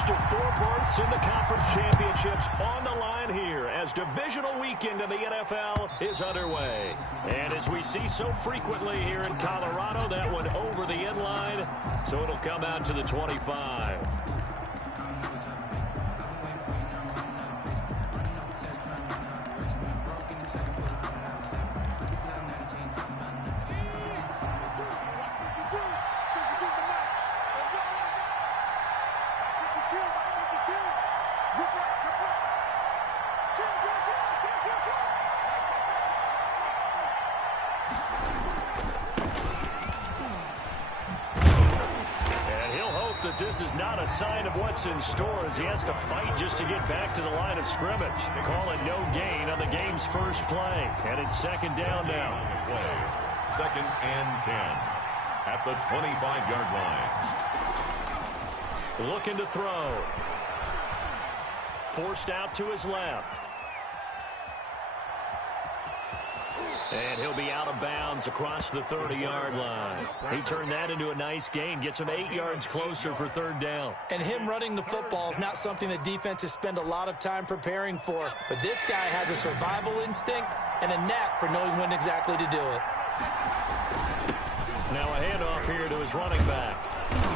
first of 4 berths in the conference championships on the line here as divisional weekend in the NFL is underway. And as we see so frequently here in Colorado, that one over the end line, so it'll come out to the 25. This is not a sign of what's in store as he has to fight just to get back to the line of scrimmage. Call it no gain on the game's first play. And it's second down now. Second and 10 at the 25-yard line. Looking to throw. Forced out to his left. And he'll be out of bounds across the 30-yard line. He turned that into a nice gain, gets him 8 yards closer for third down. And him running the football is not something that defenses spend a lot of time preparing for. But this guy has a survival instinct and a knack for knowing when exactly to do it. Now a handoff here to his running back.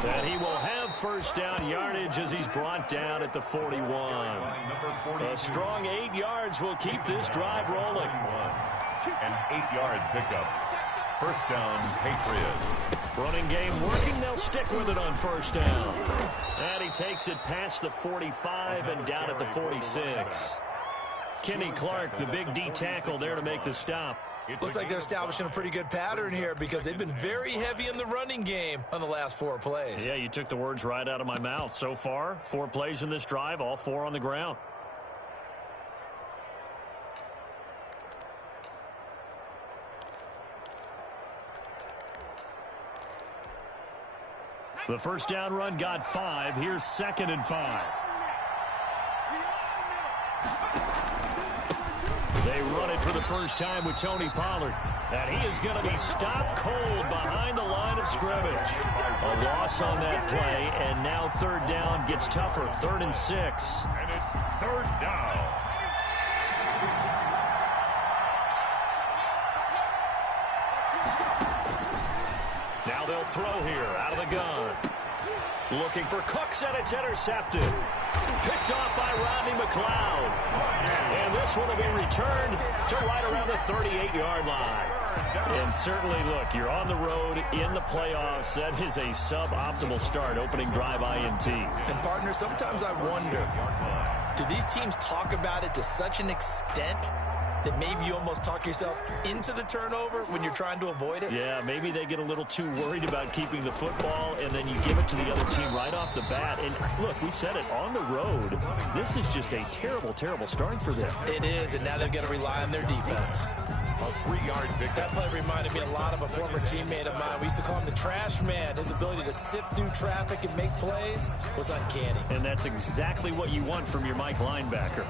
And he will have first down yardage as he's brought down at the 41. A strong 8 yards will keep this drive rolling. An 8-yard pickup. First down, Patriots. Running game working. They'll stick with it on first down. And he takes it past the 45 and down at the 46. Kenny Clark, the big D tackle there to make the stop. Looks like they're establishing a pretty good pattern here because they've been very heavy in the running game on the last 4 plays. Yeah, you took the words right out of my mouth. So far, 4 plays in this drive, all 4 on the ground. The first down run got 5. Here's second and 5. They run it for the first time with Tony Pollard. And he is going to be stopped cold behind the line of scrimmage. A loss on that play, and now third down gets tougher. 3rd and 6. And it's third down. Now they'll throw here out of the gun. Looking for Cooks, and it's intercepted. Picked off by Rodney McLeod. And this one will be returned to right around the 38-yard line. And certainly, look, you're on the road in the playoffs. That is a suboptimal start, opening drive INT. And, partner, sometimes I wonder, do these teams talk about it to such an extent that maybe you almost talk yourself into the turnover when you're trying to avoid it? Yeah, maybe they get a little too worried about keeping the football, and then you give it to the other team right off the bat. And look, we said it, on the road, this is just a terrible, terrible start for them. It is, and now they've got to rely on their defense. A 3-yard pickup. That play reminded me a lot of a former teammate of mine. We used to call him the trash man. His ability to sift through traffic and make plays was uncanny. And that's exactly what you want from your Mike linebacker.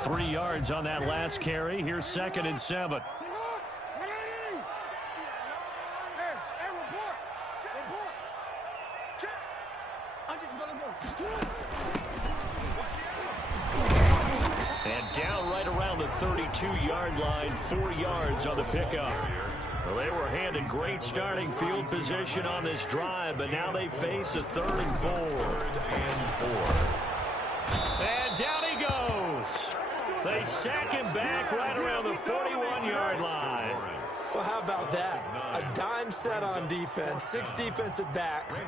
3 yards on that last carry. Here's second and 7. And down right around the 32-yard line, 4 yards on the pickup. Well, they were handed great starting field position on this drive, but now they face a 3rd and 4. And down he goes. They sack him back right around the 41-yard line. Well, how about that? A dime set on defense, 6 defensive backs.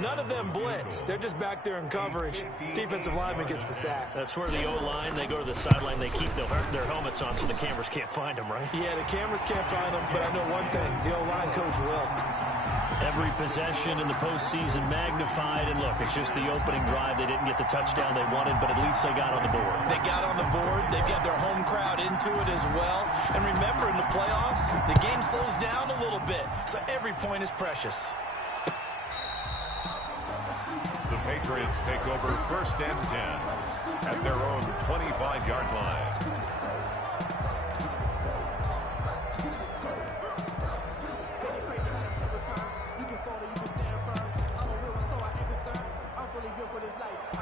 None of them blitz. They're just back there in coverage. Defensive lineman gets the sack. That's where the O-line, they go to the sideline, they keep their helmets on so the cameras can't find them, right? Yeah, the cameras can't find them, but I know one thing. The O-line coach will. Every possession in the postseason magnified, and look, it's just the opening drive. They didn't get the touchdown they wanted, but at least they got on the board. They got on the board. They've got their home crowd into it as well. And remember, in the playoffs, the game slows down a little bit, so every point is precious. The Patriots take over first and 10 at their own 25-yard line.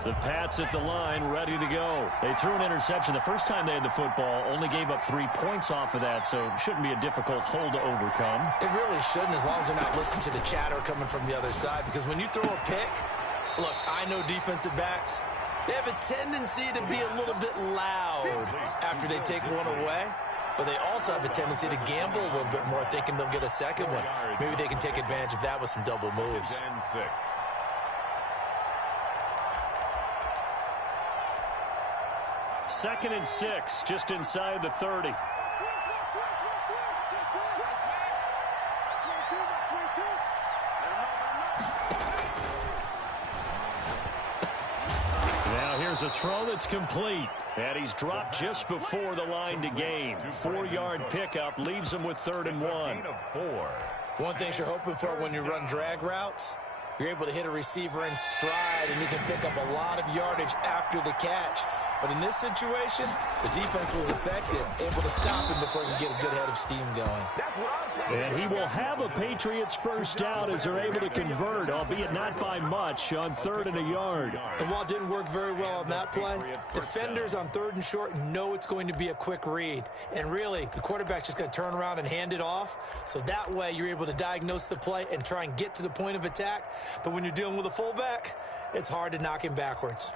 The Pats at the line, ready to go. They threw an interception the first time they had the football, only gave up 3 points off of that, so it shouldn't be a difficult hole to overcome. It really shouldn't, as long as they're not listening to the chatter coming from the other side, because when you throw a pick, look, I know defensive backs, they have a tendency to be a little bit loud after they take one away, but they also have a tendency to gamble a little bit more, thinking they'll get a second one. Maybe they can take advantage of that with some double moves. 6. Second and 6, just inside the 30. Now here's a throw that's complete. And he's dropped just before the line to gain. 4-yard pickup leaves him with 3rd and 1. One thing you're hoping for when you run drag routes, you're able to hit a receiver in stride, and you can pick up a lot of yardage after the catch. But in this situation, the defense was effective, able to stop him before he could get a good head of steam going. And he will have a Patriots first down as they're able to convert, albeit not by much, on 3rd and a yard. And while it didn't work very well on that play, defenders on 3rd and short know it's going to be a quick read. And really, the quarterback's just going to turn around and hand it off. So that way, you're able to diagnose the play and try and get to the point of attack. But when you're dealing with a fullback, it's hard to knock him backwards.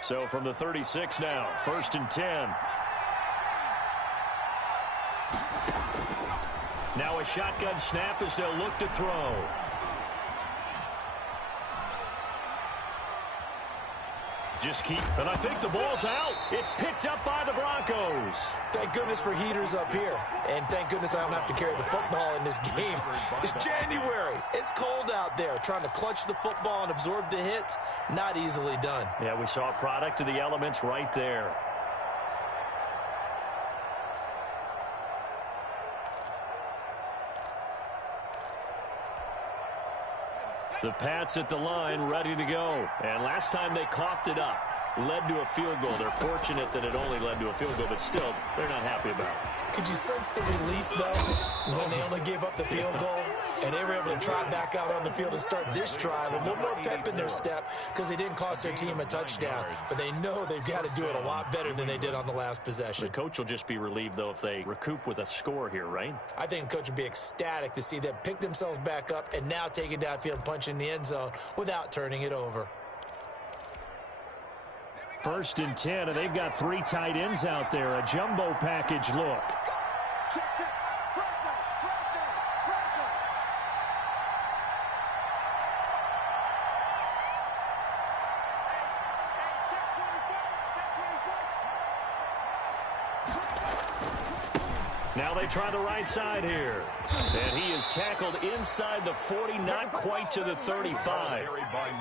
So from the 36 now, 1st and 10. Now a shotgun snap as they'll look to throw. Just keep, and I think the ball's out. It's picked up by the Broncos. Thank goodness for heaters up here. And thank goodness I don't have to carry the football in this game. It's January. It's cold out there. Trying to clutch the football and absorb the hits, not easily done. Yeah, we saw a product of the elements right there. The Pats at the line, ready to go. And last time they coughed it up, led to a field goal. They're fortunate that it only led to a field goal, but still, they're not happy about it. Could you sense the relief, though, when they only gave up the field goal and they were able to trot back out on the field and start this drive with a little more pep in their step because they didn't cost their team a touchdown. But they know they've got to do it a lot better than they did on the last possession. The coach will just be relieved, though, if they recoup with a score here, right? I think the coach would be ecstatic to see them pick themselves back up and now take it downfield and punch in the end zone without turning it over. 1st and 10, and they've got 3 tight ends out there. A jumbo package look. Now they try the right side here. And he is tackled inside the 40, not quite to the 35.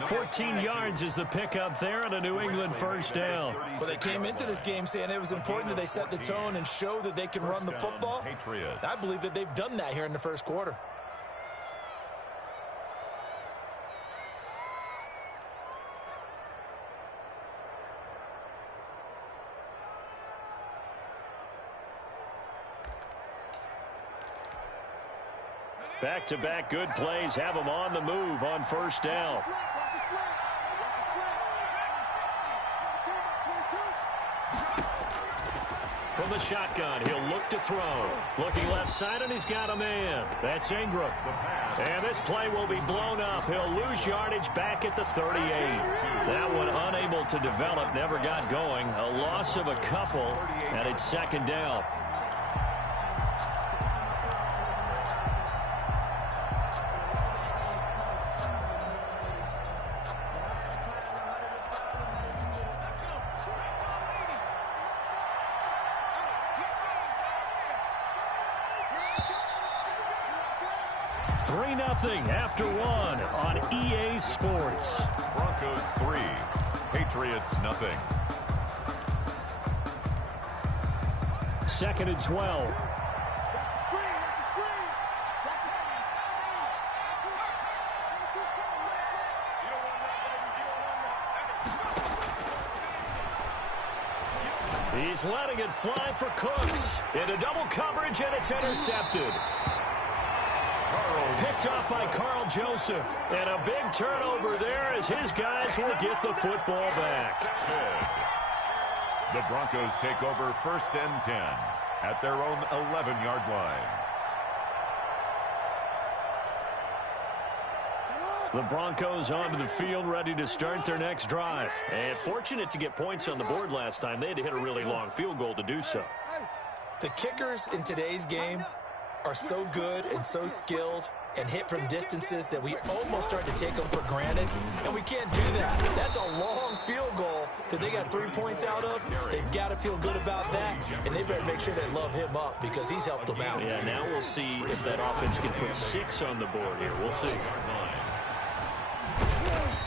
14 yards is the pickup there and a New England first down. Well, they came into this game saying it was important that they set the tone and show that they can run the football. I believe that they've done that here in the first quarter. Back-to-back good plays have him on the move on first down. From the shotgun, he'll look to throw. Looking left side, and he's got a man. That's Ingram. And this play will be blown up. He'll lose yardage back at the 38. That one unable to develop, never got going. A loss of a couple, and it's 2nd down. After one on EA Sports. Broncos 3, Patriots nothing. 2nd and 12. He's letting it fly for Cooks. Into double coverage, and it's intercepted. Picked off by Carl Joseph. And a big turnover there as his guys will get the football back. The Broncos take over 1st and 10 at their own 11-yard line. The Broncos onto the field, ready to start their next drive. And fortunate to get points on the board last time. They had to hit a really long field goal to do so. The kickers in today's game are so good and so skilled and hit from distances that we almost start to take them for granted, and we can't do that. That's a long field goal that they got 3 points out of. They've got to feel good about that, and they better make sure they love him up because he's helped them out. Yeah, now we'll see if that offense can put 6 on the board here. We'll see.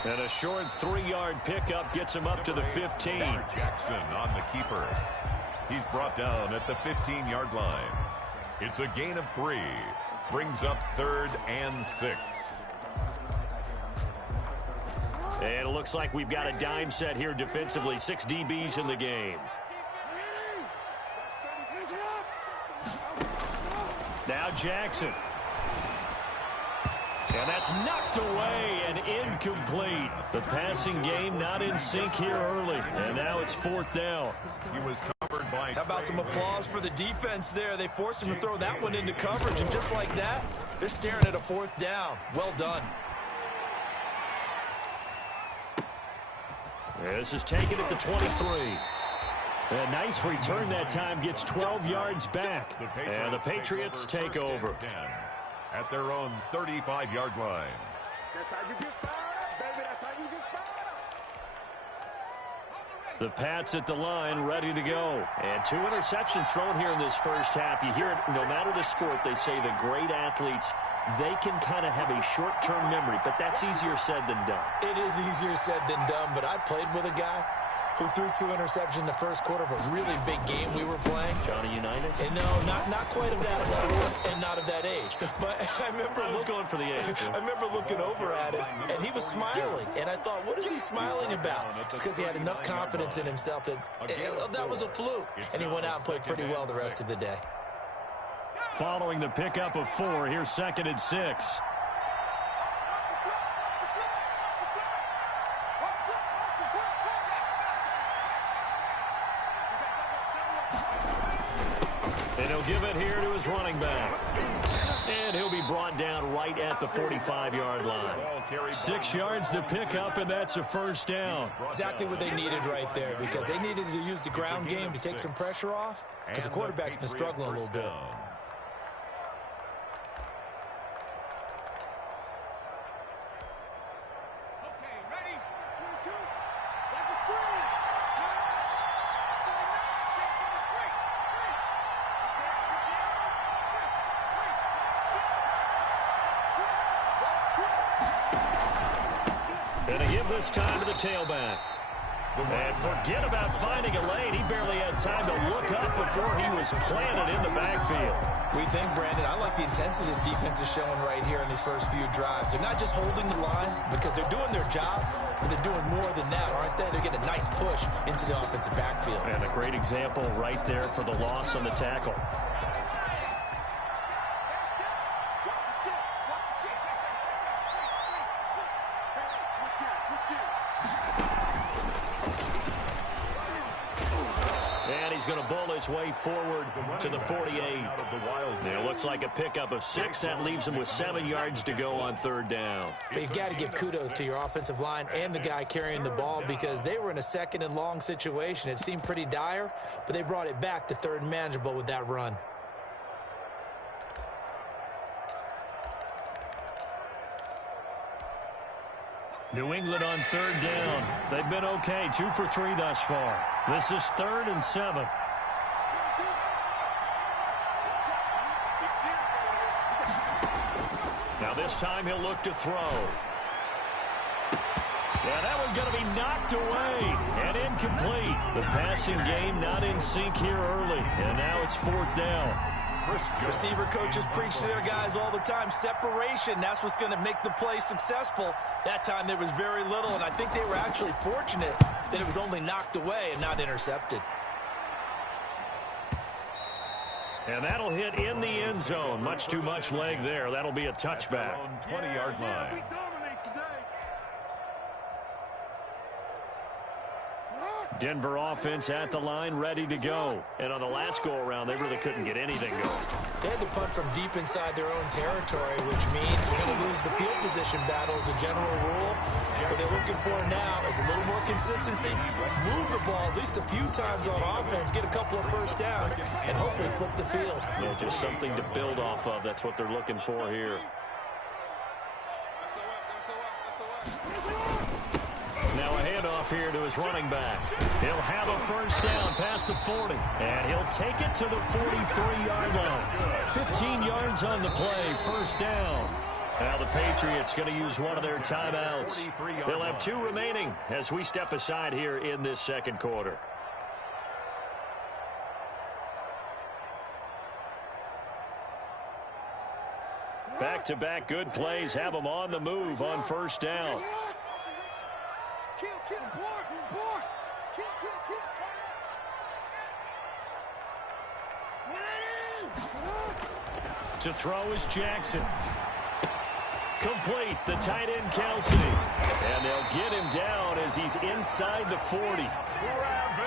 And a short 3-yard pickup gets him up to the 15. Jackson on the keeper. He's brought down at the 15-yard line. It's a gain of 3. Brings up 3rd and 6. And it looks like we've got a dime set here defensively. 6 DBs in the game. Now Jackson. And that's knocked away and incomplete. The passing game not in sync here early. And now it's 4th down. He was covered by... How about some applause for the defense there? They forced him to throw that one into coverage, and just like that, they're staring at a 4th down. Well done. This is taken at the 23. A nice return that time, gets 12 yards back. And the Patriots take over. At their own 35-yard line. That's how you get fired, baby. That's how you get fired. The Pats at the line, ready to go. And 2 interceptions thrown here in this first half. You hear it, no matter the sport, they say the great athletes, they can kind of have a short-term memory, but that's easier said than done. It is easier said than done, but I played with a guy who threw 2 interceptions in the first quarter of a really big game we were playing. Johnny Unitas? And no, not quite of that level and not of that age. But I remember I was going for the age. I remember looking over at him, and he was smiling. And I thought, what is he smiling about? It's because he had enough confidence in himself that that was a fluke. And he went out and played pretty well the rest of the day. Following the pickup of 4, here's 2nd and 6. And he'll give it here to his running back. And he'll be brought down right at the 45-yard line. 6 yards to pick up, and that's a 1st down. Exactly what they needed right there, because they needed to use the ground game to take some pressure off, because the quarterback's been struggling a little bit. And a give this time to the tailback. And forget about finding a lane. He barely had time to look up before he was planted in the backfield. We think, Brandon, I like the intensity this defense is showing right here in these first few drives. They're not just holding the line because they're doing their job, but they're doing more than that, aren't they? They're getting a nice push into the offensive backfield. And a great example right there for the loss on the tackle. Going to bowl his way forward to the 48. It looks like a pickup of 6. That leaves him with 7 yards to go on 3rd down. But you've got to give kudos to your offensive line and the guy carrying the ball, because they were in a 2nd and long situation. It seemed pretty dire, but they brought it back to 3rd and manageable with that run. New England on 3rd down. They've been okay, 2 for 3 thus far. This is 3rd and 7. Now this time he'll look to throw. Yeah, that one's going to be knocked away and incomplete. The passing game not in sync here early, and now it's 4th down. Receiver coaches preach to their guys all the time. Separation, that's what's going to make the play successful. That time there was very little, and I think they were actually fortunate that it was only knocked away and not intercepted. And that'll hit in the end zone. Much too much leg there. That'll be a touchback. 20-yard line. Denver offense at the line, ready to go. And on the last go-around, they really couldn't get anything going. They had to punt from deep inside their own territory, which means you're going to lose the field position battle as a general rule. What they're looking for now is a little more consistency, move the ball at least a few times on offense, get a couple of first downs, and hopefully flip the field. Yeah, just something to build off of. That's what they're looking for here. Now a handoff here to his running back. He'll have a first down past the 40. And he'll take it to the 43-yard line. 15 yards on the play, first down. Now the Patriots going to use one of their timeouts. They'll have 2 remaining as we step aside here in this second quarter. Back-to-back good plays have them on the move on first down. To throw is Jackson. Complete, the tight end Kelsey. And they'll get him down as he's inside the 40.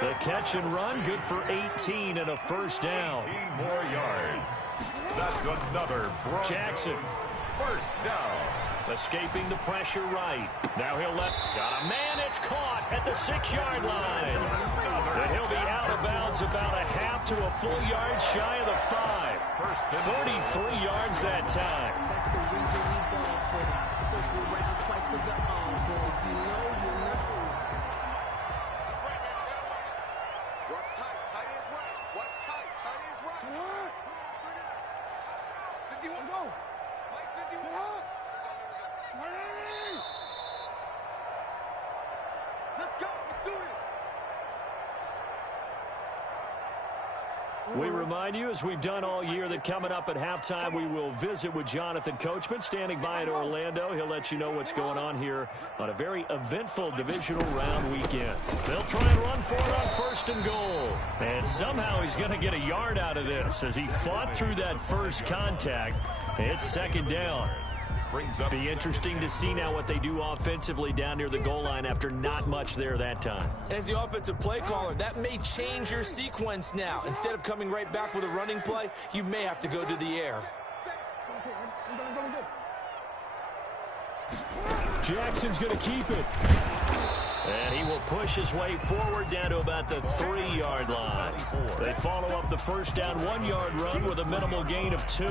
The catch and run, good for 18 and a first down. 18 more yards. That's another Jackson. First down. Escaping the pressure right. Now he'll got a man, it's caught at the 6-yard line. And he'll be out of bounds about a half to a full yard shy of the 5. 43 yards that time. That's the reason we go for it. Circle around twice for the encore. If you know, you know. That's right, man. What's tight? Tight is right. What's tight? Tight is right. What? 51 go. Mike 51. What? Let's go. Let's do this. We remind you, as we've done all year, that coming up at halftime, we will visit with Jonathan Coachman, standing by in Orlando. He'll let you know what's going on here on a very eventful divisional round weekend. They'll try and run for it on first and goal. And somehow he's going to get a yard out of this as he fought through that first contact. It's second down. Be interesting to see now what they do offensively down near the goal line after not much there that time. As the offensive play caller, that may change your sequence now. Instead of coming right back with a running play, you may have to go to the air. Jackson's going to keep it. And he will push his way forward down to about the 3-yard line. They follow up the first down 1-yard run with a minimal gain of 2.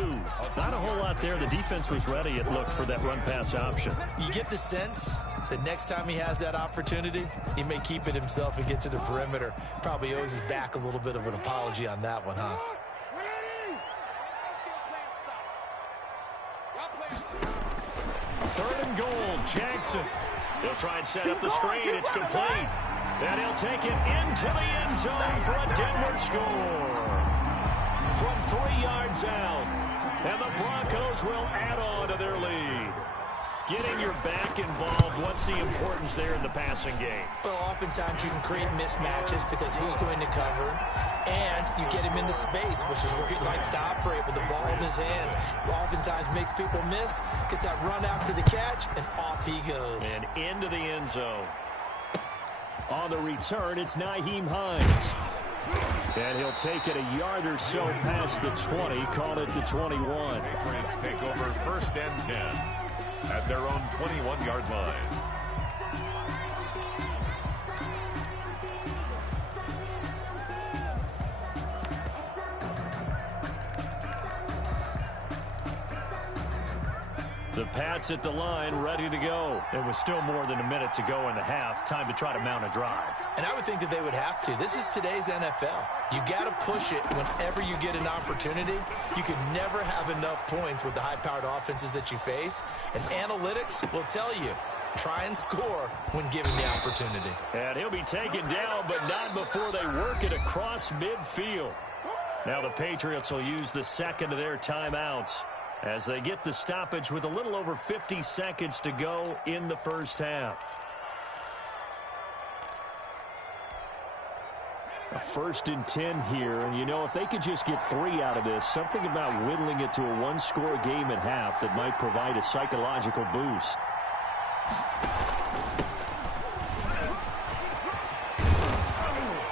Not a whole lot there. The defense was ready, it looked, for that run-pass option. You get the sense that next time he has that opportunity, he may keep it himself and get to the perimeter. Probably owes his back a little bit of an apology on that one, huh? Third and goal, Jackson. He'll try and set up the screen. It's complete. And he'll take it into the end zone for a Denver score. From 3 yards out. And the Broncos will add on to their lead. Getting your back involved, what's the importance there in the passing game? Well, oftentimes you can create mismatches because who's going to cover, and you get him into space, which is where he likes to operate with the ball in his hands. Oftentimes makes people miss, gets that run after the catch, and off he goes. And into the end zone. On the return, it's Nyheim Hines. And he'll take it a yard or so past the 20, call it the 21. Patriots take over first and 10 at their own 21-yard line. The Pats at the line, ready to go. There was still more than a minute to go in the half. Time to try to mount a drive. And I would think that they would have to. This is today's NFL. You got to push it whenever you get an opportunity. You can never have enough points with the high-powered offenses that you face. And analytics will tell you, try and score when given the opportunity. And he'll be taken down, but not before they work it across midfield. Now the Patriots will use the second of their timeouts as they get the stoppage with a little over 50 seconds to go in the first half. A 1st and 10 here, and you know, if they could just get 3 out of this, something about whittling it to a one-score game at half that might provide a psychological boost.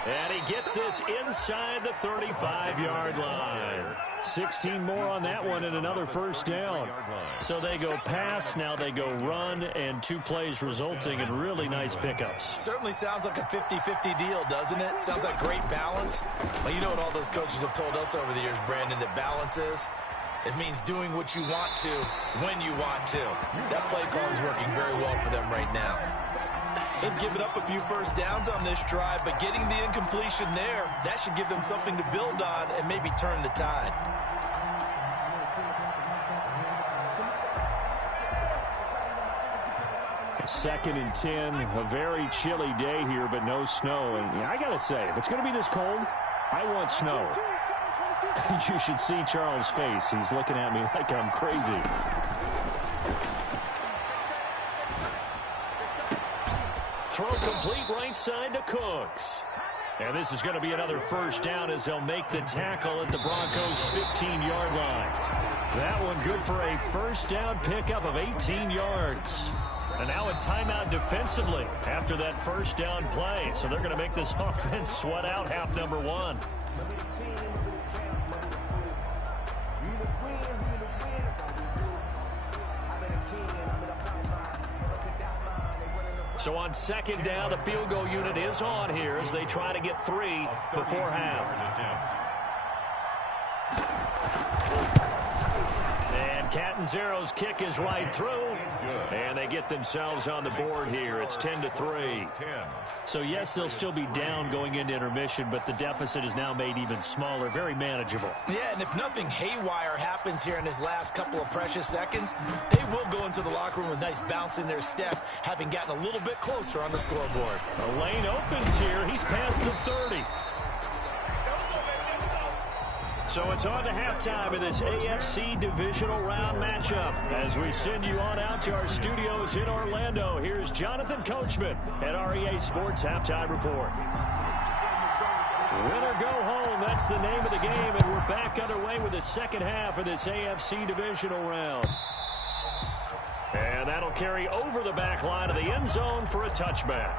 And he gets this inside the 35-yard line. 16 more on that one and another 1st down. So they go pass, now they go run, and 2 plays resulting in really nice pickups. Certainly sounds like a 50-50 deal, doesn't it? Sounds like great balance. Well, you know what all those coaches have told us over the years, Brandon, that balance is? It means doing what you want to when you want to. That play call is working very well for them right now. They've given up a few 1st downs on this drive, but getting the incompletion there, that should give them something to build on and maybe turn the tide. Second and 10, a very chilly day here, but no snow. And I got to say, if it's going to be this cold, I want snow. You should see Charles' face. He's looking at me like I'm crazy. Throw complete right side to Cooks. And this is going to be another 1st down as they'll make the tackle at the Broncos' 15-yard line. That one good for a 1st down pickup of 18 yards. And now a timeout defensively after that 1st down play. So they're going to make this offense sweat out half number 1. So on 2nd down, the field goal unit is on here as they try to get 3 before half. And Catanzaro's kick is right through. And they get themselves on the board here. It's 10-3. So, yes, they'll still be down going into intermission, but the deficit is now made even smaller, very manageable. Yeah, and if nothing haywire happens here in his last couple of precious seconds, they will go into the locker room with nice bounce in their step, having gotten a little bit closer on the scoreboard. The lane opens here. He's past the 30. So it's on to halftime of this AFC divisional round matchup. As we send you on out to our studios in Orlando, here's Jonathan Coachman at REA Sports Halftime Report. Win or go home, that's the name of the game, and we're back underway with the 2nd half of this AFC divisional round. And that'll carry over the back line of the end zone for a touchback.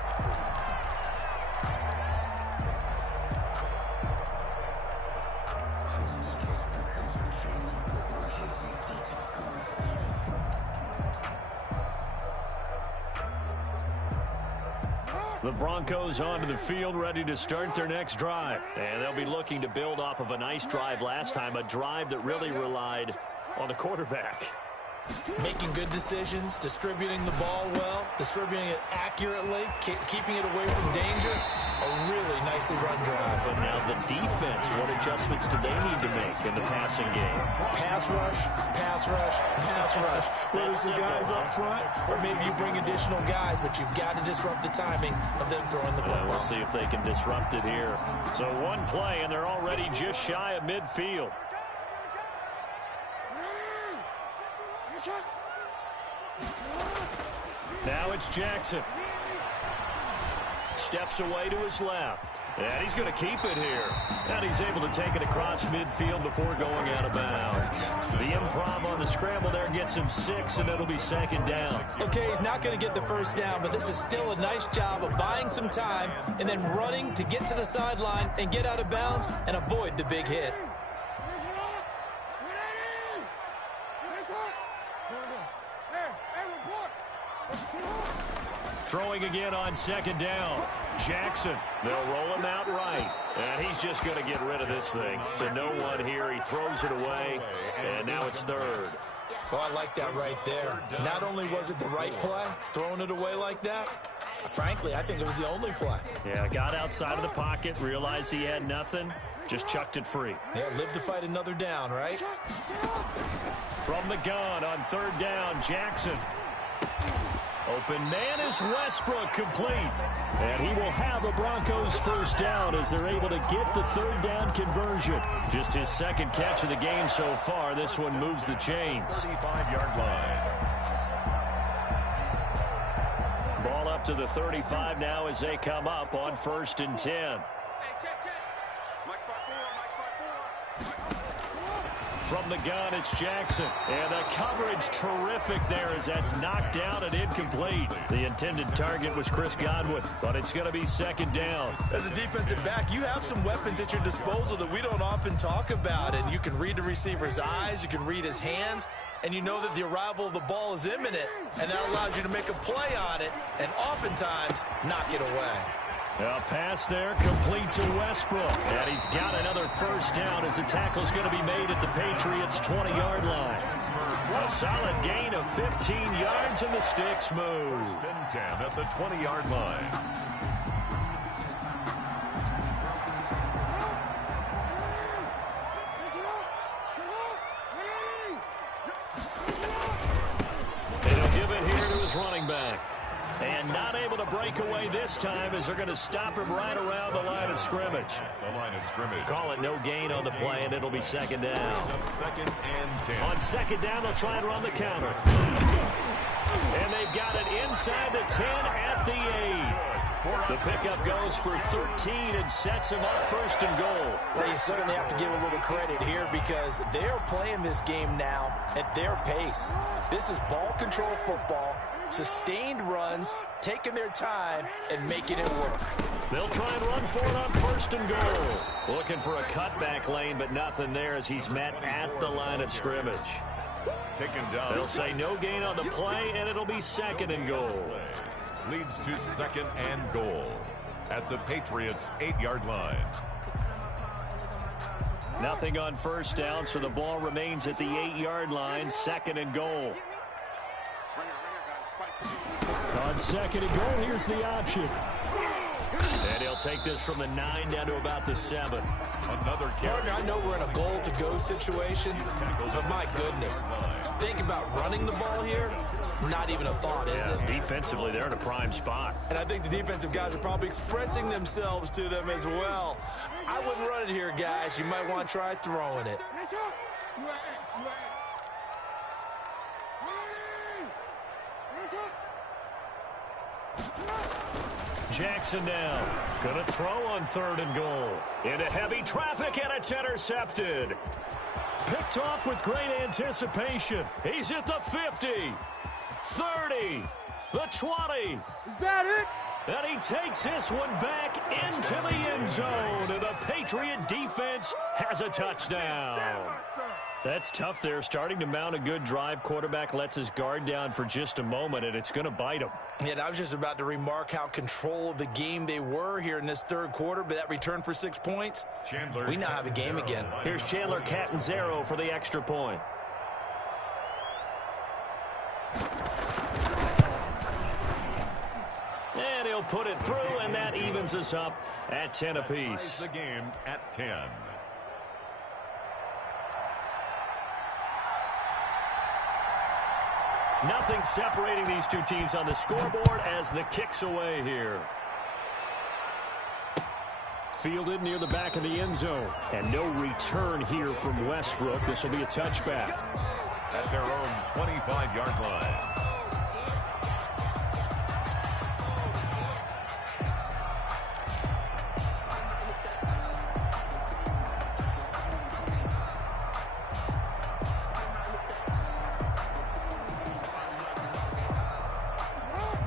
The Broncos onto the field, ready to start their next drive. And they'll be looking to build off of a nice drive last time, a drive that really relied on the quarterback. Making good decisions, distributing the ball well, distributing it accurately, keeping it away from danger. A really nicely run drive. But now the defense, what adjustments do they need to make in the passing game? Pass rush, pass rush, pass rush. Whether it's the guys up front or maybe you bring additional guys, but you've got to disrupt the timing of them throwing the football. We'll see if they can disrupt it here. So one play, and they're already just shy of midfield. Now it's Jackson. Steps away to his left. And he's going to keep it here. And he's able to take it across midfield before going out of bounds. The improv on the scramble there gets him 6, and it'll be 2nd down. Okay, he's not going to get the 1st down, but this is still a nice job of buying some time and then running to get to the sideline and get out of bounds and avoid the big hit. Throwing again on 2nd down. Jackson, they'll roll him out right. And he's just going to get rid of this thing. To no one here, he throws it away, and now it's 3rd. Oh, I like that right there. Not only was it the right play, throwing it away like that, frankly, I think it was the only play. Yeah, got outside of the pocket, realized he had nothing, just chucked it free. Yeah, live to fight another down, right? From the gun on 3rd down, Jackson. Open man is Westbrook, complete. And he will have a Broncos 1st down as they're able to get the 3rd down conversion. Just his 2nd catch of the game so far. This one moves the chains. 35-yard line. Ball up to the 35 now as they come up on 1st and 10. From the gun, it's Jackson. And the coverage terrific there as that's knocked down and incomplete. The intended target was Chris Godwin, but it's going to be second down. As a defensive back, you have some weapons at your disposal that we don't often talk about. And you can read the receiver's eyes, you can read his hands, and you know that the arrival of the ball is imminent. And that allows you to make a play on it and oftentimes knock it away. A pass there, complete to Westbrook. And he's got another first down as the tackle's going to be made at the Patriots' 20-yard line. A solid gain of 15 yards, and the sticks move. First and 10 at the 20-yard line. And he'll give it here to his running back. And not able to break away this time as they're going to stop him right around the line of scrimmage. The line of scrimmage. Call it no gain on the play, and it'll be second down. Second and 10. On second down, they'll try and run the counter. And they've got it inside the 10 at the 8. The pickup goes for 13 and sets him up first and goal. Well, you certainly have to give a little credit here because they're playing this game now at their pace. This is ball control football, sustained runs, taking their time, and making it work. They'll try and run for it on first and goal. Looking for a cutback lane, but nothing there as he's met at the line of scrimmage. Taken down. They'll say no gain on the play, and it'll be second and goal. Leads to second and goal at the Patriots' 8-yard line. Nothing on first down, so the ball remains at the 8-yard line, second and goal. On second and goal, here's the option. And he'll take this from the 9 down to about the 7. Another carry. Partner, I know we're in a goal-to-go situation, but my goodness, think about running the ball here. Not even a thought, is it? Defensively, they're in a prime spot. And I think the defensive guys are probably expressing themselves to them as well. I wouldn't run it here, guys. You might want to try throwing it. Jackson now. Gonna throw on third and goal. Into heavy traffic, and it's intercepted. Picked off with great anticipation. He's at the 50. 30, the 20. Is that it? And he takes this one back into the end zone. And the Patriot defense has a touchdown. That's tough there. Starting to mount a good drive. Quarterback lets his guard down for just a moment, and it's going to bite him. Yeah, and I was just about to remark how control of the game they were here in this third quarter, but that return for 6 points, Chandler, we now have a game again. Here's Chandler Catanzaro for the extra point. And he'll put it through, and that evens us up at 10 apiece. The game at 10. Nothing separating these two teams on the scoreboard as the kick's away here. Fielded near the back of the end zone. And no return here from Westbrook. This will be a touchback. At their own 25-yard line.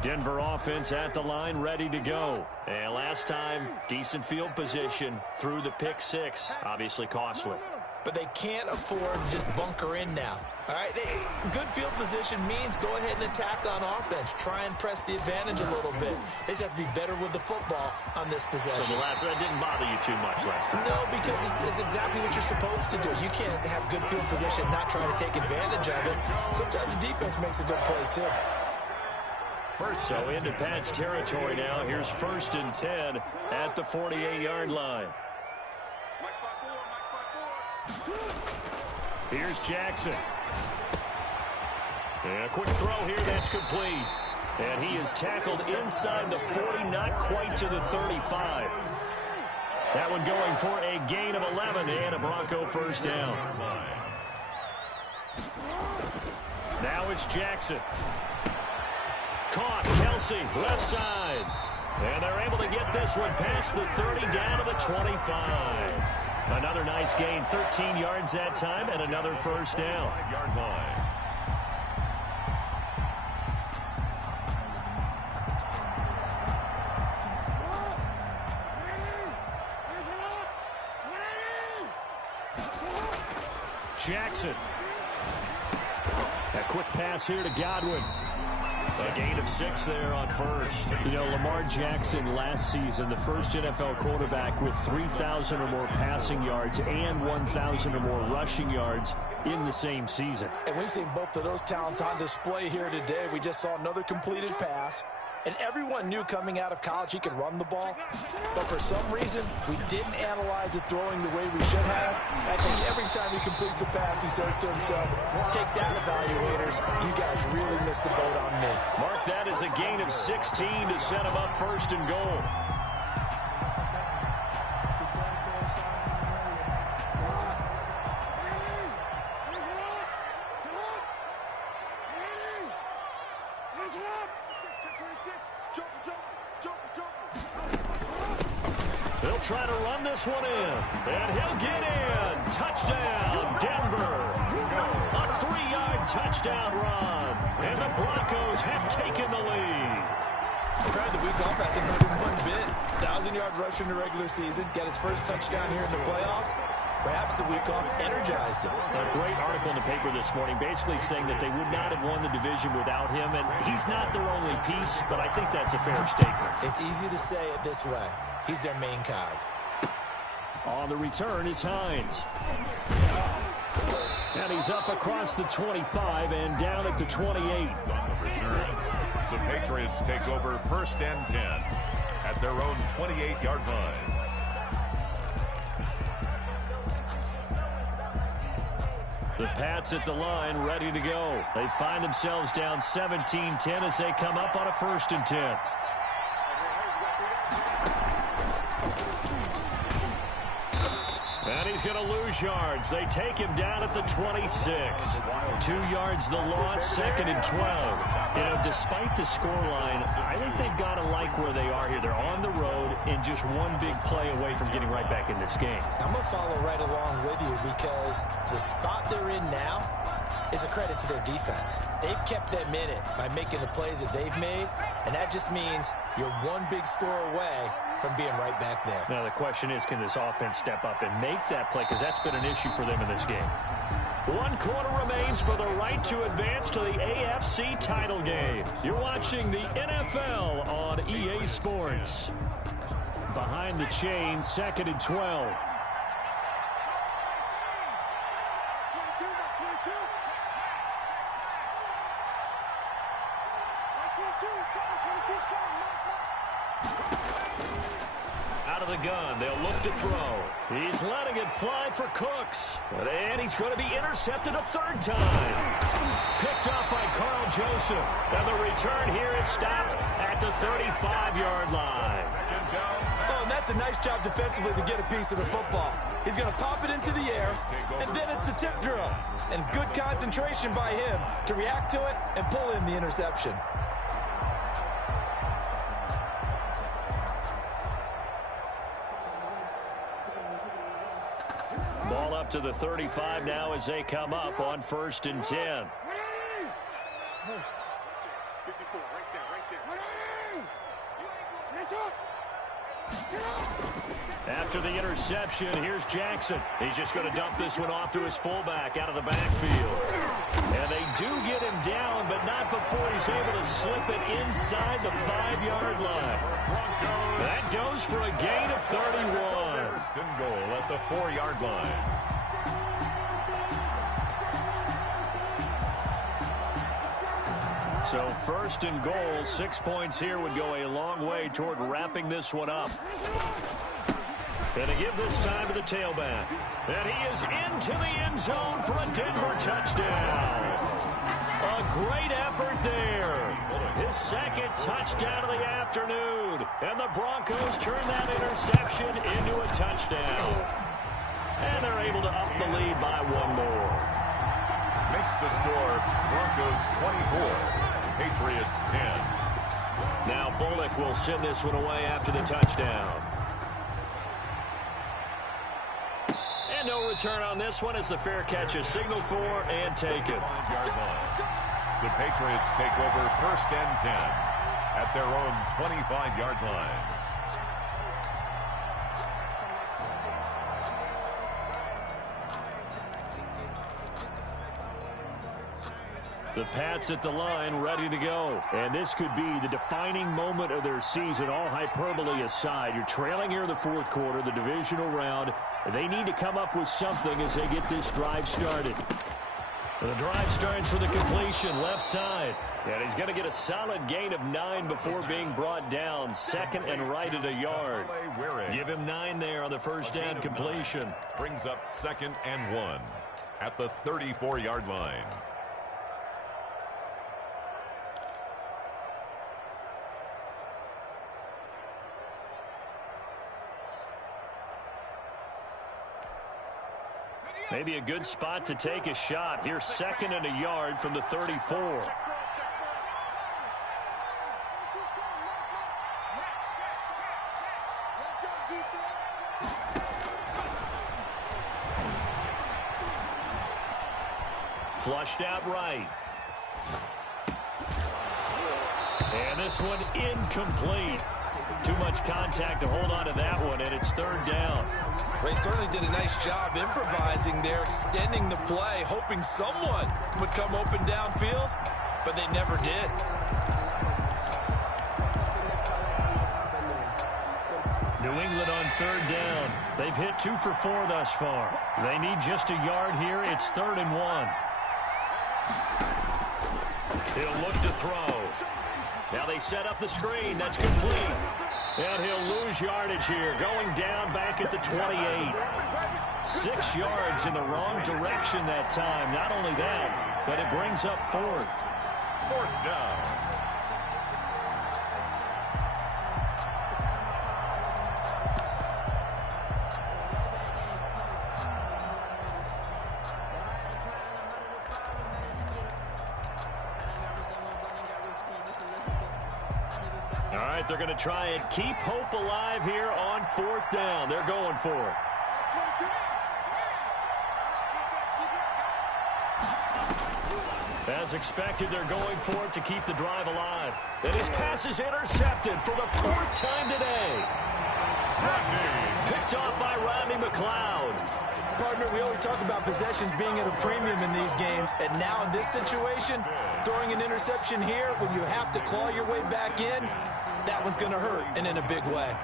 Denver offense at the line, ready to go. And last time, decent field position through the pick six. Obviously costly. But they can't afford to just bunker in now. All right, good field position means go ahead and attack on offense. Try and press the advantage a little bit. They just have to be better with the football on this possession. So that didn't bother you too much last time? No, because it's exactly what you're supposed to do. You can't have good field position, not trying to take advantage of it. Sometimes the defense makes a good play, too. So into Pat's territory now. Here's first and 10 at the 48-yard line. Here's Jackson. And a quick throw here that's complete. And he is tackled inside the 40, not quite to the 35. That one going for a gain of 11 and a Bronco first down. Now it's Jackson. Caught, Kelsey, left side. And they're able to get this one past the 30 down to the 25. Another nice gain, 13 yards that time, and another first down. 5-yard line. Jackson. A quick pass here to Godwin. A gain of 6 there on first. You know, Lamar Jackson last season, the first NFL quarterback with 3,000 or more passing yards and 1,000 or more rushing yards in the same season. And we've seen both of those talents on display here today. We just saw another completed pass. And everyone knew coming out of college he could run the ball. But for some reason, we didn't analyze it throwing the way we should have. I think every time he completes a pass, he says to himself, take that, evaluators. You guys really missed the boat on me. Mark that as a gain of 16 to set him up first and goal. He'll try to run this one in, and he'll get in. Touchdown, Denver. A 3-yard touchdown run, and the Broncos have taken the lead. The week off hasn't hurt him one bit. 1,000-yard rush in the regular season, get his first touchdown here in the playoffs. Perhaps the week off energized him. A great article in the paper this morning basically saying that they would not have won the division without him, and he's not their only piece, but I think that's a fair statement. It's easy to say it this way. He's their main cog. On the return is Hines. And he's up across the 25 and down at the 28. On the return, the Patriots take over 1st and 10 at their own 28-yard line. The Pats at the line, ready to go. They find themselves down 17-10 as they come up on a 1st and 10. And he's going to lose yards. They take him down at the 26. 2 yards the loss, 2nd and 12. You know, despite the scoreline, I think they've got to like where they are here. They're on the road and just one big play away from getting right back in this game. I'm going to follow right along with you because the spot they're in now is a credit to their defense. They've kept them in it by making the plays that they've made, and that just means you're one big score away from being right back there. Now, the question is, can this offense step up and make that play? Because that's been an issue for them in this game. 1 quarter remains for the right to advance to the AFC title game. You're watching the NFL on EA Sports. Behind the chain, 2nd and 12. Out of the gun, they'll look to throw. He's letting it fly for Cooks. And he's going to be intercepted a 3rd time. Picked up by Carl Joseph. And the return here is stopped at the 35-yard line. Oh, and that's a nice job defensively to get a piece of the football. He's going to pop it into the air, and then it's the tip drill. And good concentration by him to react to it and pull in the interception. Ball up to the 35 now as they come up on 1st and 10. After the interception, here's Jackson. He's just going to dump this one off to his fullback out of the backfield. And they do get him down, but not before he's able to slip it inside the 5-yard line. That goes for a gain of 31. 1st and goal at the 4-yard line. So 1st and goal, 6 points here would go a long way toward wrapping this one up. And to give this time to the tailback. And he is into the end zone for a Denver touchdown. A great effort there. His 2nd touchdown of the afternoon. And the Broncos turn that interception into a touchdown. And they're able to up the lead by 1 more. Makes the score Broncos 24, Patriots 10. Now Bullock will send this one away after the touchdown. And no return on this one as the fair catch is signaled for and taken. The Patriots take over 1st and 10 at their own 25-yard line. The Pats at the line, ready to go. And this could be the defining moment of their season, all hyperbole aside. You're trailing here in the 4th quarter, the divisional round. They need to come up with something as they get this drive started. The drive starts for the completion, left side. And he's going to get a solid gain of 9 before being brought down. 2nd and right at a yard. Give him 9 there on the first down completion. Brings up 2nd and 1 at the 34-yard line. Maybe a good spot to take a shot. Here's 2nd and a yard from the 34. Flushed out right. And this one incomplete. Too much contact to hold on to that one, and it's 3rd down. They certainly did a nice job improvising there, extending the play, hoping someone would come open downfield, but they never did. New England on 3rd down. They've hit 2 for 4 thus far. They need just a yard here. It's 3rd and 1. He'll look to throw. Now they set up the screen. That's complete. And he'll lose yardage here, going down back at the 28. 6 yards in the wrong direction that time. Not only that, but it brings up 4th. 4th down. They're going to try and keep hope alive here on 4th down. They're going for it. As expected, they're going for it to keep the drive alive. And his pass is intercepted for the 4th time today. Picked off by Rodney McLeod. Partner, we always talk about possessions being at a premium in these games, and now in this situation, throwing an interception here when you have to claw your way back in, that one's going to hurt, and in a big way.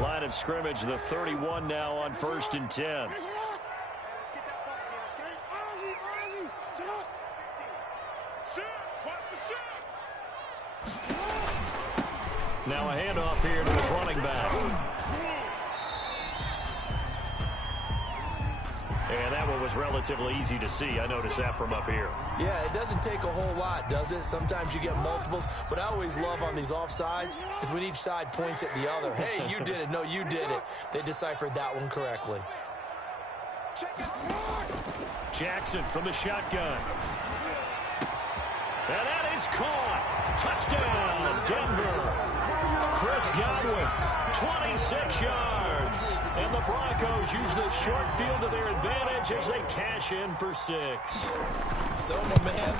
Line of scrimmage, the 31 now on 1st and 10. Now a handoff here to his running back. And that one was relatively easy to see. I noticed that from up here. Yeah, it doesn't take a whole lot, does it? Sometimes you get multiples. What I always love on these offsides is when each side points at the other. Hey, you did it. No, you did it. They deciphered that one correctly. Jackson from the shotgun. And that is caught. Touchdown, Denver. Chris Godwin, 26 yards. And the Broncos use the short field to their advantage as they cash in for 6. So, my man,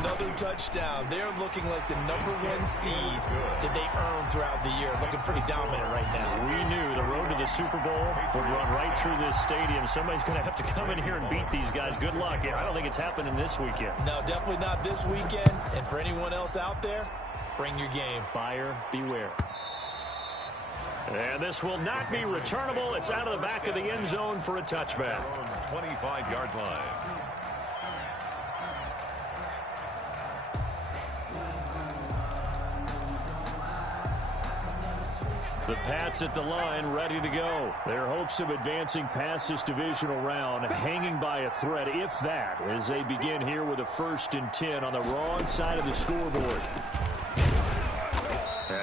another touchdown. They're looking like the #1 seed that they earned throughout the year. Looking pretty dominant right now. We knew the road to the Super Bowl would run right through this stadium. Somebody's going to have to come in here and beat these guys. Good luck. I don't think it's happening this weekend. No, definitely not this weekend. And for anyone else out there, bring your game. Buyer beware. And this will not be returnable. It's out of the back of the end zone for a touchback. 25-yard line. The Pats at the line, ready to go. Their hopes of advancing past this divisional round hanging by a thread, if that, as they begin here with a 1st and 10 on the wrong side of the scoreboard.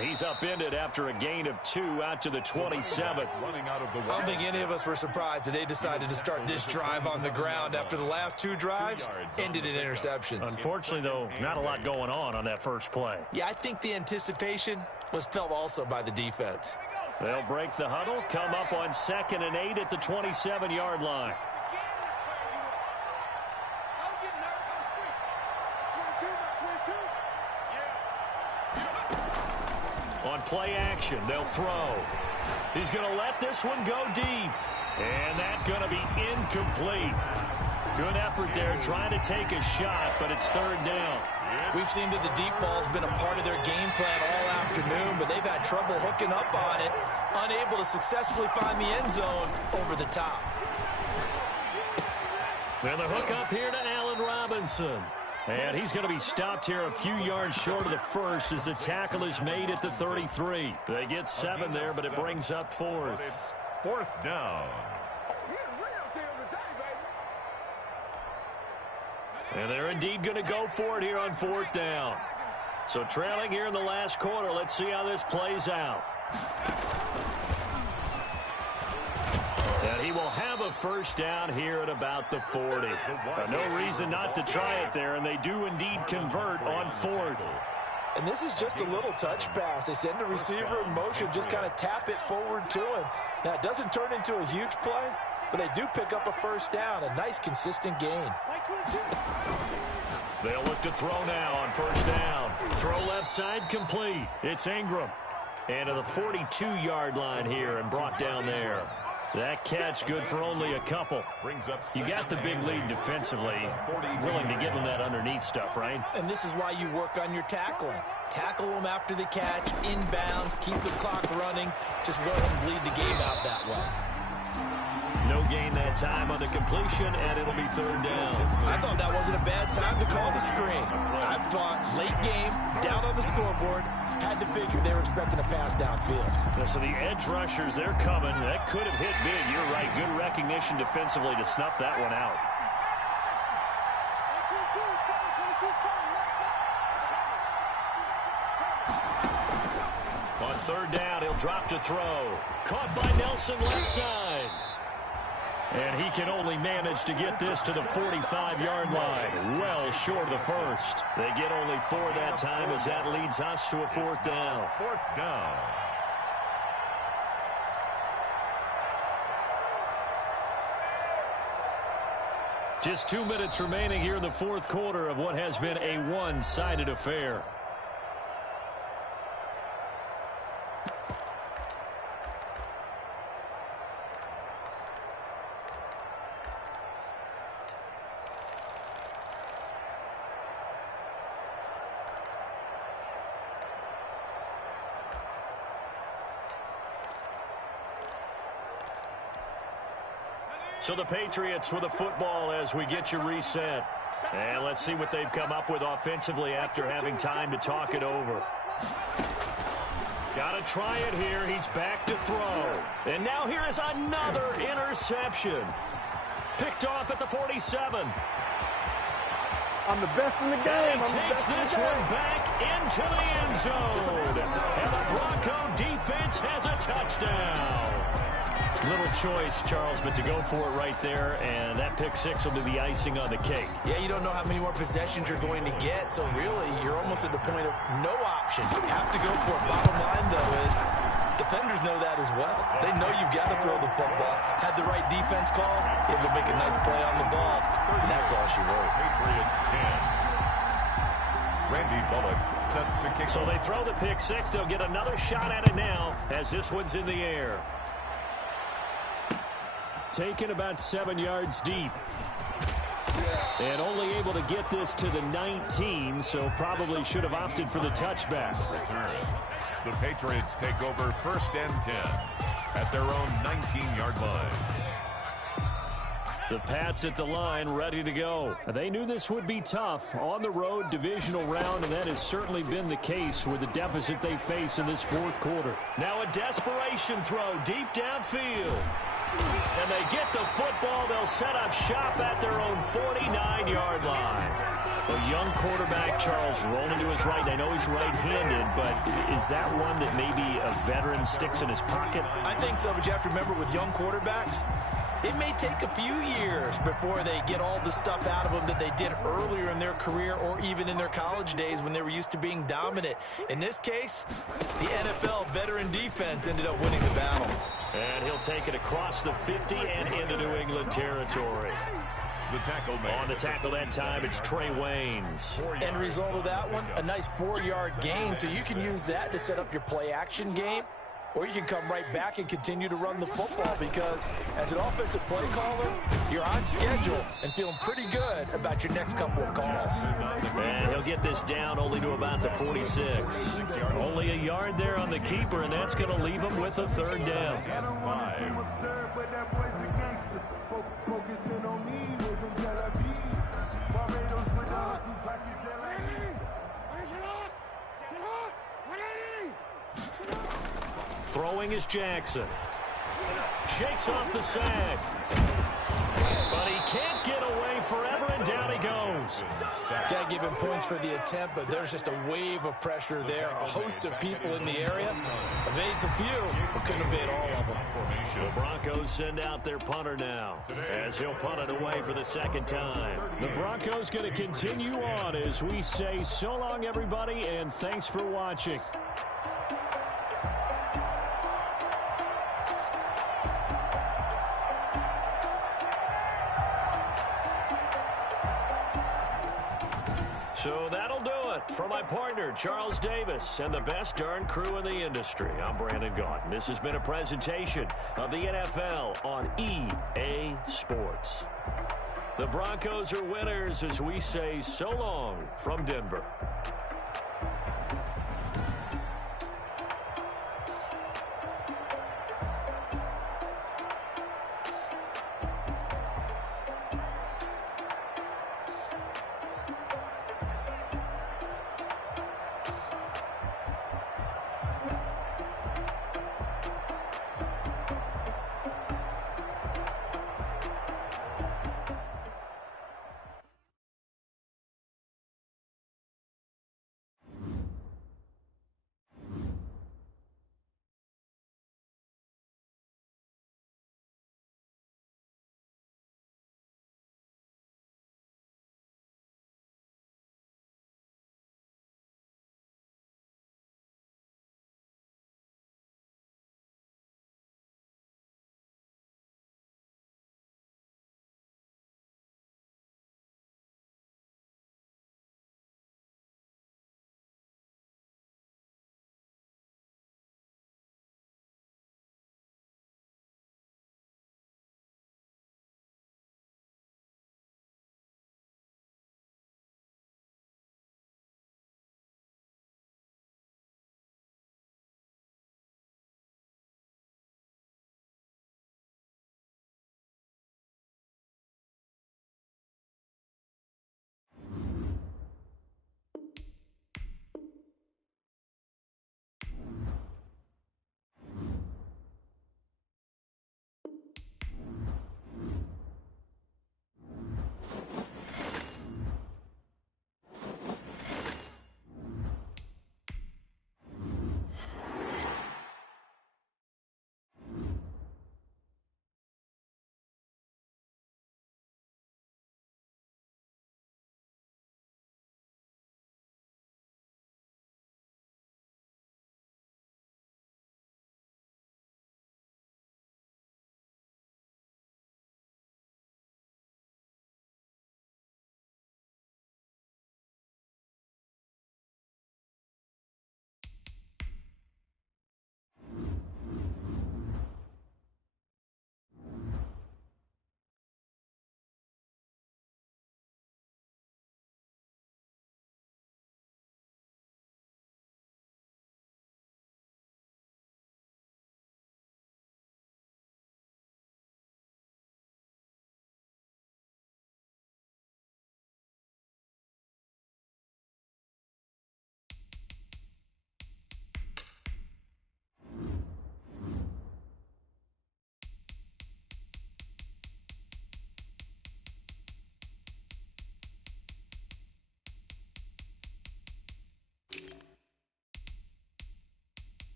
And he's upended after a gain of 2 out to the 27. Running out of the I don't think any of us were surprised that they decided to start this drive on the ground after the last 2 drives ended in interceptions. Unfortunately, though, not a lot going on that first play. Yeah, I think the anticipation was felt also by the defense. They'll break the huddle, come up on 2nd and 8 at the 27-yard line. On play action, they'll throw. He's going to let this one go deep. And that's going to be incomplete. Good effort there trying to take a shot, but it's 3rd down. We've seen that the deep ball's been a part of their game plan all afternoon, but they've had trouble hooking up on it, unable to successfully find the end zone over the top. Then the hook up here to Allen Robinson. And he's going to be stopped here a few yards short of the first as the tackle is made at the 33. They get 7 there, but it brings up 4th. It's 4th down. And they're indeed going to go for it here on 4th down. So trailing here in the last quarter. Let's see how this plays out. And he will have a first down here at about the 40. No reason not to try it there, and they do indeed convert on 4th. And this is just a little touch pass. They send the receiver in motion, just kind of tap it forward to him. Now, it doesn't turn into a huge play, but they do pick up a first down, a nice, consistent gain. They'll look to throw now on 1st down. Throw left side complete. It's Ingram. And to the 42-yard line here and brought down there. That catch good for only a couple. You got the big lead defensively. Willing to give them that underneath stuff, right? And this is why you work on your tackling. Tackle them after the catch, inbounds, keep the clock running. Just let them bleed the game out that way. No gain that time on the completion, and it'll be 3rd down. I thought that wasn't a bad time to call the screen. I thought late game, down on the scoreboard, had to figure they were expecting a pass downfield. So the edge rushers, they're coming. That could have hit big. You're right. Good recognition defensively to snuff that one out. On 3rd down, he'll drop to throw. Caught by Nelson left side. And he can only manage to get this to the 45-yard line. Well short of the first. They get only 4 that time as that leads us to a 4th down. 4th down. Just 2 minutes remaining here in the 4th quarter of what has been a one-sided affair. So the Patriots with a football as we get you reset. And let's see what they've come up with offensively after having time to talk it over. Got to try it here. He's back to throw. And now here is another interception. Picked off at the 47. I'm the best in the game. And takes this one back into the end zone. And the Bronco defense has a touchdown. Little choice, Charles, but to go for it right there, and that pick 6 will be the icing on the cake. Yeah, you don't know how many more possessions you're going to get, so really you're almost at the point of no option. You have to go for it. Bottom line, though, is defenders know that as well. They know you've got to throw the football. Had the right defense call, able to make a nice play on the ball, and that's all she wrote. Patriots 10. Randy Bullock set to kick. So they throw the pick 6. They'll get another shot at it now as this one's in the air. Taken about 7 yards deep. And only able to get this to the 19, so probably should have opted for the touchback. Return. The Patriots take over 1st and 10 at their own 19-yard line. The Pats at the line, ready to go. They knew this would be tough. On the road, divisional round, and that has certainly been the case with the deficit they face in this 4th quarter. Now a desperation throw deep downfield. And they get the football. They'll set up shop at their own 49-yard line. A young quarterback, Charles, rolling to his right. I know he's right-handed, but is that one that maybe a veteran sticks in his pocket? I think so, but you have to remember with young quarterbacks, it may take a few years before they get all the stuff out of them that they did earlier in their career or even in their college days when they were used to being dominant. In this case, the NFL veteran defense ended up winning the battle. And he'll take it across the 50 and into New England territory. The tackle man. On the tackle that time, it's Trey Waynes. End result of that one, a nice 4-yard gain, so you can use that to set up your play-action game, or you can come right back and continue to run the football because as an offensive play caller, you're on schedule and feeling pretty good about your next couple of calls. And he'll get this down only to about the 46. Only a yard there on the keeper, and that's going to leave him with a third down. 5. Throwing is Jackson. Shakes off the sack. But he can't get away forever, and down he goes. Got to give him points for the attempt, but there's just a wave of pressure there. A host of people in the area. Evades a few, but couldn't evade all of them. The Broncos send out their punter now as he'll punt it away for the second time. The Broncos going to continue on as we say so long, everybody, and thanks for watching. So that'll do it for my partner, Charles Davis, and the best darn crew in the industry. I'm Brandon Gaudin. This has been a presentation of the NFL on EA Sports. The Broncos are winners as we say so long from Denver.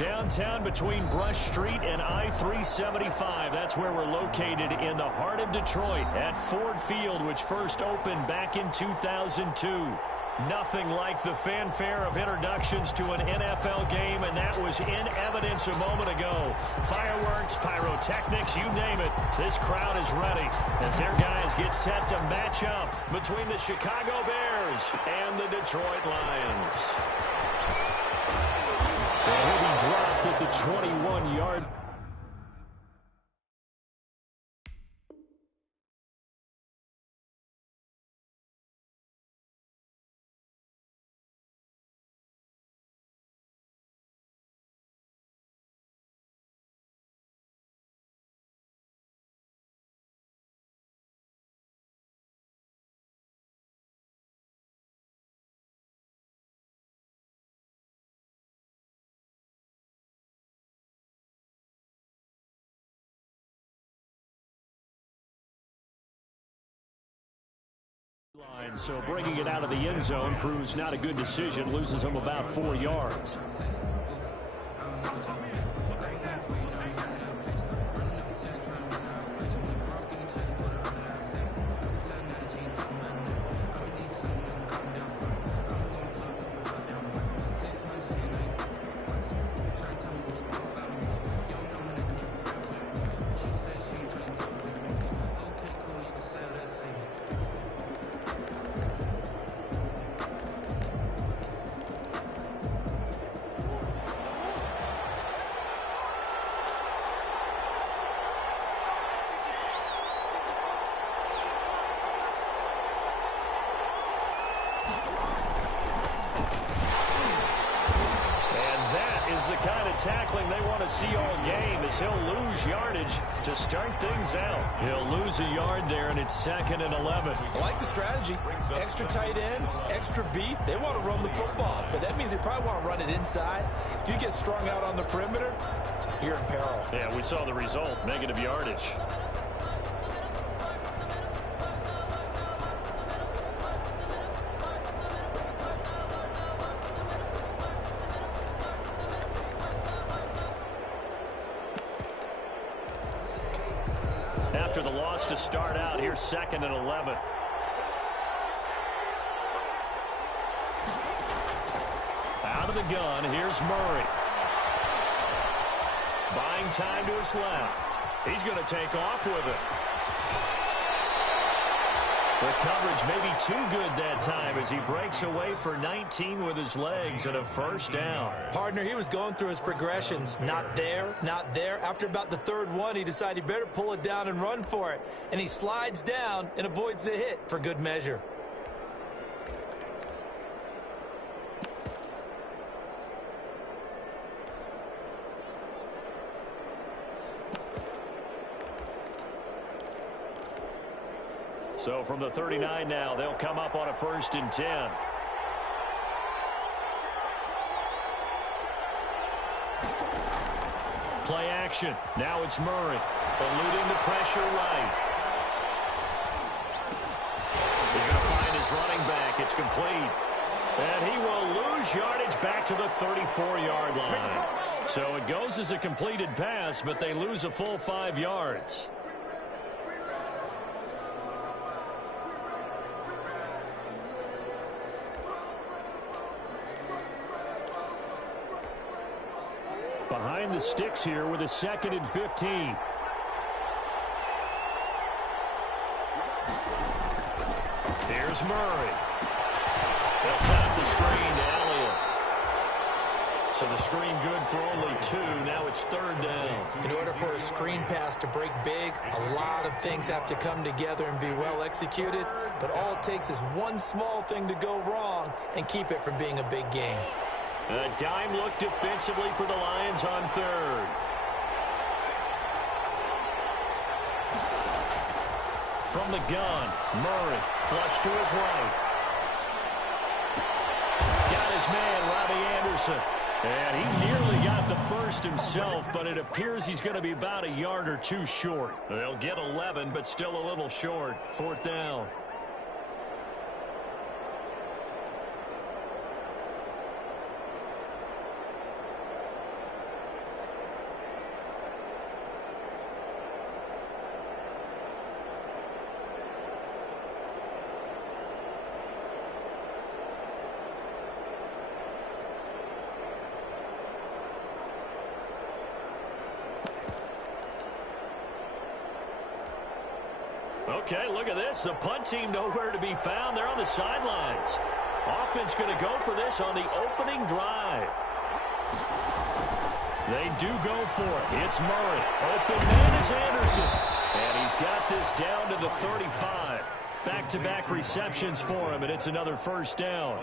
Downtown between Brush Street and I-375. That's where we're located in the heart of Detroit at Ford Field, which first opened back in 2002. Nothing like the fanfare of introductions to an NFL game, and that was in evidence a moment ago. Fireworks, pyrotechnics, you name it. This crowd is ready as their guys get set to match up between the Chicago Bears and the Detroit Lions. And he'll be dropped at the 21-yard. So bringing it out of the end zone proves not a good decision. Loses him about 4 yards. The kind of tackling they want to see all game as he'll lose yardage to start things out. He'll lose a yard there, and it's 2nd and 11. I like the strategy. Extra tight ends, extra beef. They want to run the football, but that means they probably want to run it inside. If you get strung out on the perimeter, you're in peril. Yeah, we saw the result, negative yardage. After the loss to start out, here's 2nd and 11. Out of the gun, here's Murray. Buying time to his left. He's going to take off with it. The coverage may be too good that time as he breaks away for 19 with his legs and a first down. Partner, he was going through his progressions. Not there, not there. After about the 3rd one, he decided he better pull it down and run for it. And he slides down and avoids the hit for good measure. So from the 39 now, they'll come up on a 1st and 10. Play action. Now it's Murray. Eluding the pressure right. He's going to find his running back. It's complete. And he will lose yardage back to the 34-yard line. So it goes as a completed pass, but they lose a full 5 yards. Behind the sticks here with a 2nd and 15. Here's Murray. They'll set up the screen to Elliott. So the screen good for only 2. Now it's 3rd down. In order for a screen pass to break big, a lot of things have to come together and be well executed. But all it takes is one small thing to go wrong and keep it from being a big game. A dime look defensively for the Lions on 3rd. From the gun, Murray, flush to his right. Got his man, Robbie Anderson. And he nearly got the first himself, but it appears he's going to be about a yard or 2 short. They'll get 11, but still a little short. 4th down. Okay, look at this. The punt team nowhere to be found. They're on the sidelines. Offense going to go for this on the opening drive. They do go for it. It's Murray. Open man is Anderson. And he's got this down to the 35. Back-to-back receptions for him, and it's another first down.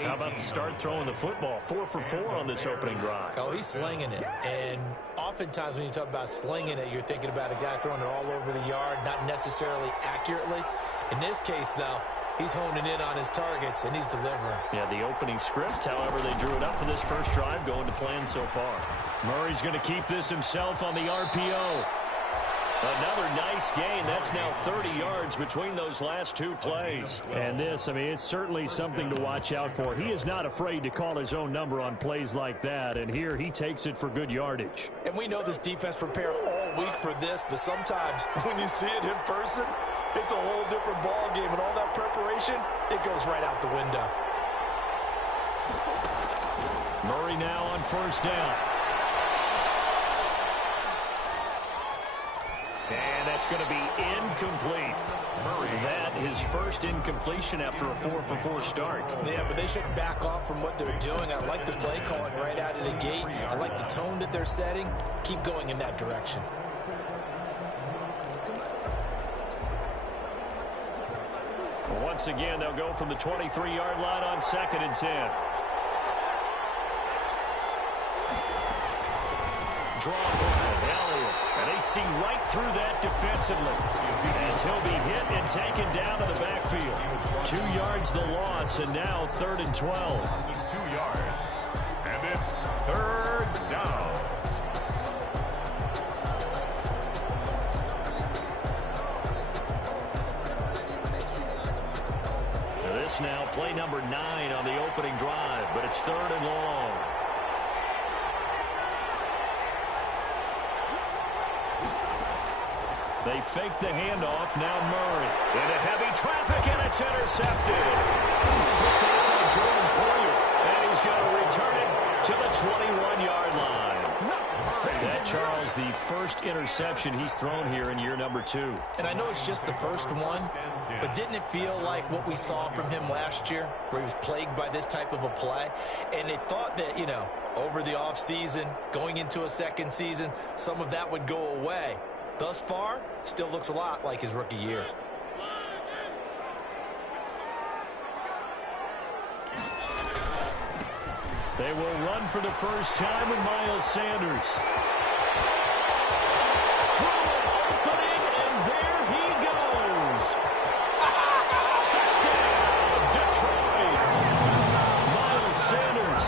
How about the start throwing the football? 4 for 4 on this opening drive. Oh, he's slinging it. And oftentimes when you talk about slinging it, you're thinking about a guy throwing it all over the yard, not necessarily accurately. In this case, though, he's honing in on his targets, and he's delivering. Yeah, the opening script, however, they drew it up for this first drive, going to plan so far. Murray's going to keep this himself on the RPO. Another nice gain. That's now 30 yards between those last two plays. And this, I mean, it's certainly something to watch out for. He is not afraid to call his own number on plays like that, and here he takes it for good yardage. And we know this defense prepared all week for this, but sometimes when you see it in person, it's a whole different ball game, and all that preparation, it goes right out the window. Murray now on first down. And that's going to be incomplete. That his first incompletion after a 4 for 4 start. Yeah, but they shouldn't back off from what they're doing. I like the play calling right out of the gate. I like the tone that they're setting. Keep going in that direction. Once again, they'll go from the 23-yard line on 2nd and 10. Draw play, Elliott. And they see right through that defensively as he'll be hit and taken down to the backfield. 2 yards the loss, and now 3rd and 12. 2 yards, and it's 3rd down. This now play number 9 on the opening drive, but it's 3rd and long. They fake the handoff. Now Murray into heavy traffic, and it's intercepted. Picked up by Jordan Poyer, and he's going to return it to the 21-yard line. That, Charles, the first interception he's thrown here in year number 2. And I know it's just the first one, but didn't it feel like what we saw from him last year, where he was plagued by this type of a play? And they thought that, you know, over the offseason, going into a second season, some of that would go away. Thus far, still looks a lot like his rookie year. They will run for the first time with Miles Sanders. Through an opening, and there he goes. Touchdown, Detroit. Miles Sanders,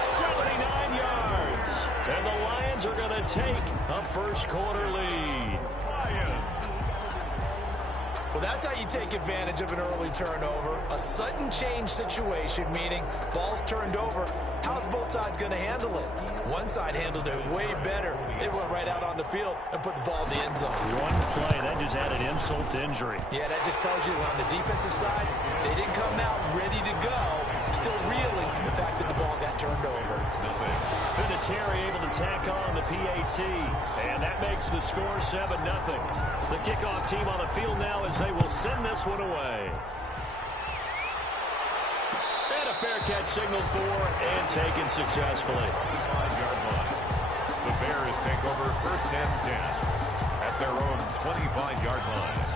79 yards. And the Lions are going to take a first-quarter lead. Well, that's how you take advantage of an early turnover. A sudden change situation, meaning ball's turned over. How's both sides going to handle it? One side handled it way better. They went right out on the field and put the ball in the end zone. One play, that just added insult to injury. Yeah, that just tells you on the defensive side, they didn't come out ready to go, still reeling from the fact that the ball got turned over. Vinatieri able to tack on the PAT, and that makes the score 7-0. The kickoff team on the field now as they will send this one away. And a fair catch signaled for and taken successfully. 5-yard line. The Bears take over 1st and 10 at their own 25-yard line.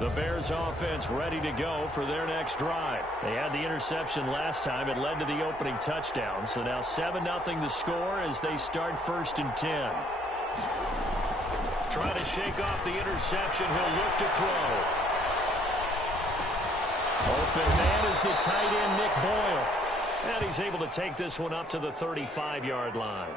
The Bears offense ready to go for their next drive. They had the interception last time. It led to the opening touchdown. So now 7-0 the score as they start 1st and 10. Trying to shake off the interception. He'll look to throw. Open man is the tight end, Nick Boyle. And he's able to take this one up to the 35-yard line.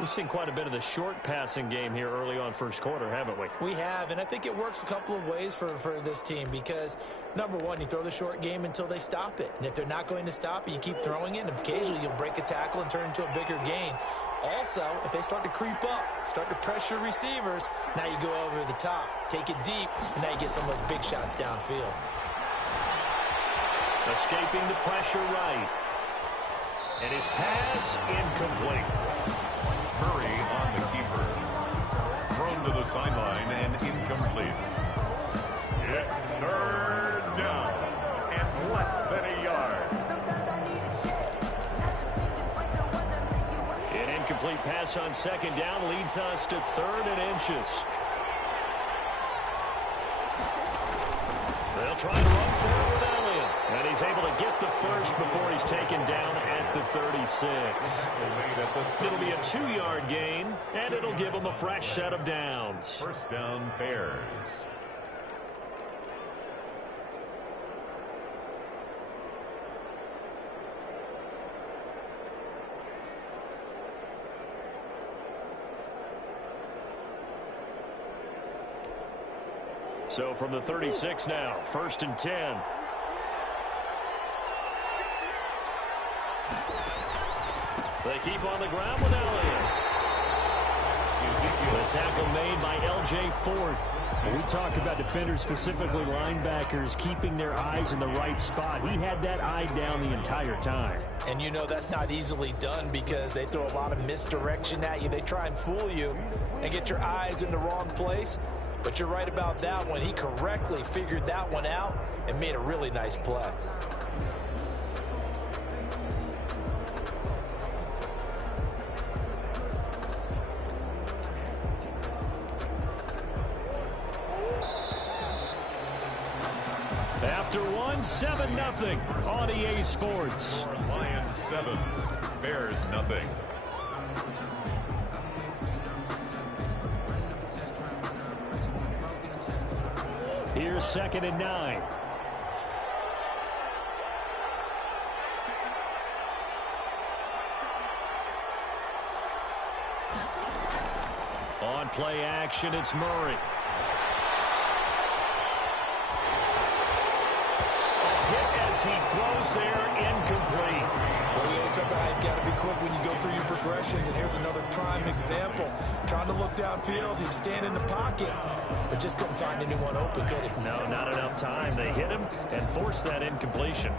We've seen quite a bit of the short passing game here early on first quarter, haven't we? We have, and I think it works a couple of ways for this team because, number one, you throw the short game until they stop it. And if they're not going to stop it, you keep throwing it, and occasionally you'll break a tackle and turn into a bigger gain. Also, if they start to creep up, start to pressure receivers, now you go over the top, take it deep, and now you get some of those big shots downfield. Escaping the pressure right. And his pass incomplete. Murray on the keeper. Thrown to the sideline and incomplete. It's third down and less than a yard. An incomplete pass on second down leads us to 3rd and inches. They'll try to run forward with Elliott. And he's able to get the first before he's taken down at the 36. It'll be a 2-yard gain, and it'll give him a fresh set of downs. First down, Bears. So from the 36 now, 1st and 10. They keep on the ground with Elliott. The tackle made by L.J. Ford. When we talk about defenders, specifically linebackers, keeping their eyes in the right spot, he had that eye down the entire time. And you know that's not easily done because they throw a lot of misdirection at you. They try and fool you and get your eyes in the wrong place. But you're right about that one. He correctly figured that one out and made a really nice play. After 7-0 on EA Sports. Lions 7, Bears nothing. Here's 2nd and 9. On play action, it's Murray. A hit as he throws there, incomplete. Well, we always talk about how you've got to be quick when you go through your progressions, and here's another prime example. Trying to look downfield, he'd stand in the pocket, but just couldn't find anyone open, could he? No, not enough time. They hit him and forced that incompletion.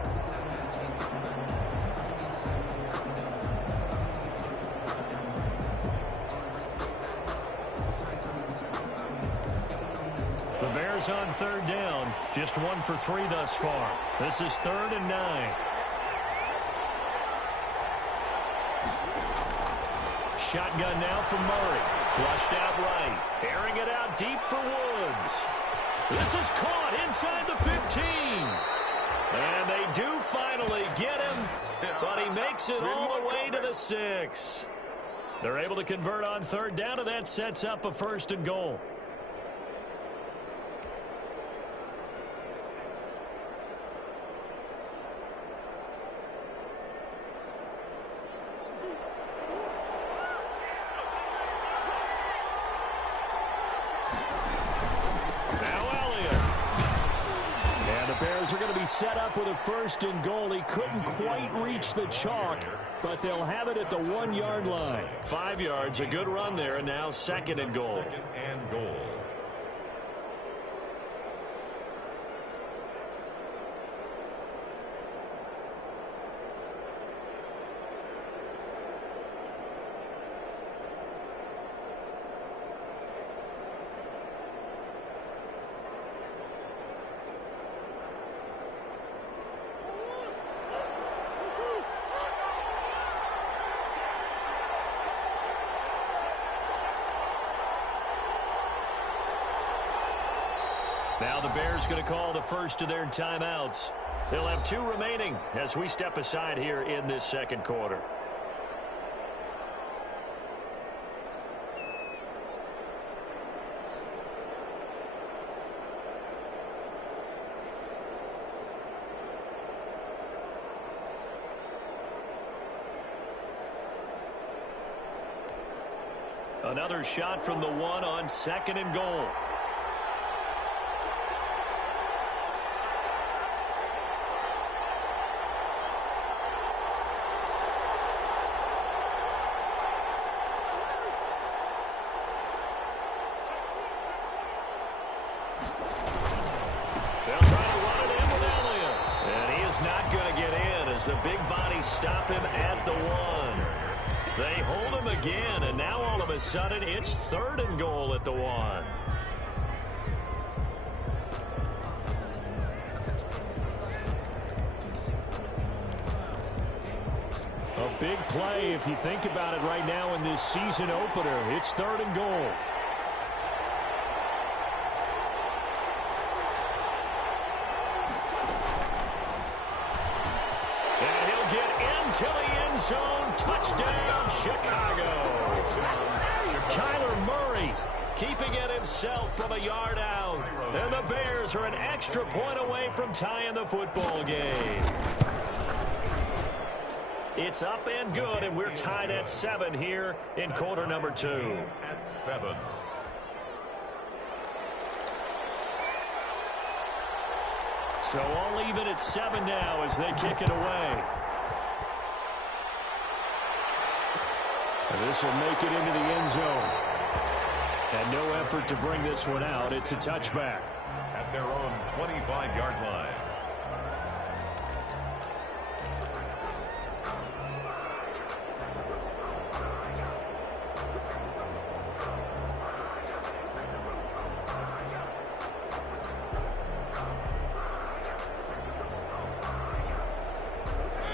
The Bears on 3rd down, just 1 for 3 thus far. This is 3rd and 9. Shotgun now from Murray. Flushed out right. Airing it out deep for Woods. This is caught inside the 15. And they do finally get him, but he makes it all the way to the 6. They're able to convert on 3rd down, and that sets up a 1st and goal. Are going to be set up with a 1st and goal. He couldn't quite reach the chalk, but they'll have it at the 1-yard line. 5 yards, a good run there, and now 2nd and goal. 2nd and goal. Now the Bears going to call the first of their timeouts. They'll have 2 remaining as we step aside here in this 2nd quarter. Another shot from the one on 2nd and goal. They'll try to run it in with Elliott. And he is not going to get in as the big bodies stop him at the 1. They hold him again, and now all of a sudden it's 3rd and goal at the 1. A big play if you think about it right now in this season opener. It's 3rd and goal. And he'll get into the end zone. Touchdown, Chicago. Kyler Murray keeping it himself from a yard out. And the Bears are an extra point away from tying the football game. It's up and good, and we're tied at 7 here in quarter number 2. At 7. So all even at 7 now as they kick it away. And this will make it into the end zone. And no effort to bring this one out. It's a touchback. At their own 25-yard line.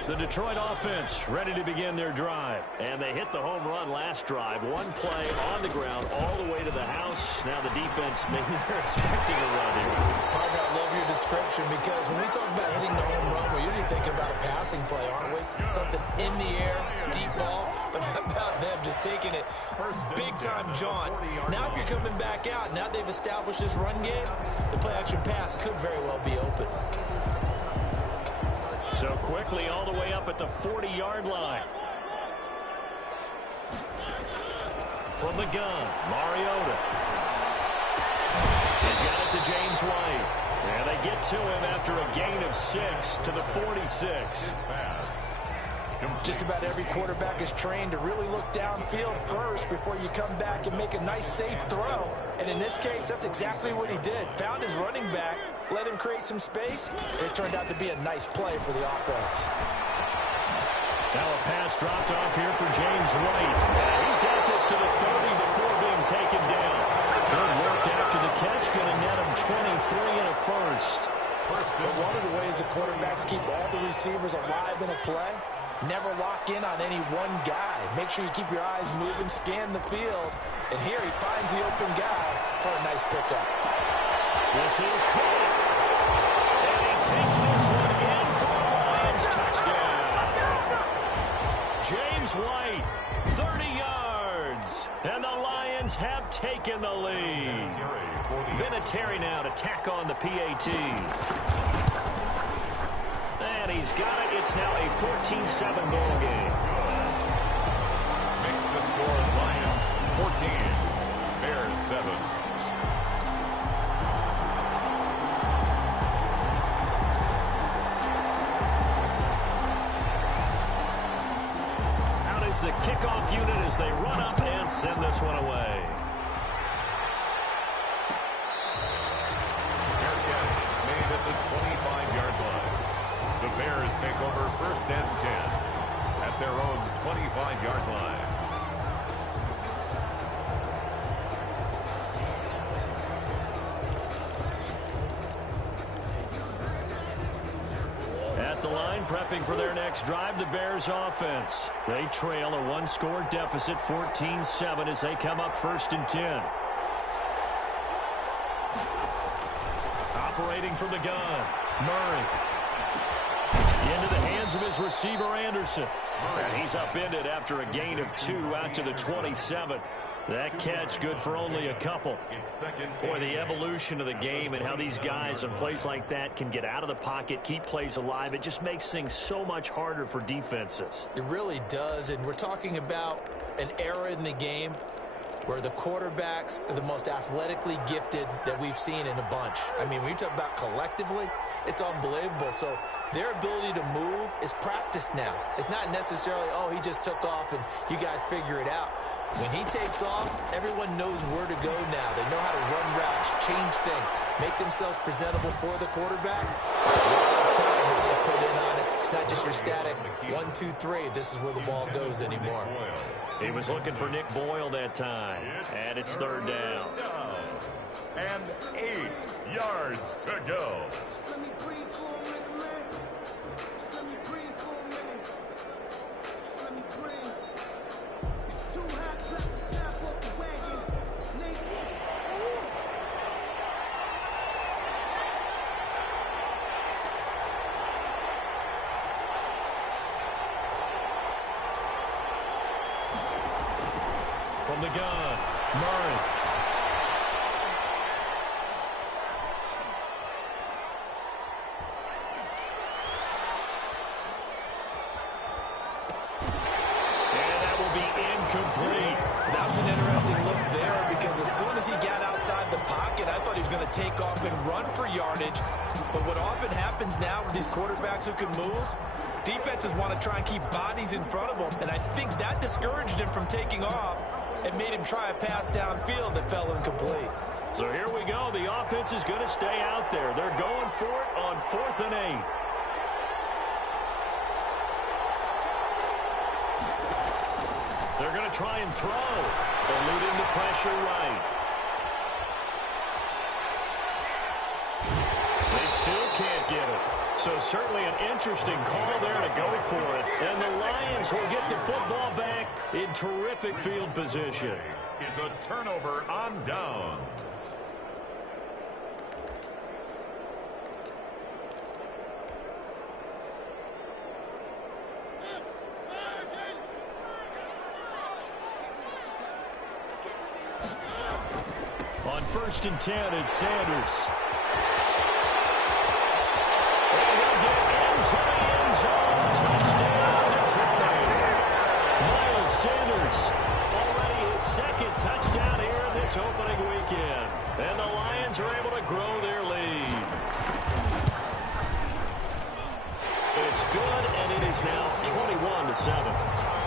The Detroit offense ready to begin their drive. And they hit the home run last drive. One play on the ground all the way to the house. Now the defense, maybe they're expecting a run here. Partner, I love your description because when we talk about hitting the home run, we're usually thinking about a passing play, aren't we? Something in the air, deep ball. But how about them just taking it big-time jaunt? Now if you're coming back out, now they've established this run game, the play-action pass could very well be open. So quickly all the way up at the 40-yard line. From the gun, Mariota. He's got it to James White. And they get to him after a gain of 6 to the 46. Just about every quarterback is trained to really look downfield first before you come back and make a nice, safe throw. And in this case, that's exactly what he did. Found his running back, let him create some space, and it turned out to be a nice play for the offense. Now a pass dropped off here for James White. And he's got this to the 30 before being taken down. Good work after the catch. Going to net him 23 and a first. But one of the ways the quarterbacks keep all the receivers alive in a play, never lock in on any one guy. Make sure you keep your eyes moving, scan the field. And here he finds the open guy for a nice pickup. This is caught. And he takes this one in for a Lions touchdown. James White, 30 yards. And the Lions have taken the lead. Vinatieri now to tack on the PAT. And he's got it. It's now a 14-7 ball game. Makes the score Lions 14, Bears 7. Out is the kickoff unit as they run up and send this one away. Fair catch made at the 25-yard line. The Bears take over 1st and 10 at their own 25-yard line. At the line, prepping for their next drive, the Bears offense. They trail a one-score deficit, 14-7, as they come up 1st and 10. Operating from the gun, Murray. Into the hands of his receiver, Anderson. And he's upended after a gain of 2 out to the 27. That catch good for only a couple. Boy, the evolution of the game and how these guys in plays like that can get out of the pocket, keep plays alive, it just makes things so much harder for defenses. It really does, and we're talking about an era in the game where the quarterbacks are the most athletically gifted that we've seen in a bunch. I mean, when you talk about collectively, it's unbelievable. So their ability to move is practiced now. It's not necessarily, oh, he just took off and you guys figure it out. When he takes off, everyone knows where to go now. They know how to run routes, change things, make themselves presentable for the quarterback. It's a lot of time that they put in on it. It's not just your static 1, 2, 3. This is where the ball goes anymore. He was looking for Nick Boyle that time, and it's third down. And 8 yards to go. From the gun, Murray. And that will be incomplete. That was an interesting look there because as soon as he got outside the pocket, I thought he was going to take off and run for yardage. But what often happens now with these quarterbacks who can move, defenses want to try and keep bodies in front of them, and I think that discouraged him from taking off. It made him try a pass downfield that fell incomplete. So here we go. The offense is going to stay out there. They're going for it on 4th and 8. They're going to try and throw, eluding the pressure right. They still can't get it. So certainly an interesting call there to go for it. And the Lions will get the football back in terrific field position. Is a turnover on downs. On 1st and 10, it's Sanders. To the end zone, touchdown, Detroit. Miles Sanders, already his 2nd touchdown here in this opening weekend. And the Lions are able to grow their lead. It's good, and it is now 21-7.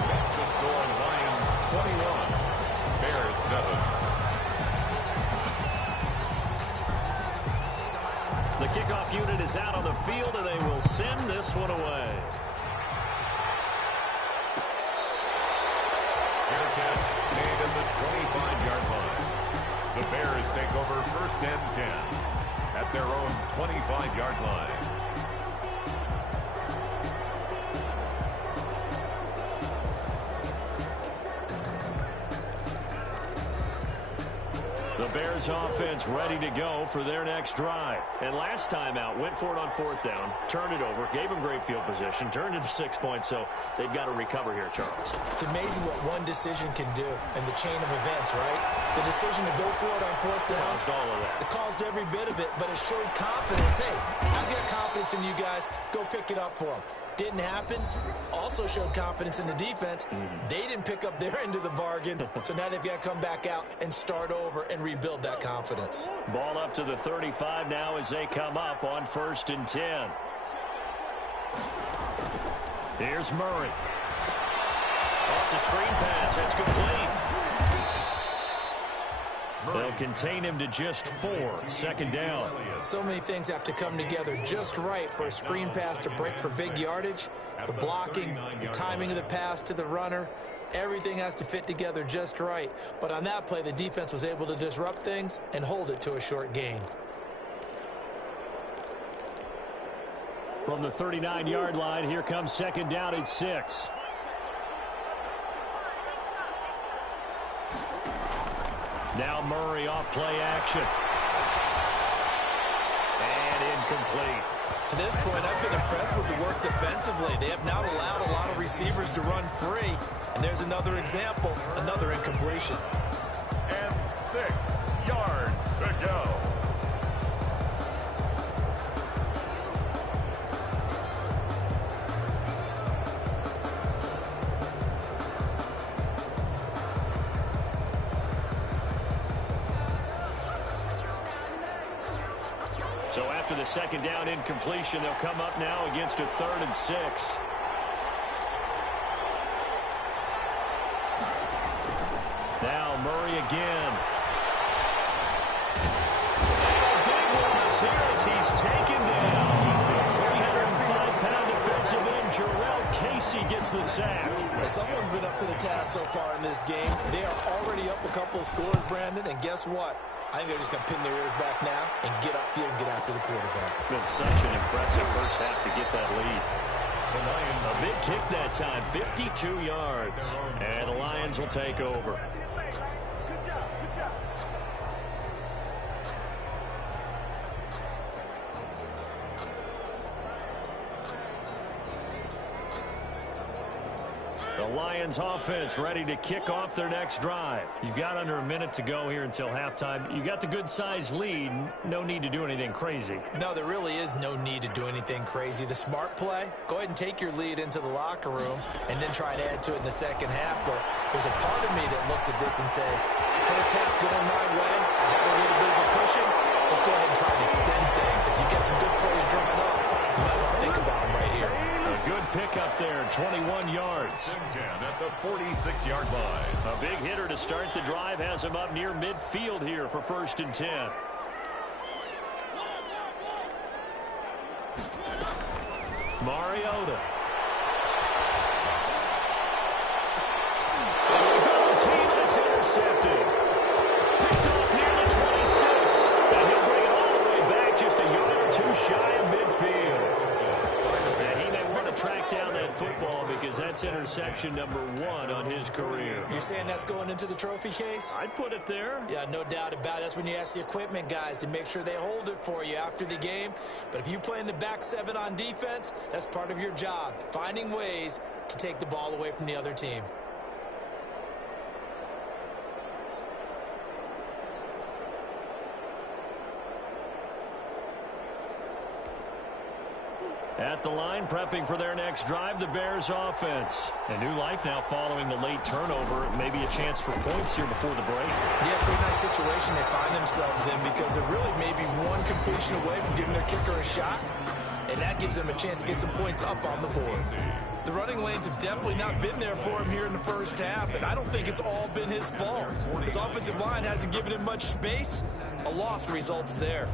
That's the score. Lions 21, Bears 7. The kickoff unit is out on the field, and they will send this one away. Fair catch made in the 25-yard line. The Bears take over 1st and 10 at their own 25-yard line. The Bears offense ready to go for their next drive. And last time out, went for it on 4th down, turned it over, gave them great field position, turned it to 6 points, so they've got to recover here, Charles. It's amazing what one decision can do in the chain of events, right? The decision to go for it on 4th down. Caused all of that. It caused every bit of it, but it showed confidence. Hey, I've got confidence in you guys. Go pick it up for them. Didn't happen. Also showed confidence in the defense. They didn't pick up their end of the bargain, so now they've got to come back out and start over and rebuild that confidence. Ball up to the 35 now as they come up on 1st and 10. Here's Murray. Oh, it's a screen pass. It's complete. They'll contain him to just 4. 2nd down. So many things have to come together just right for a screen pass to break for big yardage. The blocking, the timing of the pass to the runner, everything has to fit together just right. But on that play, the defense was able to disrupt things and hold it to a short gain. From the 39-yard line, here comes 2nd down at 6. Now Murray off play action. And incomplete. To this point, I've been impressed with the work defensively. They have not allowed a lot of receivers to run free. And there's another example, another incompletion. And 6 yards to go. So after the second down incompletion, they'll come up now against a 3rd and 6. Now Murray again. And a big one is here as he's taken down. 305-pound defensive end Jarrell Casey gets the sack. Well, someone's been up to the task so far in this game. They are already up a couple of scores, Brandon, and guess what? I think they're just going to pin their ears back now and get upfield and get after the quarterback. Been such an impressive first half to get that lead. A big kick that time, 52 yards. And the Lions will take over. The Lions offense ready to kick off their next drive. You've got under a minute to go here until halftime. You got the good-sized lead. No need to do anything crazy. No, there really is no need to do anything crazy. The smart play, go ahead and take your lead into the locker room and then try and add to it in the second half. But there's a part of me that looks at this and says, first half going my way, I have a little bit of a cushion. Let's go ahead and try and extend things. If you get some good plays drawn up, you might want to think about them right here. A good pickup there, 21 yards. At the 46-yard line. A big hitter to start the drive has him up near midfield here for 1st and 10. Mariota. Double team, and it's intercepted. Picked off near the 26. And he'll bring it all the way back just a yard or two shy of midfield. And he may want to track down that football because that's interception number 1 on his career. You're saying that's going into the trophy case? I'd put it there. Yeah, no doubt about it. That's when you ask the equipment guys to make sure they hold it for you after the game. But if you play in the back 7 on defense, that's part of your job, finding ways to take the ball away from the other team. At the line, prepping for their next drive, the Bears offense. A new life now following the late turnover. Maybe a chance for points here before the break. Yeah, pretty nice situation they find themselves in because they're really maybe one completion away from giving their kicker a shot, and that gives them a chance to get some points up on the board. The running lanes have definitely not been there for him here in the first half, and I don't think it's all been his fault. His offensive line hasn't given him much space. A loss results there.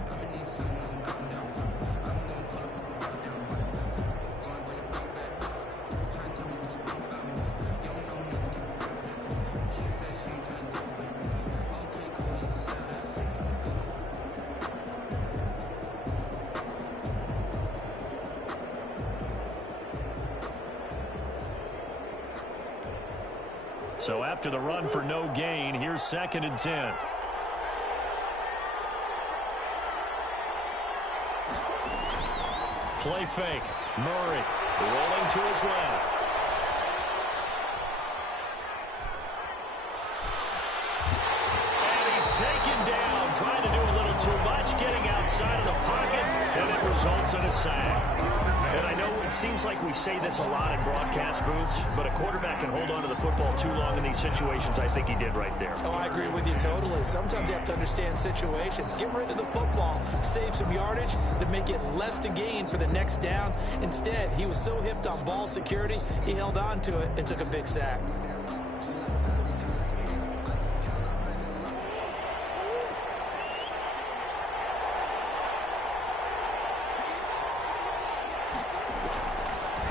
So after the run for no gain, here's 2nd and 10. Play fake. Murray rolling to his left. And he's taken down, trying to do a little too much, getting outside of the pocket, and it results in a sack. And I know it seems like we say this a lot in broadcast booths, but a quarterback can hold on to the football too long in these situations. I think he did right there. Oh, I agree with you totally. Sometimes you have to understand situations. Get rid of the football, save some yardage to make it less to gain for the next down. Instead, he was so hipped on ball security, he held on to it and took a big sack.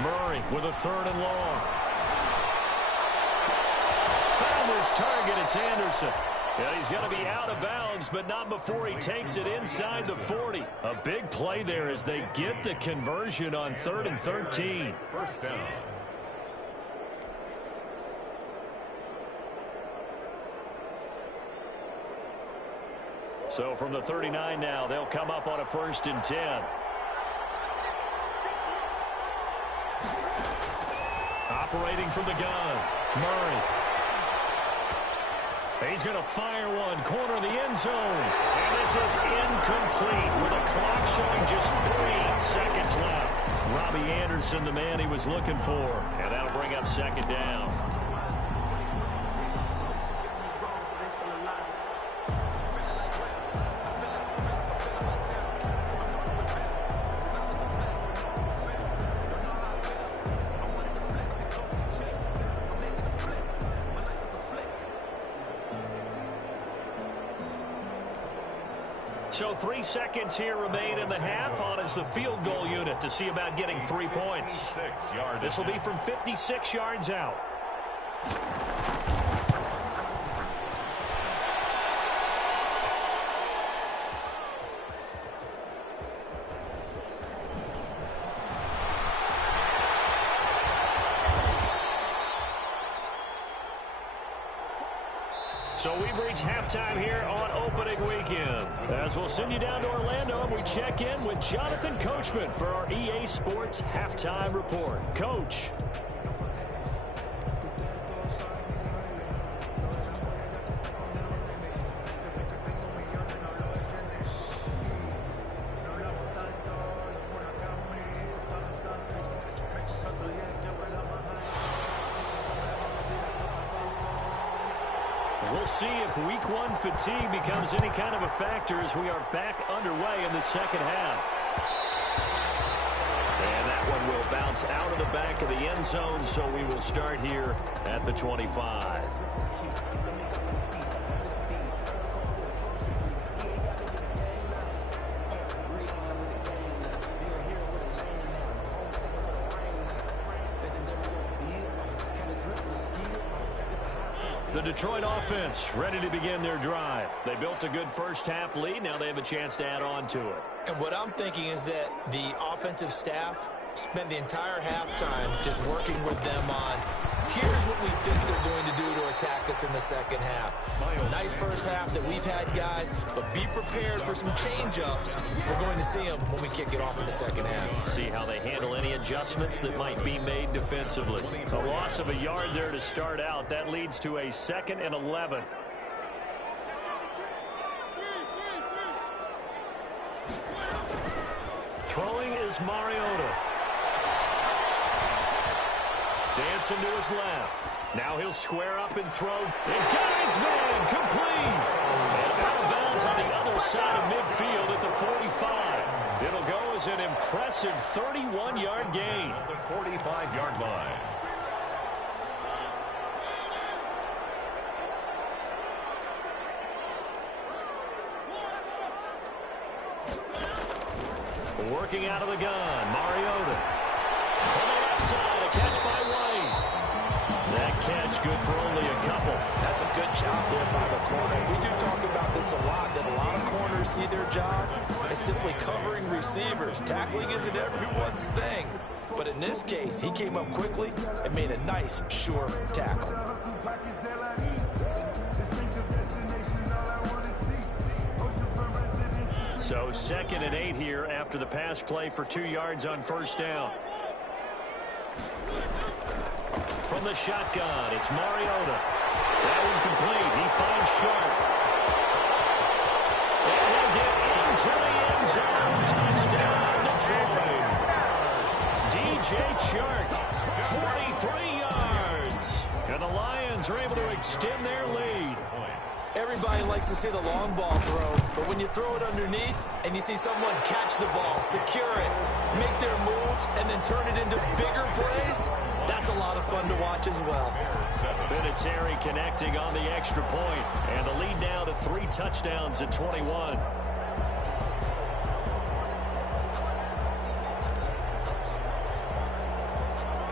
Murray with a 3rd and long. Found his target. It's Anderson. Yeah, he's going to be out of bounds, but not before he takes it inside the 40. A big play there as they get the conversion on 3rd and 13. First down. So from the 39 now, they'll come up on a 1st and 10. Operating from the gun, Murray. He's going to fire one, corner of the end zone. And this is incomplete with a clock showing just 3 seconds left. Robbie Anderson, the man he was looking for. And that'll bring up 2nd down. So 3 seconds here remain in the half on as the field goal unit to see about getting 3 points. This will be from 56 yards out. So we've reached halftime here on opening weekend. As we'll send you down to Orlando and we check in with Jonathan Coachman for our EA Sports Halftime Report. Coach. We'll see if week one fatigue becomes any kind of a factor as we are back underway in the second half. And that one will bounce out of the back of the end zone, so we will start here at the 25. The Detroit offense ready to begin their drive. They built a good first half lead. Now they have a chance to add on to it. And what I'm thinking is that the offensive staff spent the entire halftime just working with them on, here's what we think they're going to do to attack us in the second half. Nice first half that we've had, guys, but be prepared for some change-ups. We're going to see them when we kick it off in the second half. See how they handle any adjustments that might be made defensively. A loss of a yard there to start out. That leads to a 2nd and 11. Throwing is Mariota. Dancing to his left. Now he'll square up and throw. And got his man complete. And out of bounds on the other side of midfield at the 45. It'll go as an impressive 31-yard gain. The 45-yard line. Working out of the gun, Mariota. On the outside, a catch by White. That catch good for only a couple. That's a good job there by the corner. We do talk about this a lot, that a lot of corners see their job as simply covering receivers. Tackling isn't everyone's thing. But in this case, he came up quickly and made a nice, sure tackle. So 2nd and 8 here after the pass play for 2 yards on first down. From the shotgun, it's Mariota. That one complete. He finds Sharp. And he'll get into the end zone. Touchdown, Detroit. DJ Chark, 43 yards. And the Lions are able to extend their lead. Everybody likes to see the long ball throw, but when you throw it underneath and you see someone catch the ball, secure it, make their moves, and then turn it into bigger plays, that's a lot of fun to watch as well. Vinatieri connecting on the extra point, and the lead now to 3 touchdowns at 21.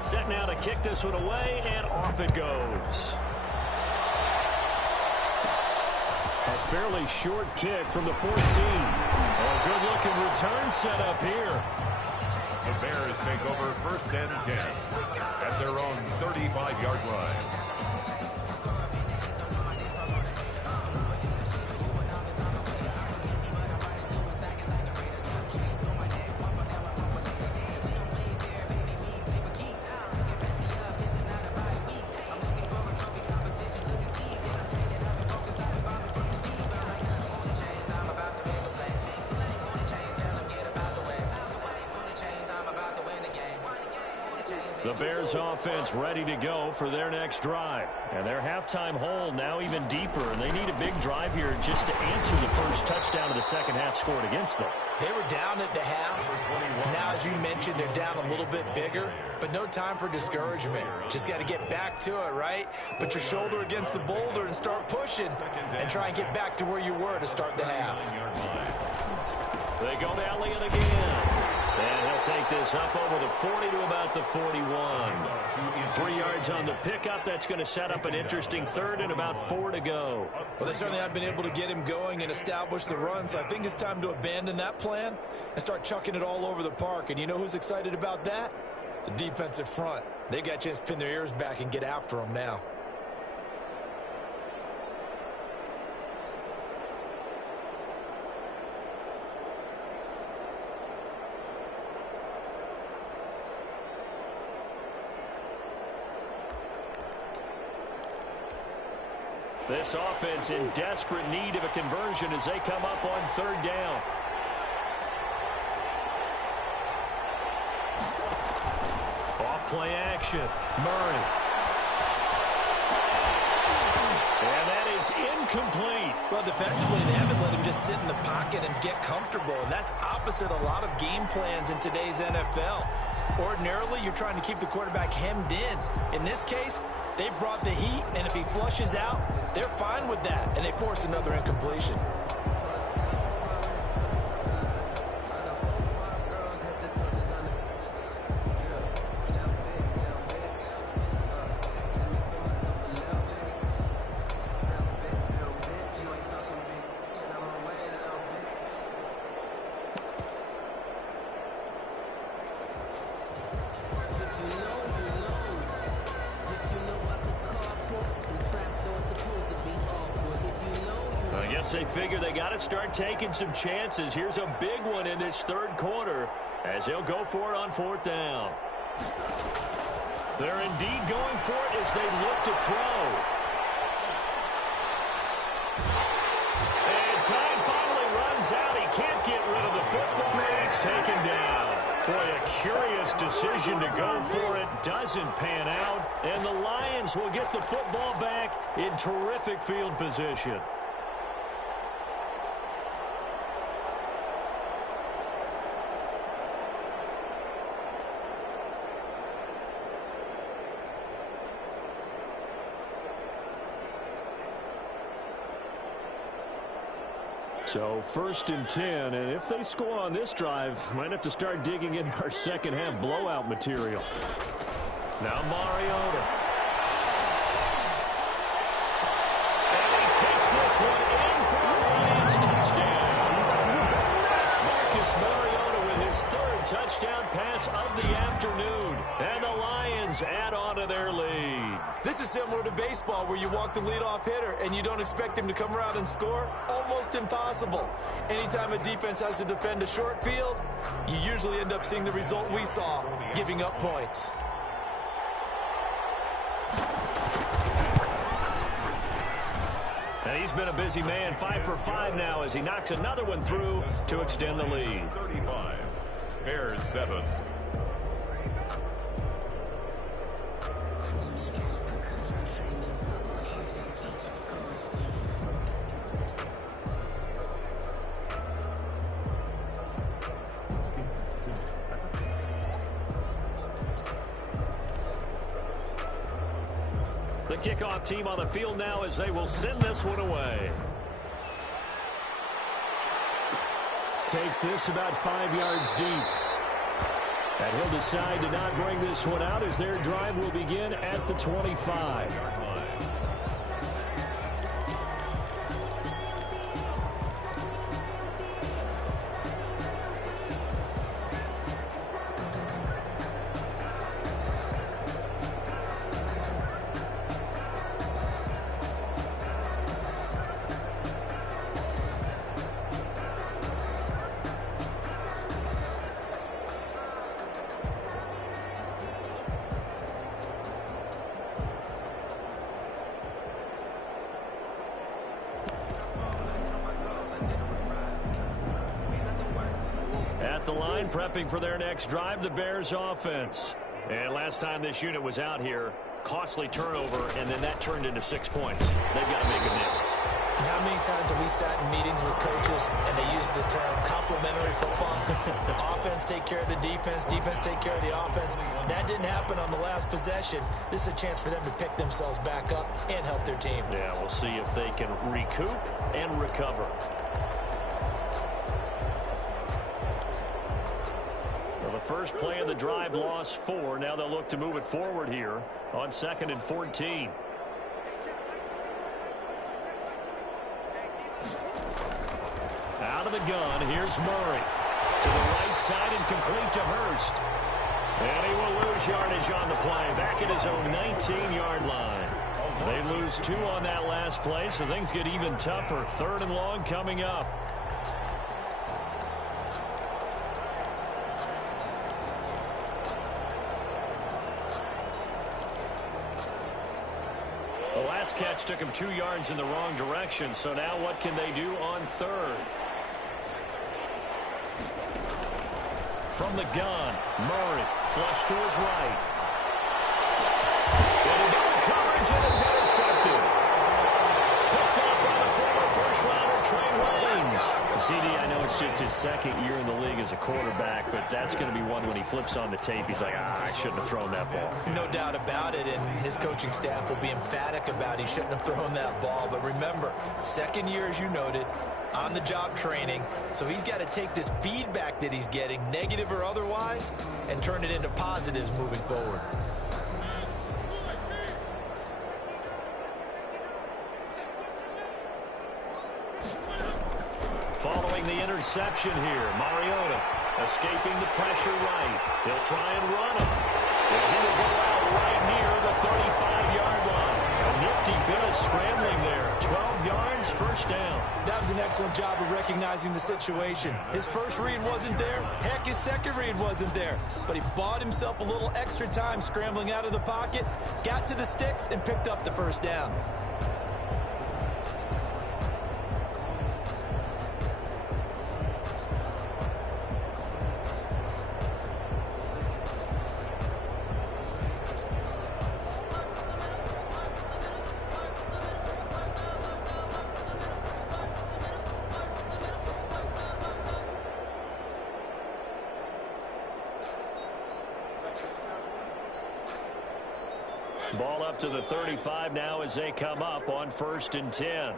Set now to kick this one away, and off it goes. A fairly short kick from the 14. A good-looking return set up here. The Bears take over 1st and 10 at their own 35-yard line. Change The Bears offense ready to go for their next drive. And their halftime hole now even deeper, and they need a big drive here just to answer the first touchdown of the second half scored against them. They were down at the half. Now, as you mentioned, they're down a little bit bigger, but no time for discouragement. Just got to get back to it, right? Put your shoulder against the boulder and start pushing and try and get back to where you were to start the half. They go to Elliott again. And he'll take this up over the 40 to about the 41. 3 yards on the pickup. That's going to set up an interesting third and about 4 to go. Well, they certainly have been able to get him going and establish the run, so I think it's time to abandon that plan and start chucking it all over the park. And you know who's excited about that? The defensive front. They got a chance to pin their ears back and get after him now. This offense in desperate need of a conversion as they come up on third down. Off play action. Murray. And that is incomplete. Well, defensively, they haven't let him just sit in the pocket and get comfortable, and that's opposite a lot of game plans in today's NFL. Ordinarily, you're trying to keep the quarterback hemmed in. In this case, they brought the heat, and if he flushes out, they're fine with that, and they force another incompletion. They figure they got to start taking some chances. Here's a big one in this third quarter as they'll go for it on fourth down. They're indeed going for it as they look to throw. And time finally runs out. He can't get rid of the football. He's taken down. Boy, a curious decision to go for it. Doesn't pan out. And the Lions will get the football back in terrific field position. So 1st and 10, and if they score on this drive, might have to start digging into our second half blowout material. Now Mariota. And he takes this one in for a Lions touchdown. Marcus Mariota with his 3rd touchdown pass of the afternoon. And the Lions add on to their lead. This is similar to baseball where you walk the leadoff hitter and you don't expect him to come around and score. Almost impossible. Anytime a defense has to defend a short field, you usually end up seeing the result we saw, giving up points. And he's been a busy man, 5 for 5 now as he knocks another one through to extend the lead. 35, Bears 7. The kickoff team on the field now as they will send this one away. Takes this about 5 yards deep. And he'll decide to not bring this one out as their drive will begin at the 25. The line prepping for their next drive, the Bears offense. And last time this unit was out here, costly turnover, and then that turned into 6 points. They've got to make amends. And how many times have we sat in meetings with coaches and they use the term complementary football? Offense take care of the defense, defense take care of the offense. That didn't happen on the last possession. This is a chance for them to pick themselves back up and help their team. Yeah, we'll see if they can recoup and recover. Well, the first play of the drive lost 4. Now they'll look to move it forward here on 2nd and 14. Out of the gun, here's Murray. To the right side and complete to Hurst. And he will lose yardage on the play. Back at his own 19-yard line. They lose 2 on that last play, so things get even tougher. 3rd and long coming up. The last catch took him 2 yards in the wrong direction, so now what can they do on 3rd? From the gun, Murray, flush to his right. And double coverage, and it's intercepted. Picked up by the former first-rounder, Trey Waynes. CD, I know it's just his 2nd year in the league as a quarterback, but that's going to be one when he flips on the tape. He's like, I shouldn't have thrown that ball. No doubt about it, and his coaching staff will be emphatic about he shouldn't have thrown that ball. But remember, 2nd year, as you noted, on-the-job training, so he's got to take this feedback that he's getting, negative or otherwise, and turn it into positives moving forward. Following the interception here, Mariota escaping the pressure right. He'll try and run him. And he will go out right near the 35-yard line. A nifty bit of scrambling there. 12 yards, first down. That was an excellent job of recognizing the situation. His first read wasn't there. Heck, his second read wasn't there. But he bought himself a little extra time scrambling out of the pocket, got to the sticks, and picked up the first down. Ball up to the 35 now as they come up on 1st and 10.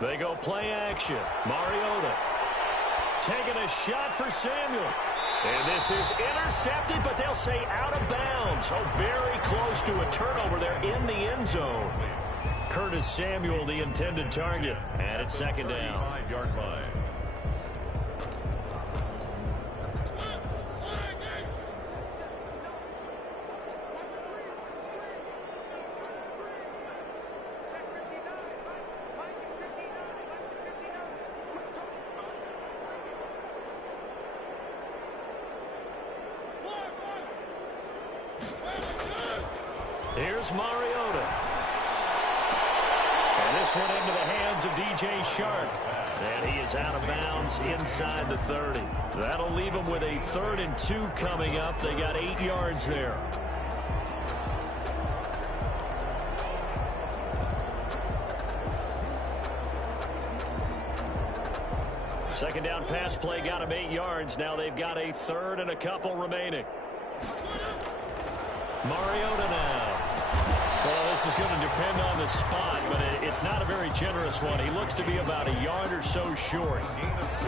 They go play action. Mariota taking a shot for Samuel. And this is intercepted, but they'll say out of bounds. Oh, very close to a turnover there in the end zone. Curtis Samuel, the intended target. And it's 2nd down. 5-yard line. Here's Mariota. And this one into the hands of DJ Shark. And he is out of bounds inside the 30. That'll leave him with a 3rd and 2 coming up. They got 8 yards there. Second down pass play got him 8 yards. Now they've got a 3rd and a couple remaining. Mariota now. Well, this is going to depend on the spot, but it's not a very generous one. He looks to be about a yard or so short.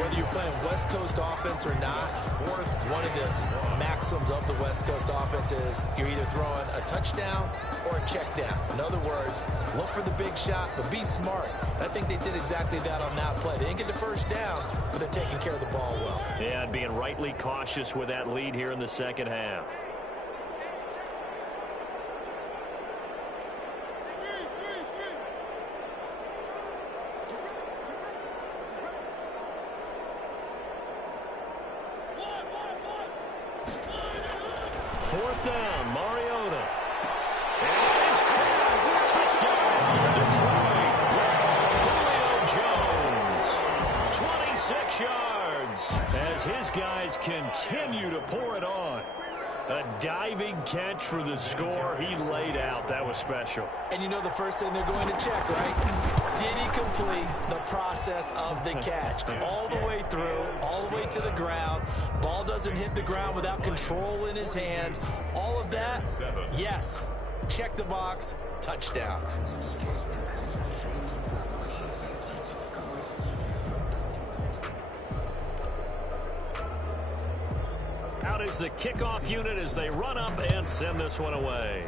Whether you're playing West Coast offense or not, one of the maxims of the West Coast offense is you're either throwing a touchdown or a check down. In other words, look for the big shot, but be smart. And I think they did exactly that on that play. They didn't get the first down, but they're taking care of the ball well. Yeah, and being rightly cautious with that lead here in the second half. Fourth down, Mariota. And it is caught. Touchdown, Detroit. Julio Jones. guys continue to pour it on. A diving catch for the score. He laid out. That was special. And you know the first thing they're going to check, right? Did he complete the process of the catch? All the way through, all the way to the ground. Ball doesn't hit the ground without control in his hands. All of that, yes. Check the box, touchdown. Out is the kickoff unit as they run up and send this one away.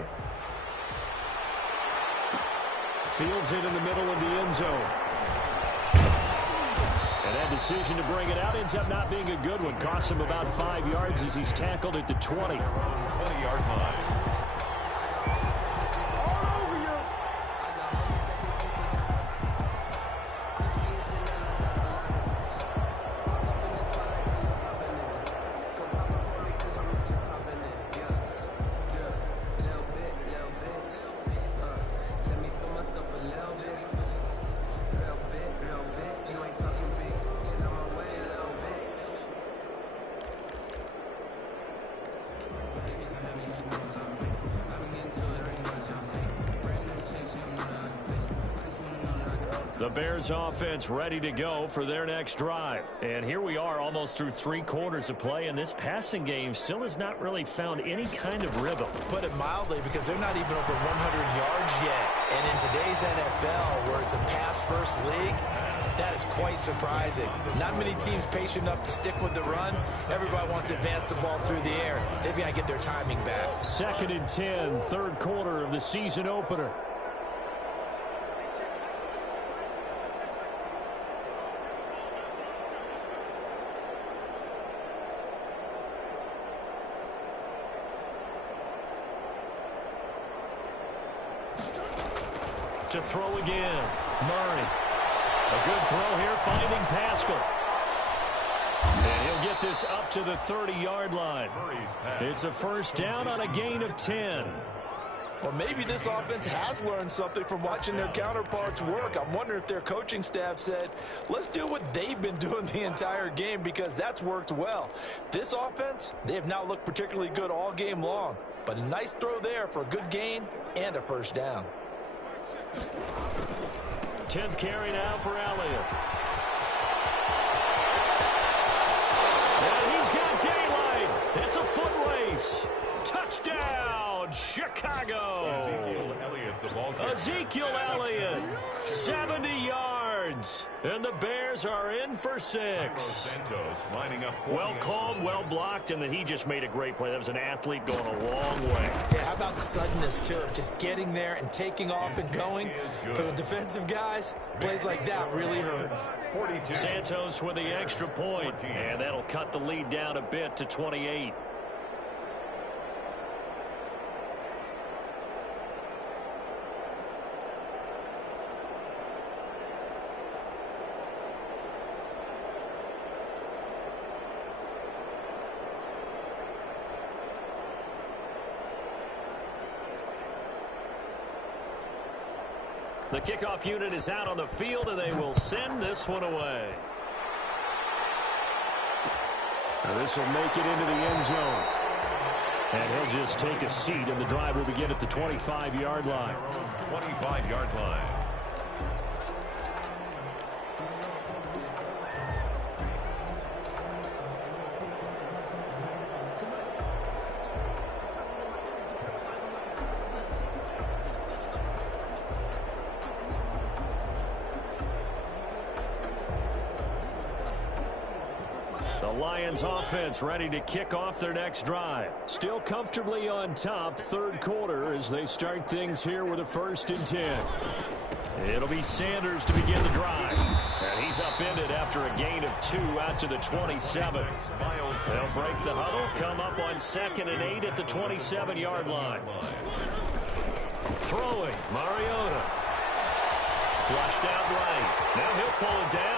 Fields it in the middle of the end zone. And that decision to bring it out ends up not being a good one. Costs him about 5 yards as he's tackled at the 20. 20-yard line. The Bears offense ready to go for their next drive. And here we are almost through 3 quarters of play, and this passing game still has not really found any kind of rhythm. Put it mildly, because they're not even over 100 yards yet. And in today's NFL, where it's a pass-first league, that is quite surprising. Not many teams patient enough to stick with the run. Everybody wants to advance the ball through the air. They've got to get their timing back. 2nd and 10, 3rd quarter of the season opener. To throw again, Murray. A good throw here, finding Pascal. And he'll get this up to the 30-yard line. It's a first down on a gain of 10. Well, maybe this offense has learned something from watching their counterparts work. I'm wondering if their coaching staff said, let's do what they've been doing the entire game, because that's worked well. This offense, they have not looked particularly good all game long. But a nice throw there for a good gain and a first down. 10th carry now for Elliott. And he's got daylight. It's a foot race. Touchdown, Chicago. Ezekiel Elliott, the ball carrier. Ezekiel Elliott, 70 yards. And the Bears are in for 6. Santos lining up. Well called, well blocked, and then he just made a great play. That was an athlete going a long way. Yeah, how about the suddenness, too, of just getting there and taking off and going? For the defensive guys, plays like that really hurt. 42. Santos with the extra point, and that'll cut the lead down a bit to 28. The kickoff unit is out on the field, and they will send this one away. Now this will make it into the end zone. And he'll just take a seat, and the drive will begin at the 25-yard line. 25-yard line. Lions offense ready to kick off their next drive. Still comfortably on top, 3rd quarter, as they start things here with a 1st and 10. It'll be Sanders to begin the drive. And he's upended after a gain of 2 out to the 27. They'll break the huddle, come up on 2nd and 8 at the 27-yard line. Throwing, Mariota. Flushed out right. Now he'll pull it down.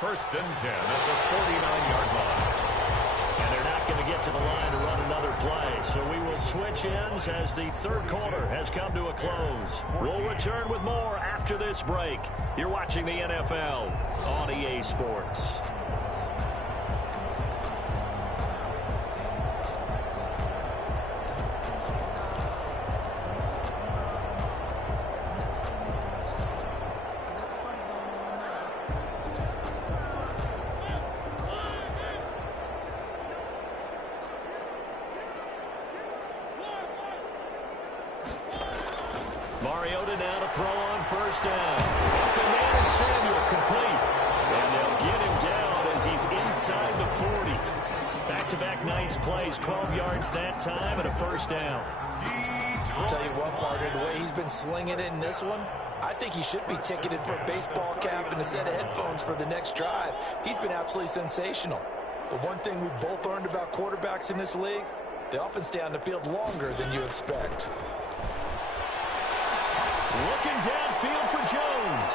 First and 10 at the 49-yard line. And they're not going to get to the line to run another play. So we will switch ends as the third quarter has come to a close. We'll return with more after this break. You're watching the NFL on EA Sports. Mariota now to throw on first down. Open man is Samuel, complete. And they'll get him down as he's inside the 40. Back-to-back nice plays, 12 yards that time and a first down. I'll tell you what, partner, the way he's been slinging it in this one, I think he should be ticketed for a baseball cap and a set of headphones for the next drive. He's been absolutely sensational. The one thing we've both learned about quarterbacks in this league, they often stay on the field longer than you expect. Looking downfield for Jones.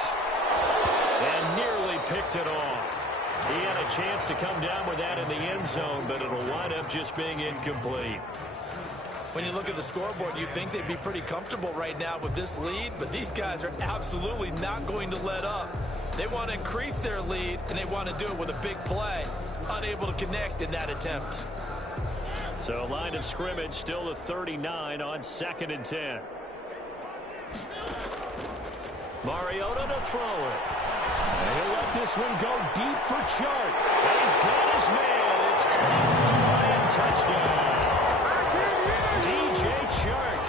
And nearly picked it off. He had a chance to come down with that in the end zone, but it'll wind up just being incomplete. When you look at the scoreboard, you'd think they'd be pretty comfortable right now with this lead, but these guys are absolutely not going to let up. They want to increase their lead, and they want to do it with a big play. Unable to connect in that attempt. So line of scrimmage still the 39 on 2nd and 10. Mariota to throw it. And he'll let this one go deep for Chark. And he's got his man. It's caught for Ryan. Touchdown. DJ Chark.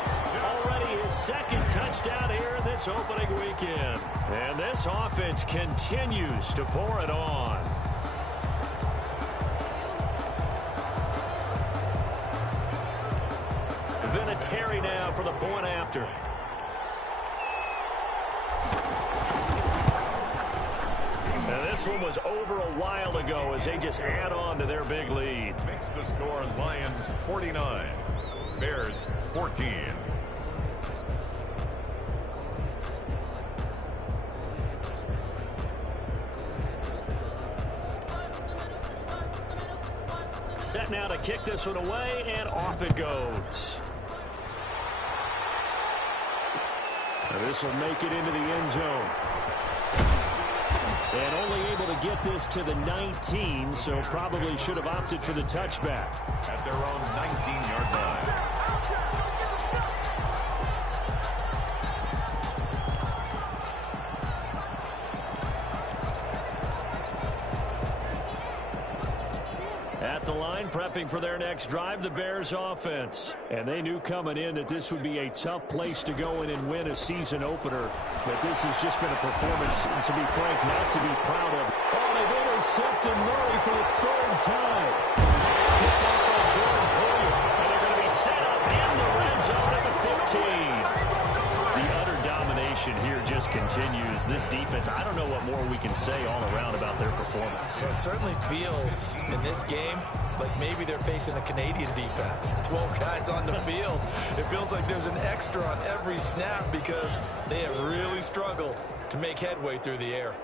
Already his second touchdown here in this opening weekend. And this offense continues to pour it on. Vinatieri now for the point after. And this one was over a while ago as they just add on to their big lead. Makes the score Lions 49, Bears 14. Set now to kick this one away, and off it goes. And this will make it into the end zone. And only able to get this to the 19, so probably should have opted for the touchback. At their own 19-yard line. At the line, prepping for their next drive, the Bears offense. And they knew coming in that this would be a tough place to go in and win a season opener. But this has just been a performance, to be frank, not to be proud of. Oh, they've intercepted Murray for the third time. Picked up by Jordan Poyer. And they're going to be set up in the red zone at the 15. The utter domination here just continues. This defense, I don't know what more we can say all around about their performance. It certainly feels in this game like maybe they're facing a Canadian defense. 12 guys on the field. It feels like there's an extra on every snap because they have really struggled to make headway through the air.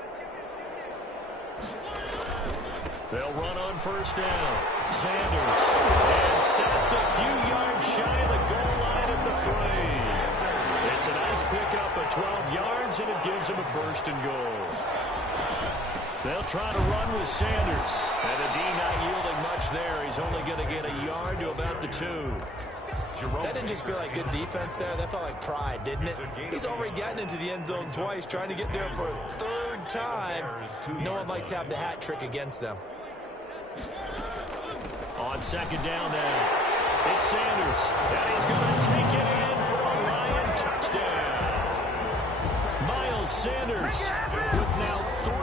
They'll run on first down. Sanders. And stopped a few yards shy of the goal line at the 3. It's a nice pickup of 12 yards, and it gives him a first and goal. They'll try to run with Sanders. And the D not yielding much there. He's only going to get a yard to about the 2. That didn't just feel like good defense there. That felt like pride, didn't it? He's already gotten into the end zone twice, trying to get there for a third time. No one likes to have the hat trick against them. On second down now, it's Sanders. And he's going to take it in for a Lion touchdown. Miles Sanders with now 3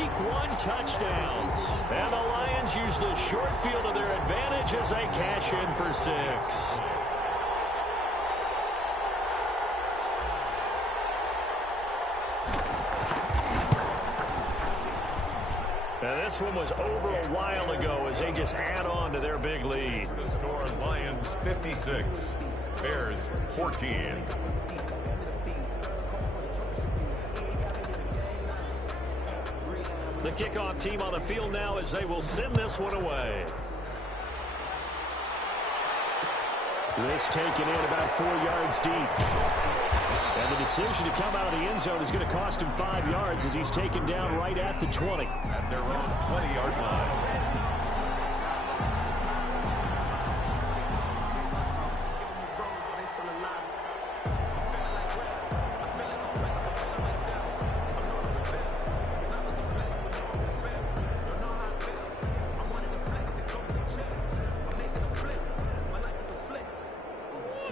Week 1 touchdowns. And the Lions use the short field to their advantage as they cash in for 6. Now this one was over a while ago as they just add on to their big lead. The score Lions 56, Bears 14. The kickoff team on the field now as they will send this one away. This taken in about 4 yards deep. And the decision to come out of the end zone is going to cost him 5 yards as he's taken down right at the 20. At their own 20-yard line.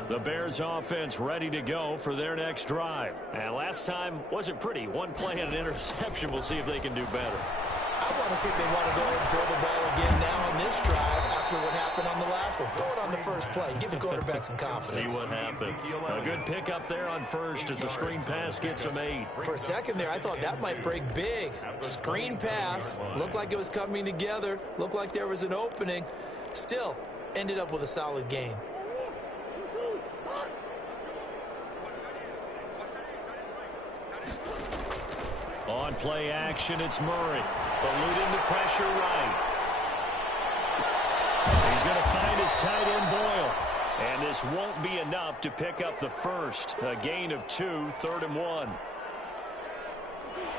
The Bears offense ready to go for their next drive. And last time wasn't pretty. One play and an interception. We'll see if they can do better. I want to see if they want to go ahead and throw the ball again now on this drive after what happened on the last one. Throw it on the first play. Give the quarterback some confidence. See what happens. A good pickup there on first as the screen pass gets him 8. For a second there, I thought that might break big. Screen pass. Looked like it was coming together. Looked like there was an opening. Still, ended up with a solid gain. On play action, it's Murray. Eluding the pressure right. He's going to find his tight end Boyle. And this won't be enough to pick up the first. A gain of 2, 3rd and 1.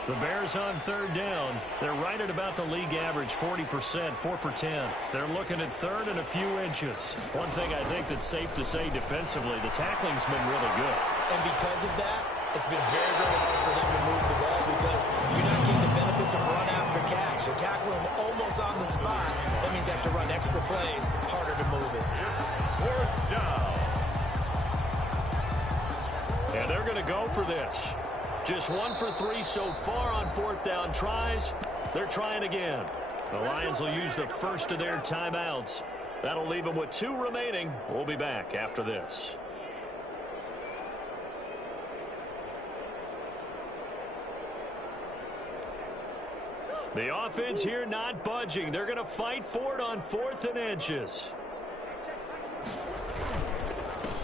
The Bears on 3rd down. They're right at about the league average, 40%, 4 for 10. They're looking at 3rd and a few inches. One thing I think that's safe to say defensively, the tackling's been really good. And because of that, it's been very, very hard for them to move the ball because you're not getting the benefits of run after catch. You're tackling them almost on the spot. That means you have to run extra plays, harder to move it. 4th down. And they're going to go for this. Just 1 for 3 so far on 4th down tries. They're trying again. The Lions will use the first of their timeouts. That'll leave them with 2 remaining. We'll be back after this. The offense here not budging. They're going to fight for it on 4th and inches.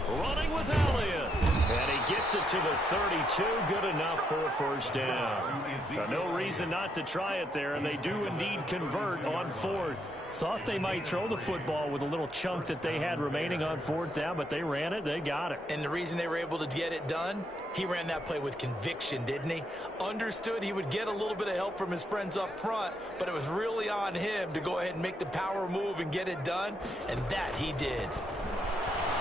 Running with Elliott. And he gets it to the 32. Good enough for a first down. No reason not to try it there, and they do indeed convert on 4th. Thought they might throw the football with a little chunk that they had remaining on 4th down, but they ran it. They got it. And the reason they were able to get it done, he ran that play with conviction, didn't he? Understood he would get a little bit of help from his friends up front, but it was really on him to go ahead and make the power move and get it done, and that he did.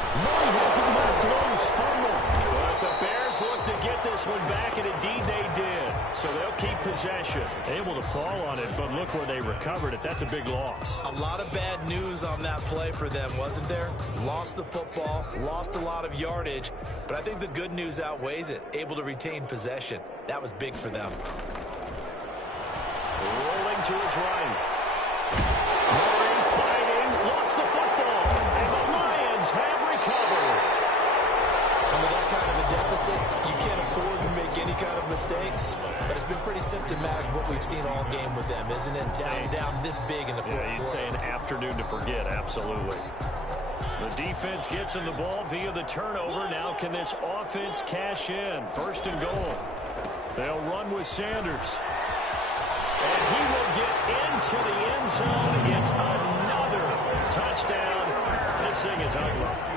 Murray has it knocked loose. Fumble. But the Bears look to get this one back, and indeed they did. So they'll keep possession. Able to fall on it, but look where they recovered it. That's a big loss. A lot of bad news on that play for them, wasn't there? Lost the football, lost a lot of yardage, but I think the good news outweighs it. Able to retain possession. That was big for them. Rolling to his right. Murray fighting, lost the football, and the Lions have recovered. And with that kind of a deficit, you can't afford to make any kind of mistakes. But it's been pretty symptomatic of what we've seen all game with them, isn't it? Down this big in the fourth quarter. Yeah, you'd say an afternoon to forget, absolutely. The defense gets him the ball via the turnover. Now can this offense cash in? 1st and goal. They'll run with Sanders. And he will get into the end zone. It's another touchdown. This thing is ugly.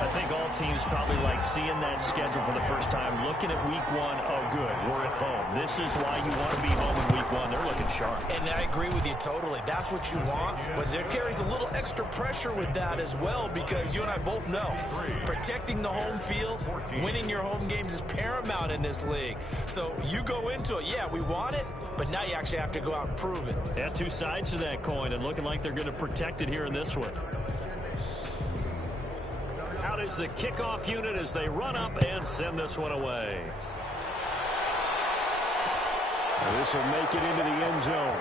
I think all teams probably like seeing that schedule for the first time, looking at week 1. Oh, good, we're at home. This is why you want to be home in week 1. They're looking sharp. And I agree with you totally. That's what you want, but there carries a little extra pressure with that as well because you and I both know protecting the home field, winning your home games is paramount in this league. So you go into it, yeah, we want it, but now you actually have to go out and prove it. Yeah, 2 sides to that coin, and looking like they're going to protect it here in this one. Out is the kickoff unit as they run up and send this one away. This will make it into the end zone.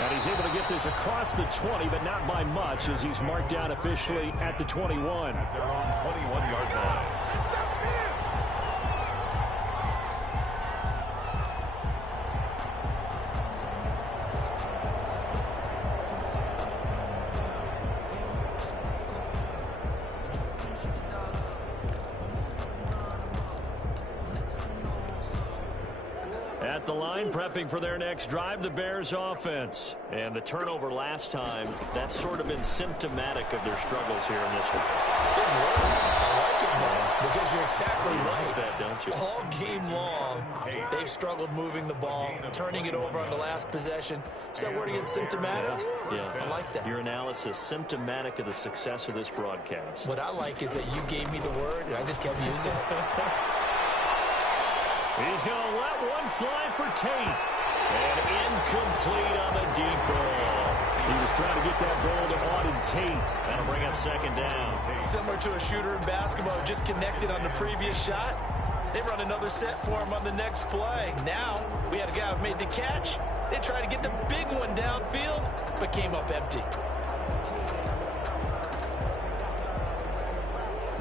And he's able to get this across the 20, but not by much as he's marked down officially at the 21. They're on 21-yard line. At At the line, prepping for their next drive, the Bears offense. And the turnover last time, that's sort of been symptomatic of their struggles here in this one. Good word. I like it, though, because you're exactly right. That, don't you? All game long, they've struggled moving the ball, turning it over on the last possession. Is that word again, symptomatic? Yeah. I like that. Your analysis, symptomatic of the success of this broadcast. What I like is that you gave me the word, and I just kept using it. He's going to let one fly for Tate. And incomplete on the deep ball. He was trying to get that ball to Auden Tate. That'll bring up second down. Similar to a shooter in basketball who just connected on the previous shot. They run another set for him on the next play. Now, we had a guy who made the catch. They tried to get the big one downfield, but came up empty.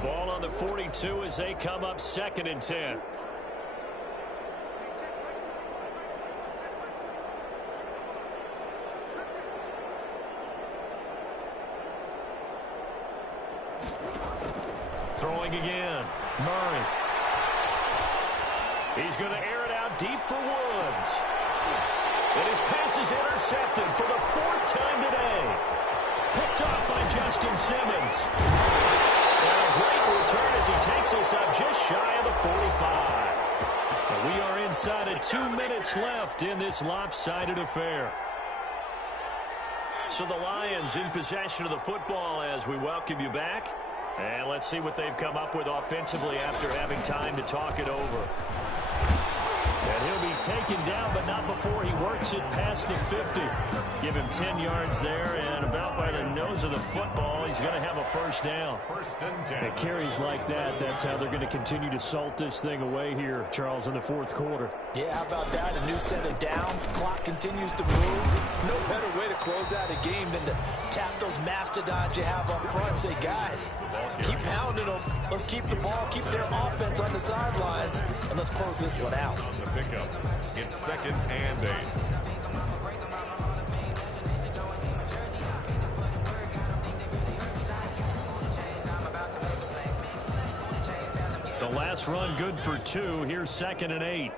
Ball on the 42 as they come up 2nd and 10. Throwing again. Murray. He's going to air it out deep for Woods. And his pass is intercepted for the 4th time today. Picked off by Justin Simmons. And a great return as he takes us up just shy of the 45. And we are inside of 2 minutes left in this lopsided affair. So the Lions in possession of the football as we welcome you back. And let's see what they've come up with offensively after having time to talk it over. And he'll be taken down, but not before he works it past the 50. Give him 10 yards there, and about by the nose of the football, he's going to have a first down. First and 10. At carries like that, that's how they're going to continue to salt this thing away here, Charles, in the 4th quarter. Yeah, how about that? A new set of downs. Clock continues to move. No better way to close out a game than to tap those mastodons you have up front and say, guys, keep pounding them. Let's keep the ball, keep their offense on the sidelines, and let's close this one out. On the pickup, it's 2nd and 8. The last run good for 2. Here's 2nd and 8.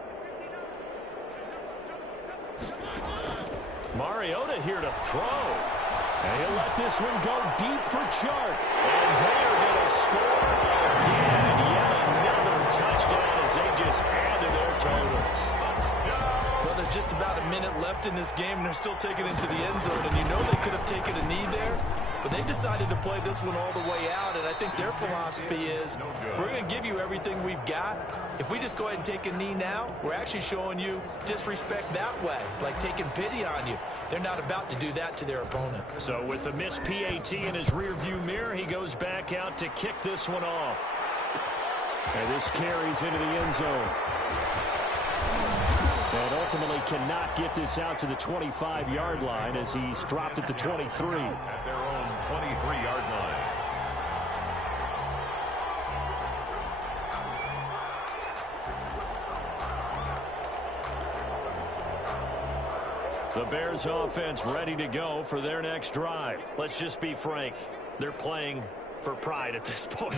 Mariota here to throw. And he'll let this one go deep for Chark. And they're going to score again. Yet another touchdown as they just add to their totals. Well, there's just about a minute left in this game, and they're still taking it into the end zone. And you know they could have taken a knee there, but they decided to play this one all the way out. And I think their philosophy is, we're going to give you everything we've got. If we just go ahead and take a knee now, we're actually showing you disrespect that way, like taking pity on you. They're not about to do that to their opponent. So with the missed PAT in his rearview mirror, he goes back out to kick this one off. And this carries into the end zone. And ultimately cannot get this out to the 25-yard line as he's dropped at the 23. At their own 23-yard line. The Bears offense ready to go for their next drive. Let's just be frank. They're playing for pride at this point.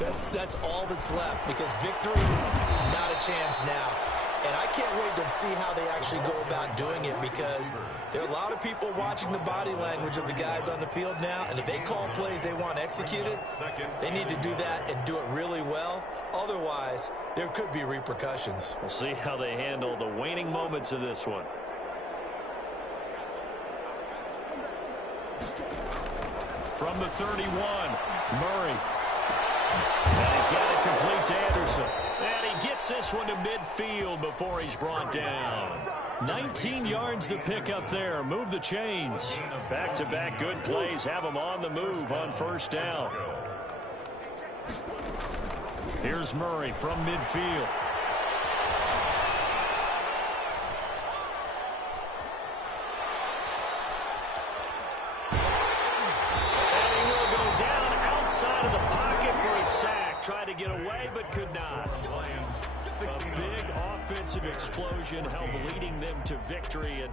That's all that's left, because victory, not a chance now. And I can't wait to see how they actually go about doing it, because there are a lot of people watching the body language of the guys on the field now, and if they call plays they want executed, they need to do that and do it really well. Otherwise, there could be repercussions. We'll see how they handle the waning moments of this one. From the 31, Murray. And he's got it complete to Anderson. And he gets this one to midfield before he's brought down. 19 yards to pick up there. Move the chains. Back-to-back good plays have them on the move on first down. Here's Murray from midfield. Tried to get away, but could not. A big offensive explosion helped leading them to victory. And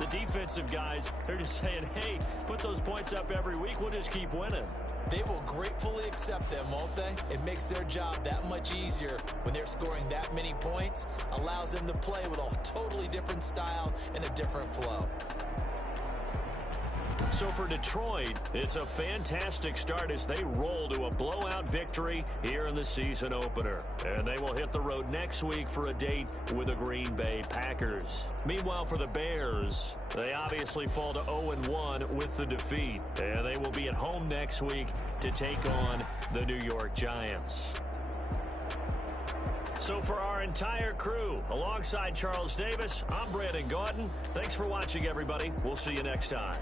The defensive guys, they're just saying, hey, put those points up every week. We'll just keep winning. They will gratefully accept them, won't they? It makes their job that much easier when they're scoring that many points. Allows them to play with a totally different style and a different flow. So for Detroit, it's a fantastic start as they roll to a blowout victory here in the season opener. And they will hit the road next week for a date with the Green Bay Packers. Meanwhile, for the Bears, they obviously fall to 0-1 with the defeat. And they will be at home next week to take on the New York Giants. So for our entire crew, alongside Charles Davis, I'm Brandon Gaudin. Thanks for watching, everybody. We'll see you next time.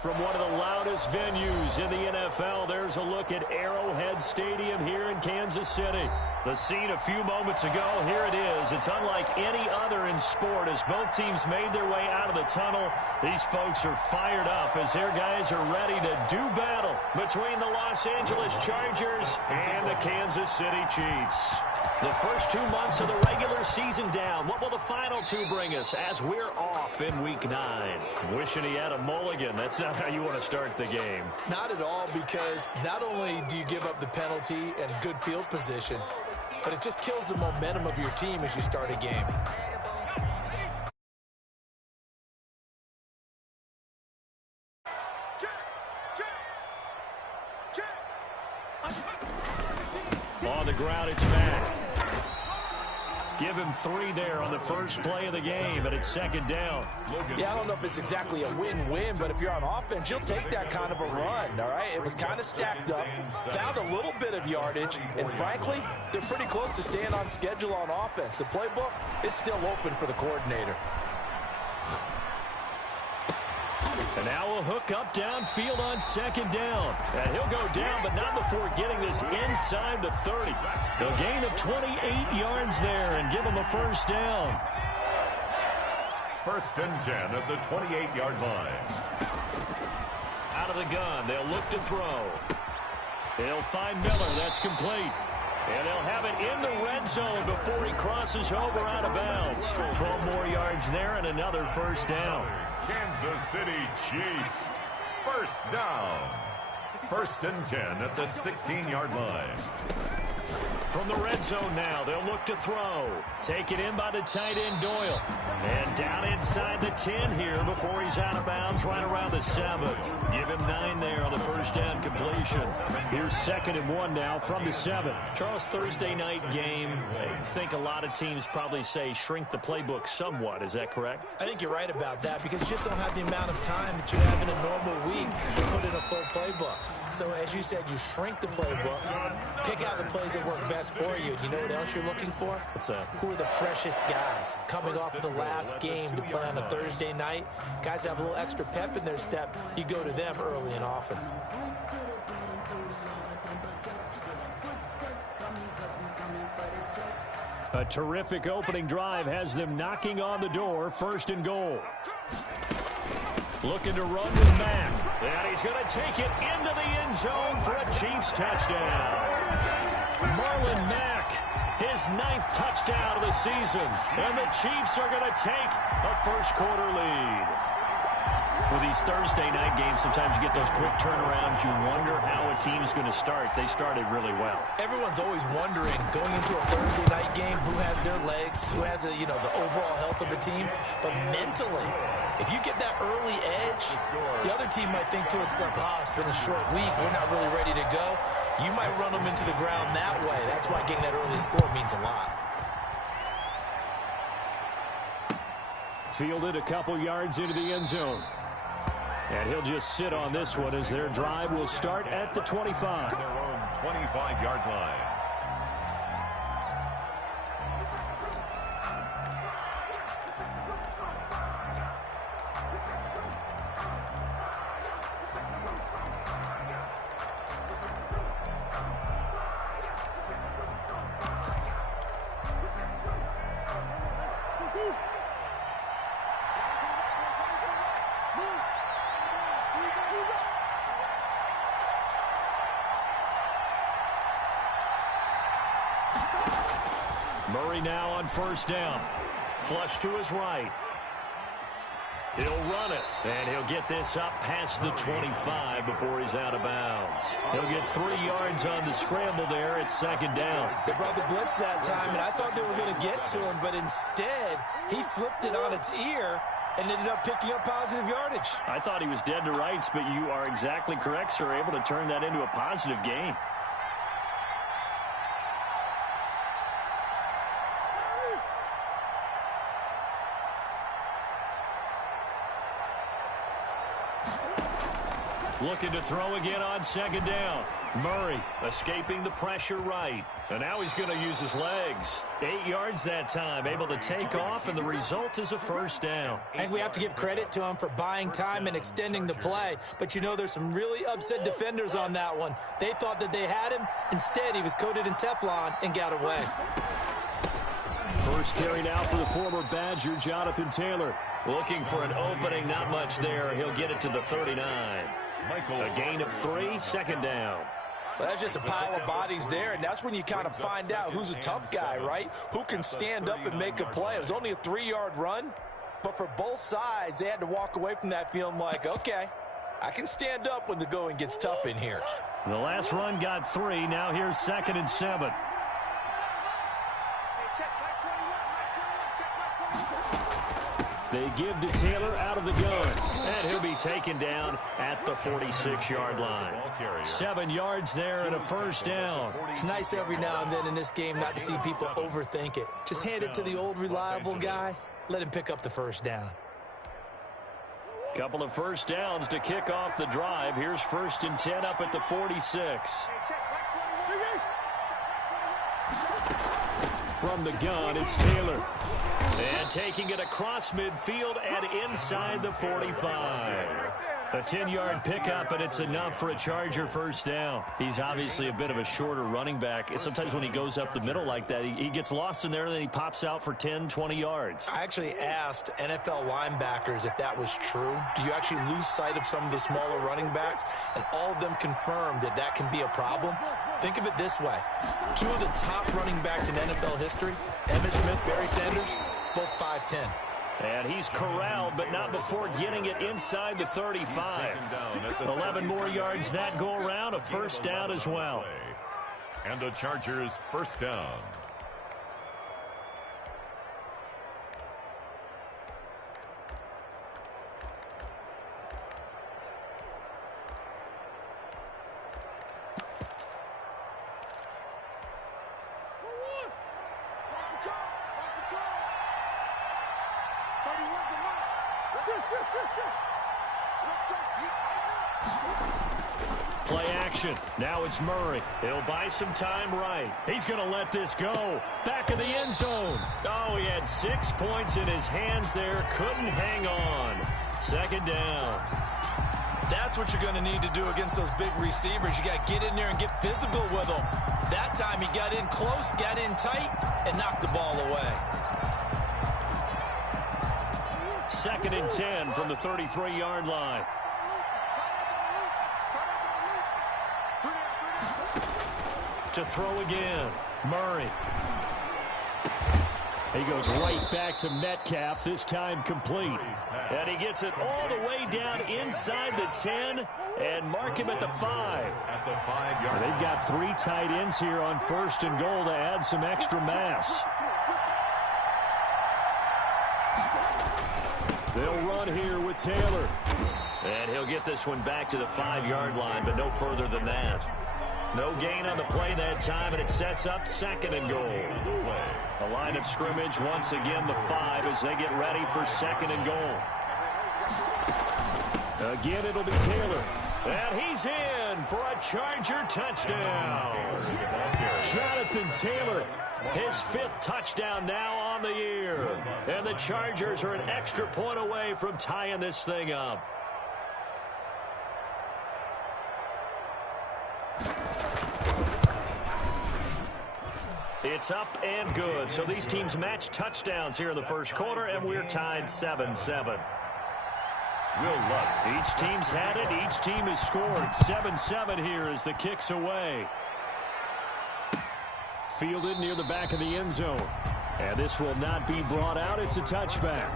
From one of the loudest venues in the NFL, there's a look at Arrowhead Stadium here in Kansas City. The scene a few moments ago, here it is. It's unlike any other in sport as both teams made their way out of the tunnel. These folks are fired up as their guys are ready to do battle between the Los Angeles Chargers and the Kansas City Chiefs. The first 2 months of the regular season down. What will the final two bring us as we're off in Week 9? Wishing he had a mulligan. That's not how you want to start the game. Not at all, because not only do you give up the penalty and good field position, but it just kills the momentum of your team as you start a game. On the ground, it's back. Give him 3 there on the first play of the game, and it's second down. Yeah, I don't know if it's exactly a win-win, but if you're on offense, you'll take that kind of a run, all right? It was kind of stacked up, found a little bit of yardage, and frankly, they're pretty close to staying on schedule on offense. The playbook is still open for the coordinator. And now a hook up downfield on second down. And he'll go down, but not before getting this inside the 30. A gain of 28 yards there and give him a first down. First and 10 at the 28-yard line. Out of the gun, they'll look to throw. They'll find Miller. That's complete. And they'll have it in the red zone before he crosses over out of bounds. 12 more yards there and another first down. Kansas City Chiefs. First down. first and 10 at the 16-yard line. From the red zone now, they'll look to throw. Taken in by the tight end, Doyle. And down inside the 10 here before he's out of bounds right around the 7. Give him 9 there on the first down completion. Here's 2nd and 1 now from the 7. Charles, Thursday night game, I think a lot of teams probably say shrink the playbook somewhat. Is that correct? I think you're right about that because you just don't have the amount of time that you have in a normal week to put in a full playbook. So as you said, you shrink the playbook, pick out the plays that work best for you. You know what else you're looking for? What's that? Who are the freshest guys coming off of the last game to play on a Thursday night? Guys have a little extra pep in their step. You go to them early and often. A terrific opening drive has them knocking on the door. 1st and goal. Looking to run with Mack. And he's going to take it into the end zone for a Chiefs touchdown. Marlon Mack, his 9th touchdown of the season. And the Chiefs are going to take a first-quarter lead. With these Thursday night games, sometimes you get those quick turnarounds. You wonder how a team's going to start. They started really well. Everyone's always wondering, going into a Thursday night game, who has their legs, who has the overall health of the team. But mentally, if you get that early edge, the other team might think to itself, it's been a short week. We're not really ready to go. You might run them into the ground that way. That's why getting that early score means a lot. Fielded a couple yards into the end zone. And he'll just sit on this one as their drive will start at the 25. Their own 25-yard line. Murray now on 1st down. Flush to his right. He'll run it, and he'll get this up past the 25 before he's out of bounds. He'll get 3 yards on the scramble there at 2nd down. They brought the blitz that time, and I thought they were going to get to him, but instead, he flipped it on its ear and ended up picking up positive yardage. I thought he was dead to rights, but you are exactly correct, sir, able to turn that into a positive gain. Looking to throw again on 2nd down. Murray escaping the pressure right. And now he's going to use his legs. 8 yards that time, able to take off, and the result is a 1st down. I think we have to give credit to him for buying time and extending the play. But you know, there's some really upset defenders on that one. They thought that they had him. Instead, he was coated in Teflon and got away. First carry now for the former Badger, Jonathan Taylor. Looking for an opening, not much there. He'll get it to the 39. A gain of 3, 2nd down. Well, that's just a pile of bodies there, and that's when you kind of find out who's a tough guy, right? Who can stand up and make a play. It was only a 3-yard run, but for both sides, they had to walk away from that feeling like, okay, I can stand up when the going gets tough in here. The last run got 3. Now here's 2nd and 7. They give to Taylor out of the gun. And he'll be taken down at the 46-yard line. 7 yards there and a 1st down. It's nice every now and then in this game not to see people overthink it. Just hand it to the old reliable guy. Let him pick up the 1st down. Couple of 1st downs to kick off the drive. Here's 1st and 10 up at the 46. From the gun, it's Taylor. And taking it across midfield and inside the 45. A 10-yard pickup, and it's enough for a Charger 1st down. He's obviously a bit of a shorter running back. Sometimes when he goes up the middle like that, he gets lost in there, and then he pops out for 10, 20 yards. I actually asked NFL linebackers if that was true. Do you actually lose sight of some of the smaller running backs? And all of them confirmed that that can be a problem. Think of it this way. 2 of the top running backs in NFL history, Emmitt Smith, Barry Sanders, both 5'10". And he's corralled, but not before getting it inside the 35. 11 more yards that go around, a first down as well. And the Chargers first down. Play action. Now it's Murray. He'll buy some time right. He's going to let this go. Back of the end zone. Oh, he had 6 points in his hands there. Couldn't hang on. Second down. That's what you're going to need to do against those big receivers. You got to get in there and get physical with them. That time he got in close, got in tight, and knocked the ball away. 2nd and 10 from the 33-yard line. To throw again, Murray. He goes right back to Metcalf, this time complete. And he gets it all the way down inside the 10 and mark him at the 5. They've got 3 tight ends here on 1st and goal to add some extra mass. They'll run here with Taylor. And he'll get this one back to the 5-yard line, but no further than that. No gain on the play that time, and it sets up 2nd and goal. The line of scrimmage, once again, the 5 as they get ready for 2nd and goal. Again, it'll be Taylor. And he's in for a Charger touchdown. Jonathan Taylor, his 5th touchdown now on the year. And the Chargers are an extra point away from tying this thing up. It's up and good. So these teams match touchdowns here in the first quarter, and we're tied 7-7. Each team's had it. Each team has scored. 7-7 here as the kick's away. Fielded near the back of the end zone. And this will not be brought out. It's a touchback.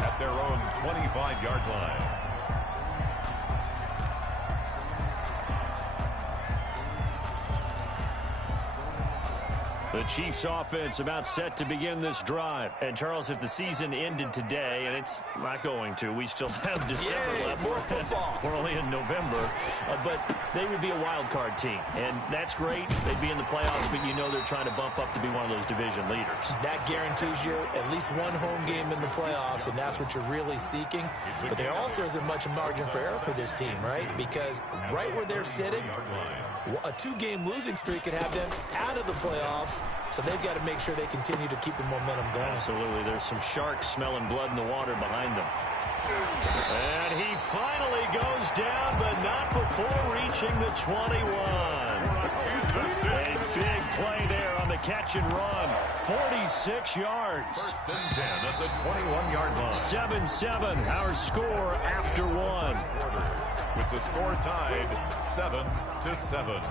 At their own 25-yard line. The Chiefs offense about set to begin this drive. And, Charles, if the season ended today, and it's not going to, we still have December left. More football. We're only in November. But they would be a wild card team. And that's great. They'd be in the playoffs, but you know they're trying to bump up to be one of those division leaders. That guarantees you at least one home game in the playoffs, and that's what you're really seeking. But there also isn't much margin for error for this team, right? Because right where they're sitting, a 2-game losing streak could have them out of the playoffs, so they've got to make sure they continue to keep the momentum going. Absolutely. There's some sharks smelling blood in the water behind them. And he finally goes down, but not before reaching the 21. A big play there on the catch and run. 46 yards. 1st and 10 at the 21-yard line. 7-7, our score after 1. With the score tied 7-7.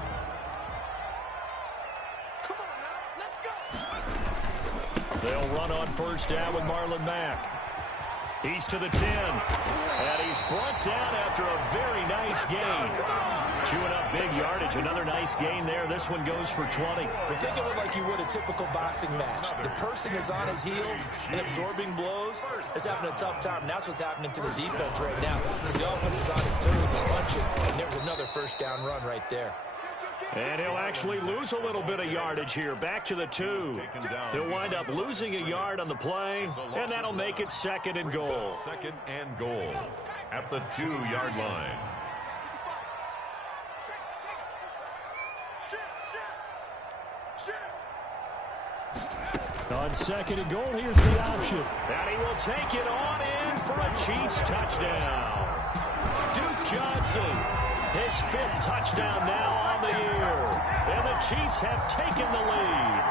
They'll run on 1st down with Marlon Mack. He's to the 10. And he's brought down after a very nice gain. Chewing up big yardage. Another nice gain there. This one goes for 20. Well, think of it like you would a typical boxing match. The person is on his heels and absorbing blows is having a tough time. And that's what's happening to the defense right now because the offense is on his toes and punching. And there's another 1st down run right there. And he'll actually lose a little bit of yardage here. Back to the 2. He'll wind up losing a yard on the play, and that'll make it 2nd and goal. 2nd and goal at the 2-yard line. On 2nd and goal, here's the option. And he will take it on in for a Chiefs touchdown. Duke Johnson, his 5th touchdown now on the year. And the Chiefs have taken the lead.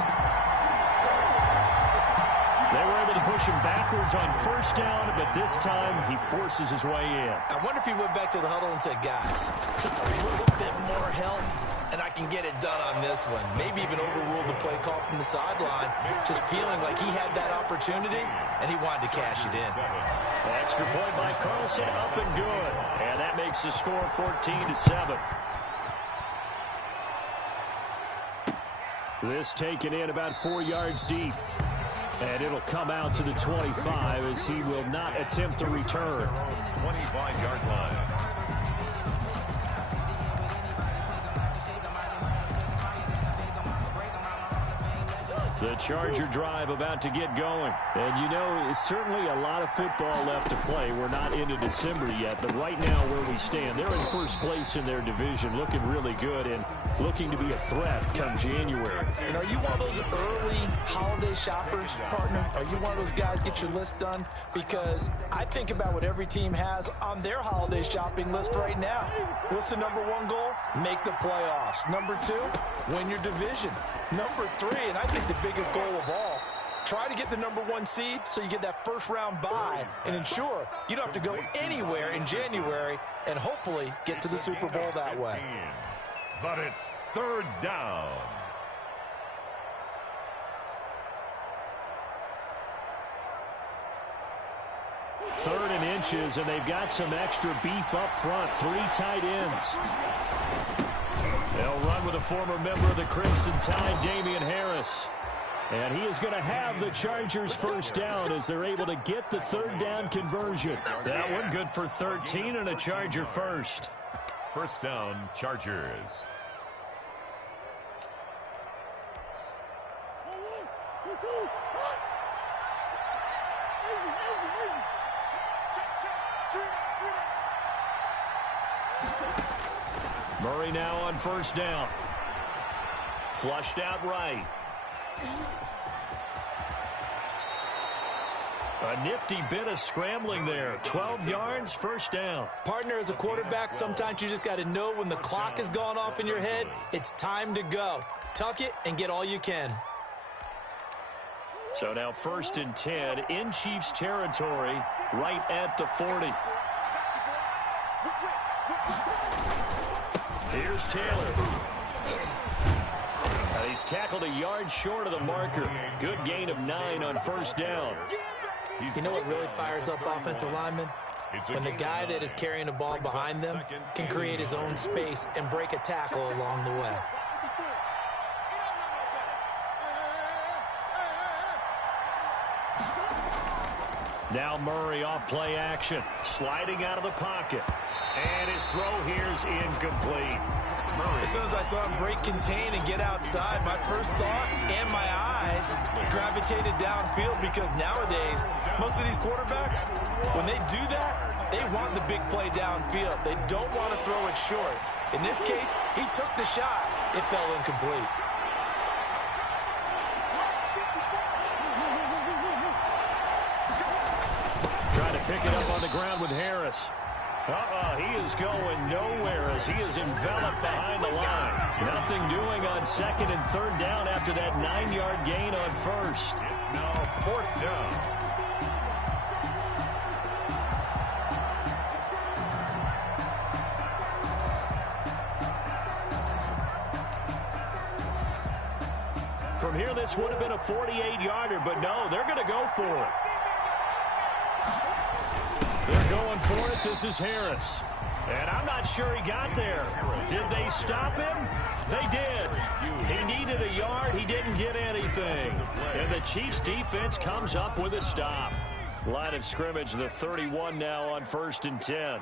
They were able to push him backwards on 1st down, but this time he forces his way in. I wonder if he went back to the huddle and said, guys, just a little bit more help. and I can get it done on this one. Maybe even overruled the play call from the sideline, just feeling like he had that opportunity, and he wanted to cash it in. Extra point by Carlson, up and good. And that makes the score 14-7. This taken in about 4 yards deep. And it'll come out to the 25 as he will not attempt to return. 25-yard line. The Charger drive about to get going. And you know, it's certainly a lot of football left to play. We're not into December yet, but right now where we stand, they're in first place in their division, looking really good and looking to be a threat come January. And are you one of those early holiday shoppers, partner? Are you one of those guys get your list done? Because I think about what every team has on their holiday shopping list right now. What's the number one goal? Make the playoffs. Number two, win your division. Number three, and I think the biggest goal of all, try to get the number one seed so you get that first round bye and ensure you don't have to go anywhere in January and hopefully get to the Super Bowl that way. But it's third down. Third and inches, and they've got some extra beef up front. 3 tight ends. They'll run with a former member of the Crimson Tide, Damian Harris. And he is going to have the Chargers first down as they're able to get the third down conversion. That one good for 13 and a Charger first. First down, Chargers. Murray now on first down. Flushed out right. A nifty bit of scrambling there. 12 yards, first down. Partner, as a quarterback, sometimes you just got to know when the clock has gone off in your head, it's time to go. Tuck it and get all you can. So now first and 10 in Chiefs territory, right at the 40. Here's Taylor. He's tackled a yard short of the marker. Good gain of 9 on first down. You know what really fires up offensive linemen? When the guy that is carrying the ball behind them can create his own space and break a tackle along the way. Now Murray off play action. Sliding out of the pocket. And his throw here's incomplete. As soon as I saw him break contain and get outside, my first thought and my eyes gravitated downfield, because nowadays, most of these quarterbacks, when they do that, they want the big play downfield. They don't want to throw it short. In this case, he took the shot. It fell incomplete. Trying to pick it up on the ground with Harris. He is going nowhere as he is enveloped behind the line. Nothing doing on second and third down after that 9-yard gain on first. It's now fourth down. From here, this would have been a 48-yarder, but no, they're going to go for it. They're going for it. This is Harris. And I'm not sure he got there. Did they stop him? They did. He needed a yard. He didn't get anything. And the Chiefs defense comes up with a stop. Line of scrimmage, the 31 now on first and 10.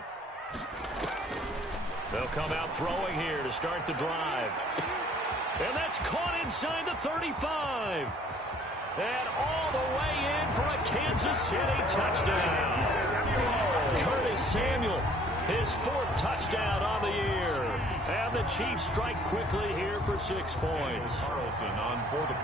They'll come out throwing here to start the drive. And that's caught inside the 35. And all the way in for a Kansas City touchdown. Curtis Samuel, his 4th touchdown on the year. And the Chiefs strike quickly here for 6 points.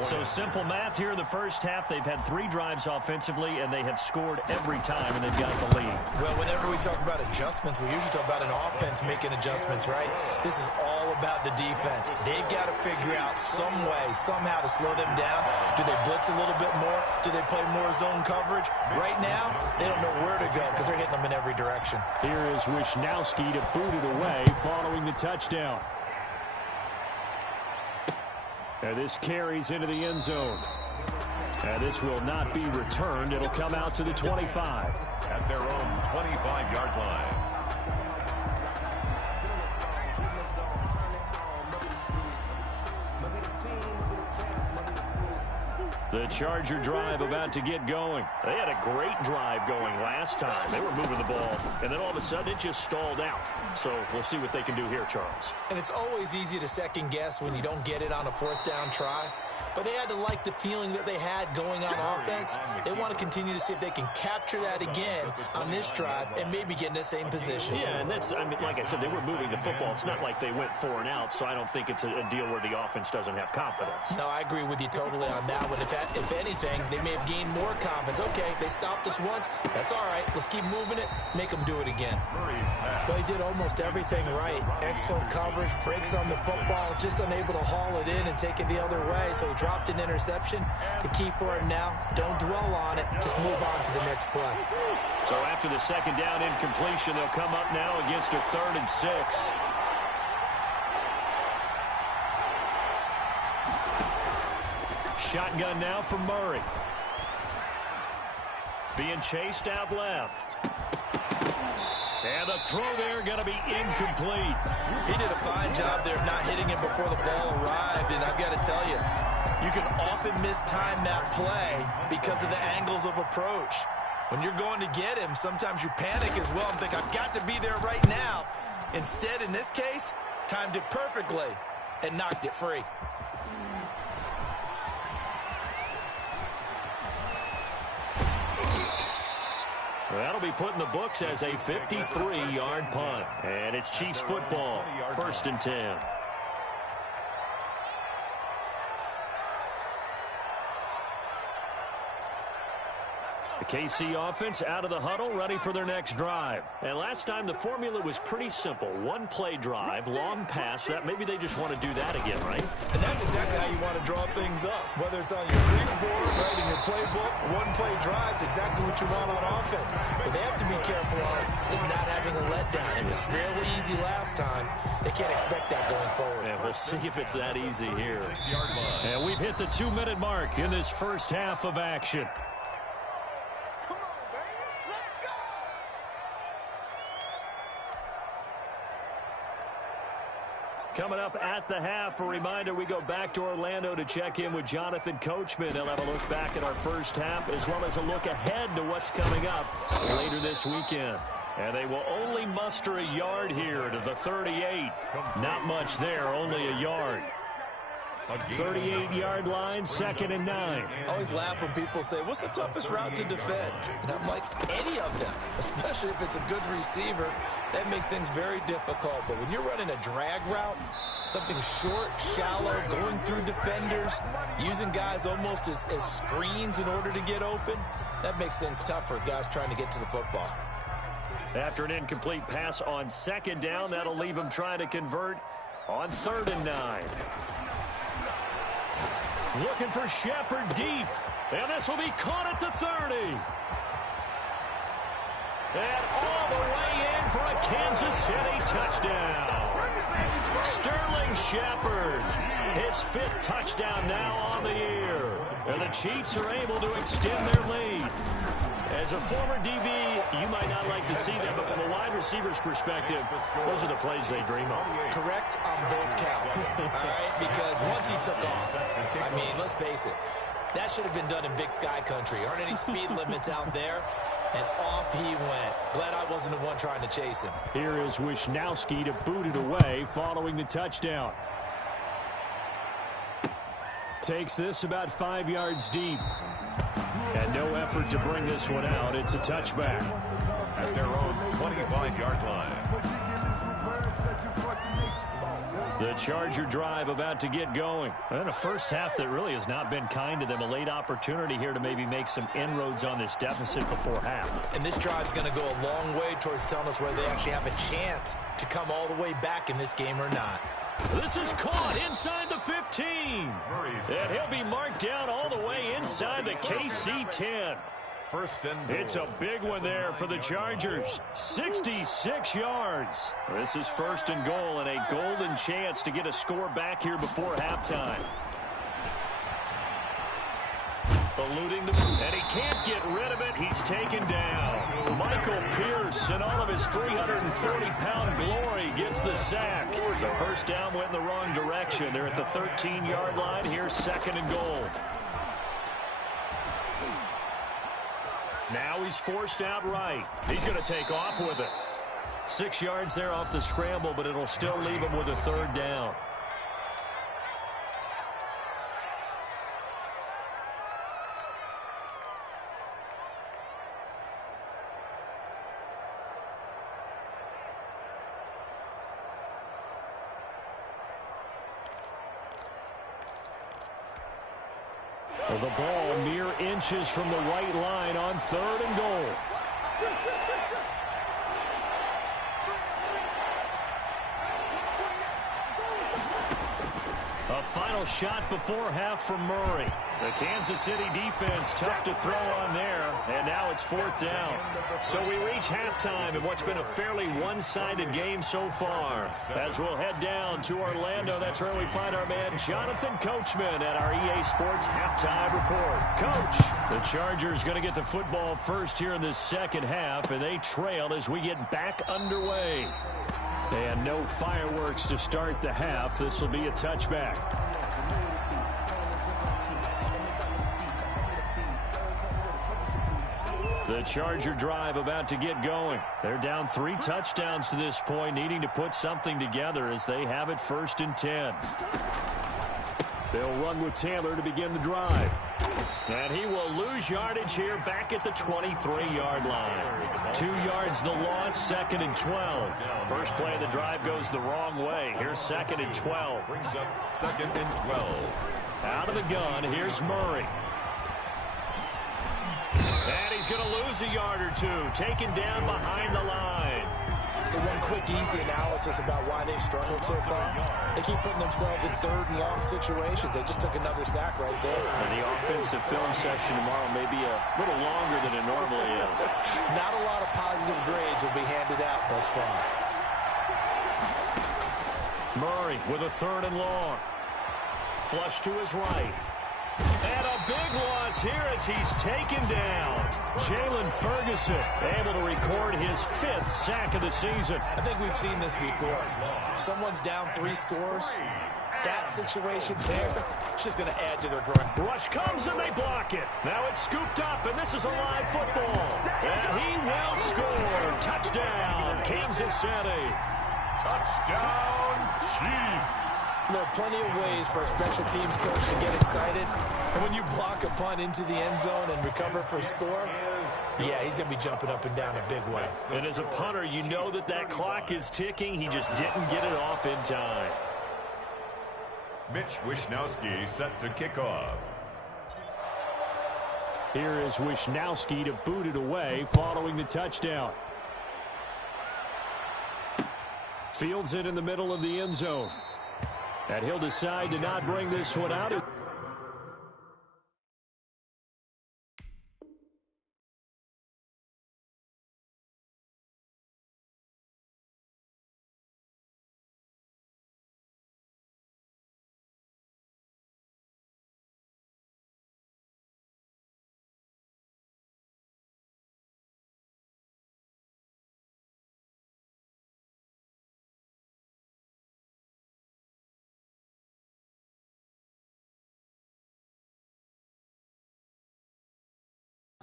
So simple math here in the first half. They've had 3 drives offensively, and they have scored every time, and they've got the lead. Well, whenever we talk about adjustments, we usually talk about an offense making adjustments, right? This is all about the defense. They've got to figure out some way, somehow to slow them down. Do they blitz a little bit more? Do they play more zone coverage? Right now, they don't know where to go because they're hitting them in every direction. Here is Wishnowski to boot it away following the touchdown. And this carries into the end zone. And this will not be returned. It'll come out to the 25. At their own 25-yard line. The Charger drive about to get going. They had a great drive going last time. They were moving the ball, and then all of a sudden it just stalled out. So we'll see what they can do here, Charles. And it's always easy to second guess when you don't get it on a fourth down try. But they had to like the feeling that they had going on offense. They want to continue to see if they can capture that again on this drive and maybe get in the same position. Yeah, and that's, I mean, like I said, they were moving the football. It's not like they went 4 and out, so I don't think it's a deal where the offense doesn't have confidence. No, I agree with you totally on that one. If anything, they may have gained more confidence. Okay, they stopped us once. That's all right. Let's keep moving it. Make them do it again. Well, he did almost everything right. Excellent coverage, breaks on the football, just unable to haul it in and take it the other way. So he dropped an interception. The key for him now, don't dwell on it. Just move on to the next play. So after the second down incompletion, they'll come up now against a 3rd and 6. Shotgun now for Murray. Being chased out left. And the throw there going to be incomplete. He did a fine job there of not hitting him before the ball arrived, and I've got to tell you, you can often mistime that play because of the angles of approach. When you're going to get him, sometimes you panic as well and think, I've got to be there right now. Instead, in this case, timed it perfectly and knocked it free. That'll be put in the books as a 53-yard punt. And it's Chiefs football, 1st and 10. The KC offense out of the huddle, ready for their next drive. And last time the formula was pretty simple. 1-play drive, long pass. That maybe they just want to do that again, right? And that's exactly how you want to draw things up. Whether it's on your crease board, right in your playbook, 1-play drives exactly what you want on offense. But they have to be careful of is not having a letdown. It was fairly easy last time. They can't expect that going forward. And we'll see if it's that easy here. And we've hit the 2-minute mark in this first half of action. Coming up at the half, a reminder, we go back to Orlando to check in with Jonathan Coachman. He'll have a look back at our first half as well as a look ahead to what's coming up later this weekend. And they will only muster a yard here to the 38. Not much there, only a yard. 38-yard line, 2nd and 9. I always laugh when people say, what's the toughest route to defend? And I'm like, any of them, especially if it's a good receiver. That makes things very difficult. But when you're running a drag route, something short, shallow, going through defenders, using guys almost as screens in order to get open, that makes things tough for guys trying to get to the football. After an incomplete pass on 2nd down, that'll leave them trying to convert on 3rd and 9. Looking for Shepard deep. And this will be caught at the 30. And all the way in for a Kansas City touchdown. Sterling Shepard, his 5th touchdown now on the year. And the Chiefs are able to extend their lead. As a former DB, you might not like to see them, but from a wide receiver's perspective, those are the plays they dream of. Correct on both counts, all right? Because once he took off, I mean, let's face it, that should have been done in Big Sky Country. Aren't any speed limits out there? And off he went. Glad I wasn't the one trying to chase him. Here is Wisnowski to boot it away following the touchdown. Takes this about 5 yards deep. And no effort to bring this one out. It's a touchback. At their own 25-yard line. The Charger drive about to get going. And a first half that really has not been kind to them. A late opportunity here to maybe make some inroads on this deficit before half. And this drive's going to go a long way towards telling us whether they actually have a chance to come all the way back in this game or not. This is caught inside the 15. And he'll be marked down all the way inside the KC 10. It's a big one there for the Chargers. 66 yards. This is 1st and goal and a golden chance to get a score back here before halftime. Eluding the move, and he can't get rid of it. He's taken down. Michael Pierce, in all of his 340-pound glory, gets the sack. The first down went in the wrong direction. They're at the 13-yard line. Here's 2nd and goal. Now he's forced out right. He's going to take off with it. 6 yards there off the scramble, but it'll still leave him with a 3rd down. Well, the ball mere inches from the white line on 3rd and goal. A final shot before half from Murray. The Kansas City defense tough to throw on there, and now it's 4th down. So we reach halftime in what's been a fairly one-sided game so far. As we'll head down to Orlando, that's where we find our man Jonathan Coachman at our EA Sports Halftime Report. Coach, the Chargers going to get the football first here in this 2nd half, and they trail as we get back underway. And no fireworks to start the half. This will be a touchback. The Charger drive about to get going. They're down 3 touchdowns to this point, needing to put something together as they have it 1st and 10. They'll run with Taylor to begin the drive. And he will lose yardage here back at the 23-yard line. 2 yards the loss, 2nd and 12. First play of the drive goes the wrong way. Here's 2nd and 12. Brings up 2nd and 12. Out of the gun, here's Murray. And he's going to lose a yard or two, taken down behind the line. So one quick, easy analysis about why they've struggled so far. They keep putting themselves in 3rd and long situations. They just took another sack right there. And the offensive film session tomorrow may be a little longer than it normally is. Not a lot of positive grades will be handed out thus far. Murray with a 3rd and long. Flush to his right. And a big loss here as he's taken down. Jalen Ferguson able to record his 5th sack of the season. I think we've seen this before. Someone's down 3 scores. That situation there, it's just going to add to their growth. Rush comes and they block it. Now it's scooped up, and this is a live football. And he will score. Touchdown, Kansas City. Touchdown, Chiefs. There are plenty of ways for a special teams coach to get excited. And when you block a punt into the end zone and recover for a score, yeah, he's going to be jumping up and down a big way. And as a punter, you know that clock is ticking. He just didn't get it off in time. Mitch Wishnowsky set to kick off. Here is Wishnowsky to boot it away following the touchdown. Fields it in the middle of the end zone. And he'll decide to not bring this one out.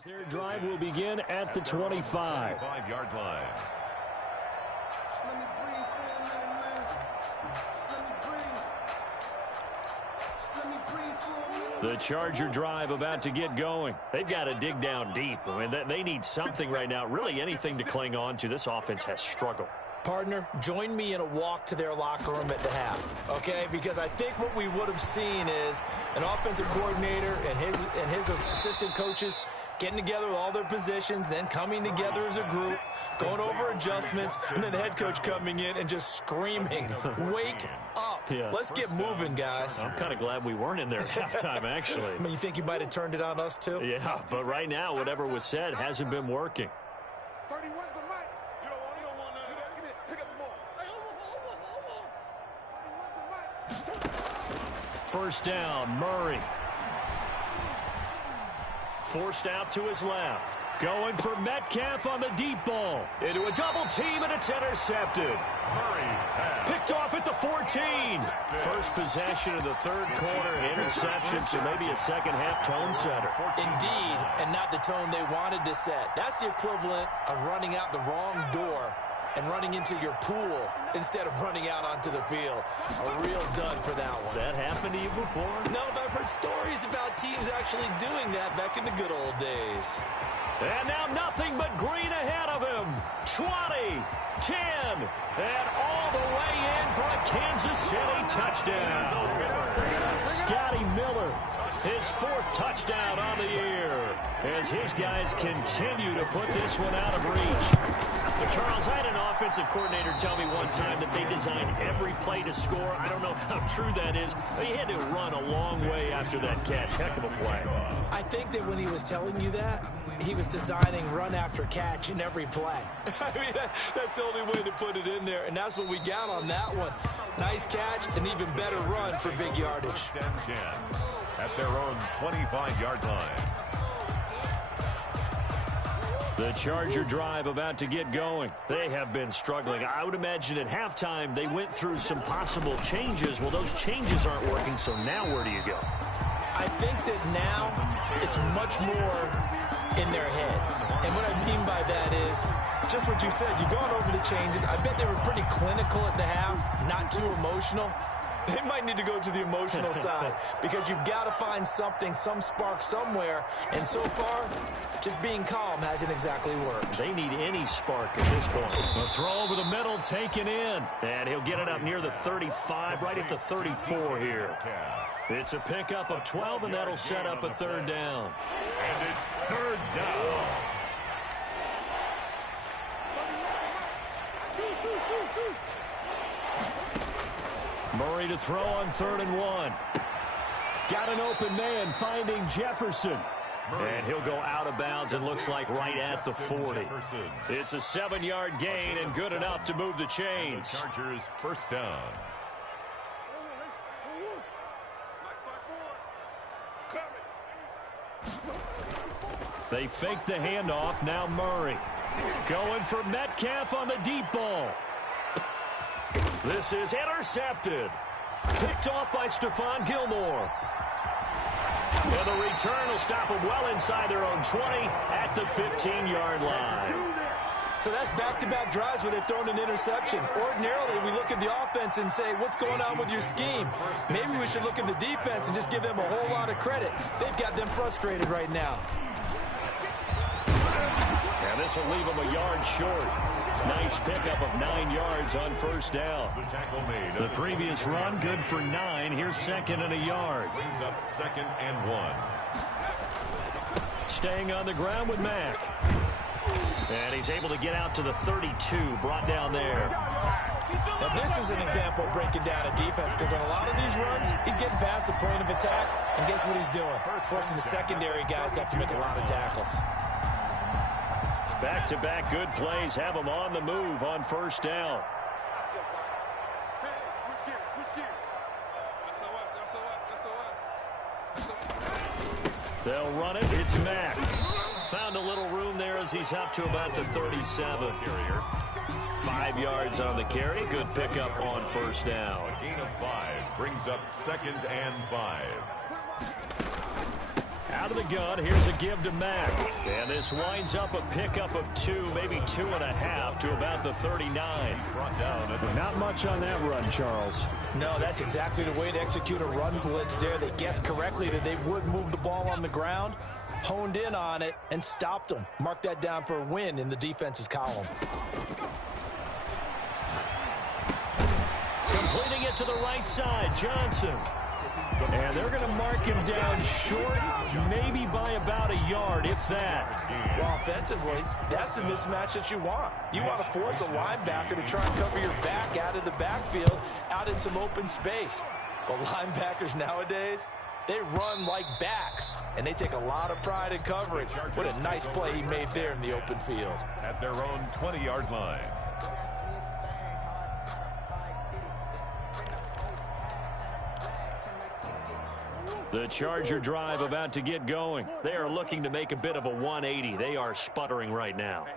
Their drive will begin at the 25. 5-yard line. The Charger drive about to get going. They've got to dig down deep. I mean, they need something right now, really anything to cling on to. This offense has struggled. Partner, join me in a walk to their locker room at the half, okay? Because I think what we would have seen is an offensive coordinator and his assistant coaches getting together with all their positions, then coming together as a group, going over adjustments, and then the head coach coming in and just screaming, wake up. Yeah. Let's get moving, guys. I'm kind of glad we weren't in there at halftime, actually. I mean, you think you might have turned it on us, too? Yeah, but right now, whatever was said hasn't been working. 30, where's the mic? You don't want none of that. Give me, pick up the ball. Hey, hold on. 30, where's the mic? First down, Murray. forced out to his left. Going for Metcalf on the deep ball. Into a double team, and it's intercepted. Murray's pass. Picked off at the 14. First possession of the third quarter, interception, so maybe a second-half tone setter. Indeed, and not the tone they wanted to set. That's the equivalent of running out the wrong door and running into your pool instead of running out onto the field. A real dud for that one. Has that happened to you before? No, but I've heard stories about teams actually doing that back in the good old days. And now nothing but green ahead of him. 20, 10, and all the way in for a Kansas City touchdown. Scotty Miller, his fourth touchdown on the year, as his guys continue to put this one out of reach. But Charles, I had an offensive coordinator tell me one time that they designed every play to score. I don't know how true that is, but he had to run a long way after that catch. Heck of a play. I think that when he was telling you that, he was designing run after catch in every play. I mean, that's the only way to put it in there, and that's what we got on that one. Nice catch, an even better run for big yardage. 10 at their own 25-yard line. The Charger drive about to get going. They have been struggling. I would imagine at halftime they went through some possible changes. Well, those changes aren't working, so now where do you go? I think that now it's much more in their head. And what I mean by that is just what you said. You've gone over the changes. I bet they were pretty clinical at the half, not too emotional. They might need to go to the emotional side because you've got to find something, some spark somewhere. And so far, just being calm hasn't exactly worked. They need any spark at this point. A throw over the middle taken in. And he'll get it up near the 35, right at the 34 here. It's a pickup of 12, and that'll set up a third down. And it's third down. Murray to throw on 3rd and 1. Got an open man finding Jefferson. And he'll go out of bounds, it looks like right at the 40. It's a 7-yard gain and good enough to move the chains. Chargers first down. They fake the handoff, now Murray. Going for Metcalf on the deep ball. This is intercepted. Picked off by Stephon Gilmore. And the return will stop them well inside their own 20 at the 15-yard line. So that's back-to-back drives where they've thrown an interception. Ordinarily, we look at the offense and say, what's going on with your scheme? Maybe we should look at the defense and just give them a whole lot of credit. They've got them frustrated right now. And this will leave them a yard short. Nice pickup of 9 yards on first down. The tackle made. The previous run, good for 9. Here's 2nd and a yard. Brings up 2nd and 1. Staying on the ground with Mack. And he's able to get out to the 32, brought down there. Now this is an example of breaking down a defense because on a lot of these runs, he's getting past the point of attack, and guess what he's doing? Forcing the secondary guys to have to make a lot of tackles. Back-to-back good plays have them on the move on first down. They'll run it. It's Mack. Found a little room there as he's up to about the 37. 5 yards on the carry. Good pickup on first down. A gain of 5 brings up 2nd and 5. Out of the gun, here's a give to Mack. And this winds up a pickup of 2, maybe 2.5 to about the 39. Brought down at the Not much on that run, Charles. No, that's exactly the way to execute a run blitz there. They guessed correctly that they would move the ball on the ground, honed in on it, and stopped them. Mark that down for a win in the defense's column. Completing it to the right side, Johnson. And they're going to mark him down short, maybe by about a yard, if that. Well, offensively, that's the mismatch that you want. You want to force a linebacker to try and cover your back out of the backfield, out in some open space. But linebackers nowadays, they run like backs, and they take a lot of pride in coverage. What a nice play he made there in the open field. at their own 20-yard line. The Charger drive about to get going. They are looking to make a bit of a 180. They are sputtering right now.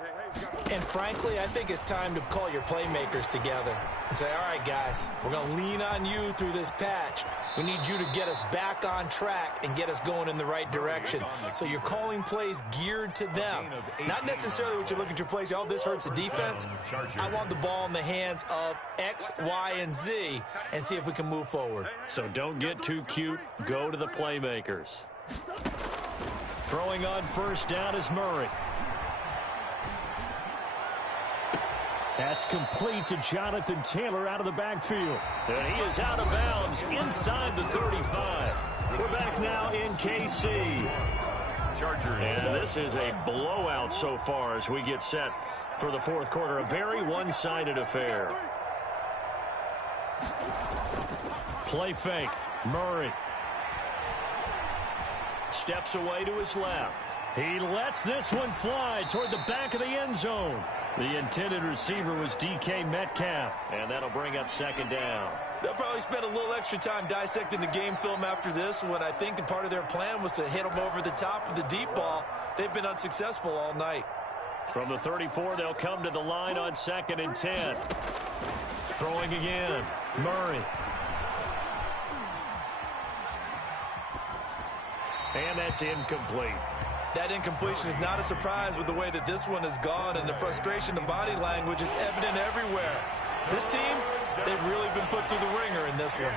And frankly, I think it's time to call your playmakers together and say, all right, guys, we're going to lean on you through this patch. We need you to get us back on track and get us going in the right direction. So you're calling plays geared to them. Not necessarily what you look at your plays, oh, this hurts the defense. I want the ball in the hands of X, Y, and Z and see if we can move forward. So don't get too cute. Go to the playmakers. Throwing on first down is Murray. That's complete to Jonathan Taylor out of the backfield. And he is out of bounds inside the 35. We're back now in KC. And this is a blowout so far as we get set for the fourth quarter. A very one-sided affair. Play fake. Murray. Steps away to his left. He lets this one fly toward the back of the end zone. The intended receiver was DK Metcalf, and that'll bring up second down. They'll probably spend a little extra time dissecting the game film after this one. I think that part of their plan was to hit them over the top of the deep ball. They've been unsuccessful all night. From the 34, they'll come to the line on 2nd and 10. Throwing again. Murray. And that's incomplete. That incompletion is not a surprise with the way that this one has gone, and the frustration and body language is evident everywhere. This team, they've really been put through the ringer in this one.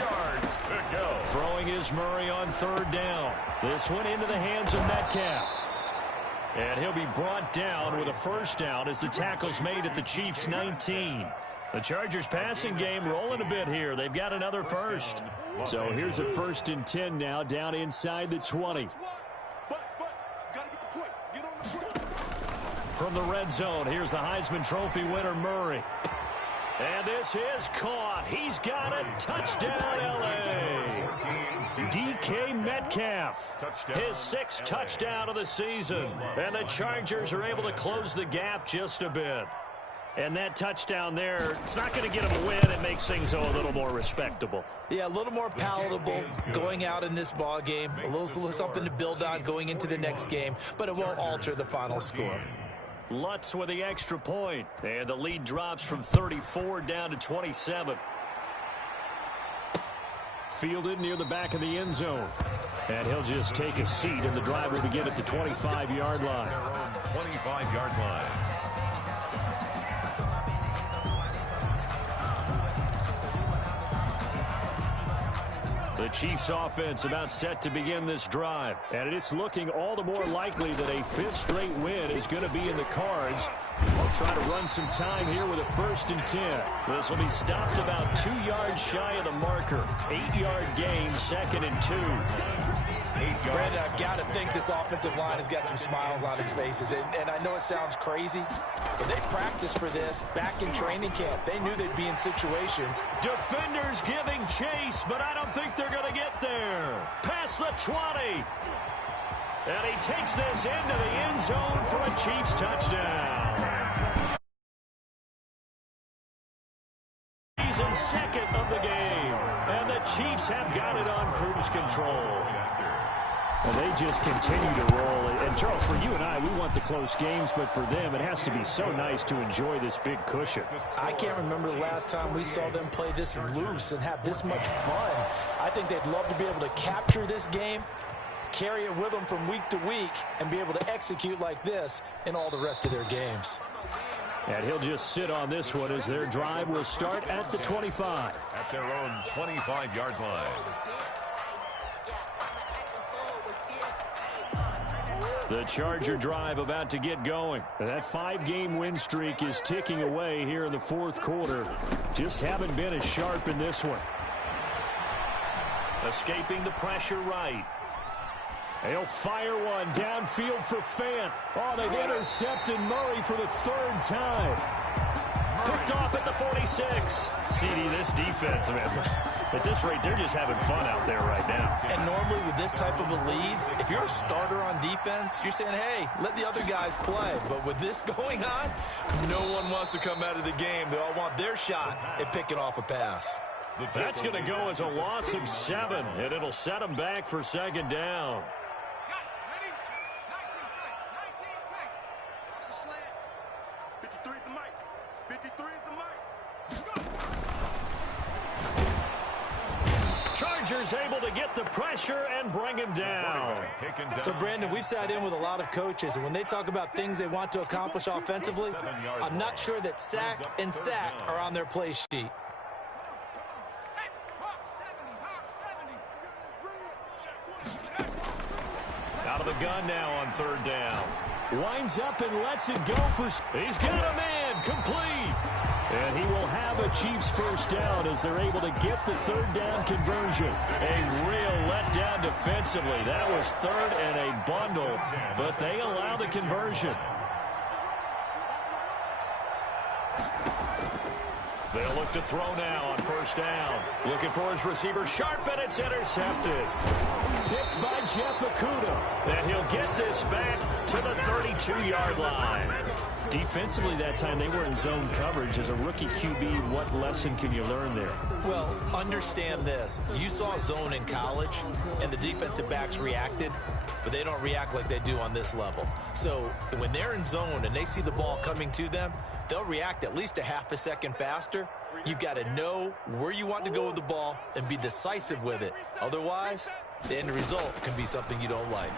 Yards to go. Throwing is Murray on 3rd down. This one into the hands of Metcalf. And he'll be brought down with a first down as the tackle's made at the Chiefs' 19. The Chargers passing game rolling a bit here. They've got another first. So here's a 1st and 10 now down inside the 20. From the red zone, here's the Heisman Trophy winner, Murray. And this is caught. He's got a touchdown, L.A. DK Metcalf, his 6th touchdown of the season. And the Chargers are able to close the gap just a bit. And that touchdown there, it's not going to get them a win. It makes things a little more respectable. Yeah, a little more palatable going out in this ball game. A little something to build on going into the next game, but it won't alter the final score. Lutz with the extra point. And the lead drops from 34 down to 27. Fielded near the back of the end zone. And he'll just take a seat, and the drive will begin at the 25-yard line. 25-yard line. The Chiefs offense about set to begin this drive. And it's looking all the more likely that a 5th straight win is going to be in the cards. They'll try to run some time here with a 1st and 10. This will be stopped about 2 yards shy of the marker. 8-yard gain, 2nd and 2. Brandon, I've got to think this offensive line has got some smiles on its faces. And I know it sounds crazy, but they practiced for this back in training camp. They knew they'd be in situations. Defenders giving chase, but I don't think they're going to get there. Past the 20. And he takes this into the end zone for a Chiefs touchdown. He's in 2nd of the game. And the Chiefs have got it on cruise control. Well, they just continue to roll. And, Charles, for you and I, we want the close games, but for them, it has to be so nice to enjoy this big cushion. I can't remember the last time we saw them play this loose and have this much fun. I think they'd love to be able to capture this game, carry it with them from week to week, and be able to execute like this in all the rest of their games. And he'll just sit on this one as their drive will start at the 25. At their own 25-yard line. The Charger drive about to get going. That 5-game win streak is ticking away here in the fourth quarter. Just haven't been as sharp in this one. Escaping the pressure right. They'll fire one downfield for Fant. Oh, they've intercepted Murray for the 3rd time. Picked off at the 46. CD, this defense, man, at this rate, they're just having fun out there right now. And normally with this type of a lead, if you're a starter on defense, you're saying, hey, let the other guys play. But with this going on, no one wants to come out of the game. They all want their shot at picking off a pass. That's going to go as a loss of 7, and it'll set them back for second down. Chargers able to get the pressure and bring him down. So, Brandon, we've sat in with a lot of coaches, and when they talk about things they want to accomplish offensively, I'm not sure that sack and sack are on their play sheet. Out of the gun now on third down. Winds up and lets it go for... He's got a man complete. And he will have a Chiefs first down as they're able to get the third down conversion. A real letdown defensively. That was third and a bundle, but they allow the conversion. They'll look to throw now on first down. Looking for his receiver, Sharp, and it's intercepted. Picked by Jeff Okudah. And he'll get this back to the 32-yard line. Defensively that time, they were in zone coverage. As a rookie QB, what lesson can you learn there? Well, understand this. You saw zone in college, and the defensive backs reacted, but they don't react like they do on this level. So when they're in zone and they see the ball coming to them, they'll react at least a half a second faster. You've got to know where you want to go with the ball and be decisive with it. Otherwise, the end result can be something you don't like.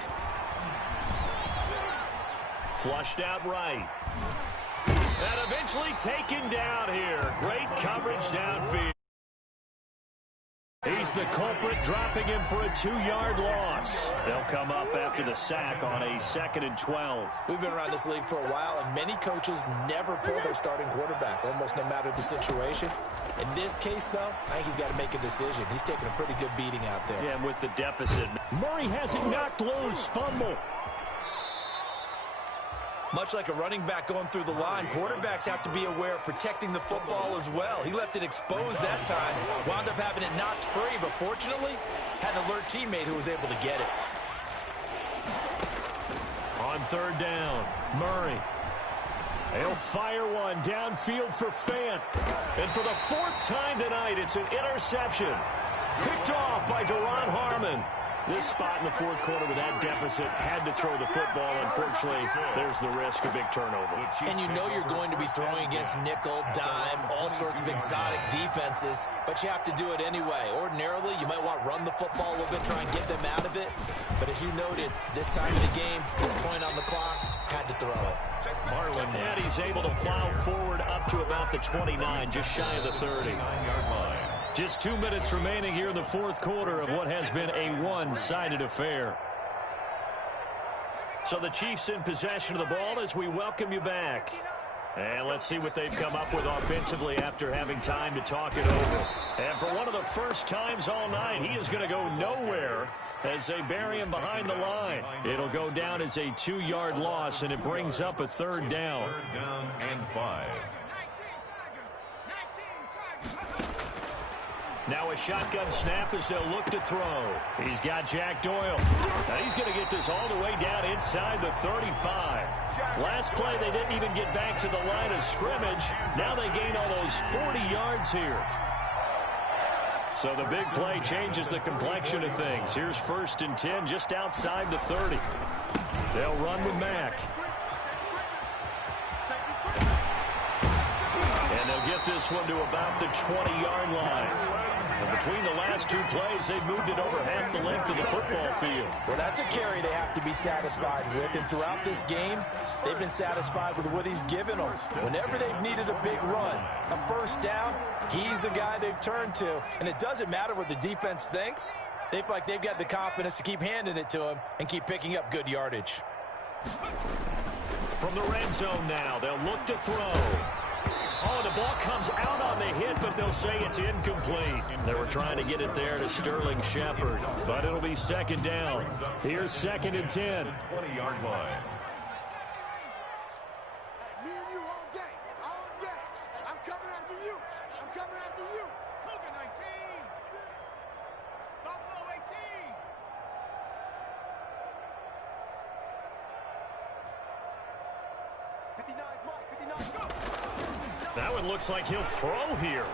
Flushed out right. And eventually taken down here. Great coverage downfield. He's the culprit, dropping him for a 2-yard loss. They'll come up after the sack on a 2nd and 12. We've been around this league for a while, and many coaches never pull their starting quarterback, almost no matter the situation. In this case, though, I think he's got to make a decision. He's taking a pretty good beating out there. Yeah, and with the deficit. Murray has it knocked loose. Fumble. Much like a running back going through the line, quarterbacks have to be aware of protecting the football as well. He left it exposed that time, wound up having it knocked free, but fortunately, had an alert teammate who was able to get it. On third down, Murray. He'll fire one downfield for Fant. And for the 4th time tonight, it's an interception. Picked off by Duron Harmon. This spot in the 4th quarter with that deficit, had to throw the football. Unfortunately, there's the risk of big turnover. And you know you're going to be throwing against nickel, dime, all sorts of exotic defenses, but you have to do it anyway. Ordinarily, you might want to run the football a little bit, try and get them out of it. But as you noted, this time of the game, this point on the clock, had to throw it. Marlon, and he's able to plow forward up to about the 29, just shy of the 30. Just 2 minutes remaining here in the 4th quarter of what has been a one-sided affair. So the Chiefs in possession of the ball as we welcome you back. And let's see what they've come up with offensively after having time to talk it over. And for one of the first times all night, he is going to go nowhere as they bury him behind the line. It'll go down as a 2-yard loss, and it brings up a 3rd down. 3rd down and 5. Now a shotgun snap as they'll look to throw. He's got Jack Doyle. Now he's going to get this all the way down inside the 35. Last play, they didn't even get back to the line of scrimmage. Now they gain almost 40 yards here. So the big play changes the complexion of things. Here's 1st and 10 just outside the 30. They'll run with Mack. And they'll get this one to about the 20-yard line. And between the last 2 plays, they've moved it over half the length of the football field. Well, that's a carry they have to be satisfied with. And throughout this game, they've been satisfied with what he's given them. Whenever they've needed a big run, a 1st down, he's the guy they've turned to. And it doesn't matter what the defense thinks. They feel like they've got the confidence to keep handing it to him and keep picking up good yardage. From the red zone now, they'll look to throw. Oh, the ball comes out on the hit, but they'll say it's incomplete. They were trying to get it there to Sterling Shepard, but it'll be 2nd down. Here's 2nd and 10. 20-yard line. Me and you all day. All day. I'm coming after you. I'm coming after you. Cougar 19. Buffalo 18. That one looks like he'll throw here.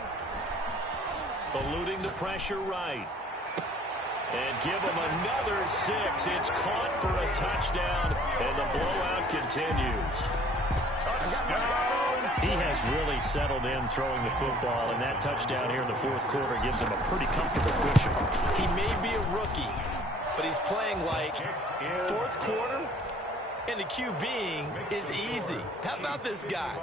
Eluding the pressure right. And give him another 6. It's caught for a touchdown, and the blowout continues. Touchdown! He has really settled in throwing the football, and that touchdown here in the fourth quarter gives him a pretty comfortable cushion. He may be a rookie, but he's playing like fourth quarter, and the QBing is easy. How about this guy?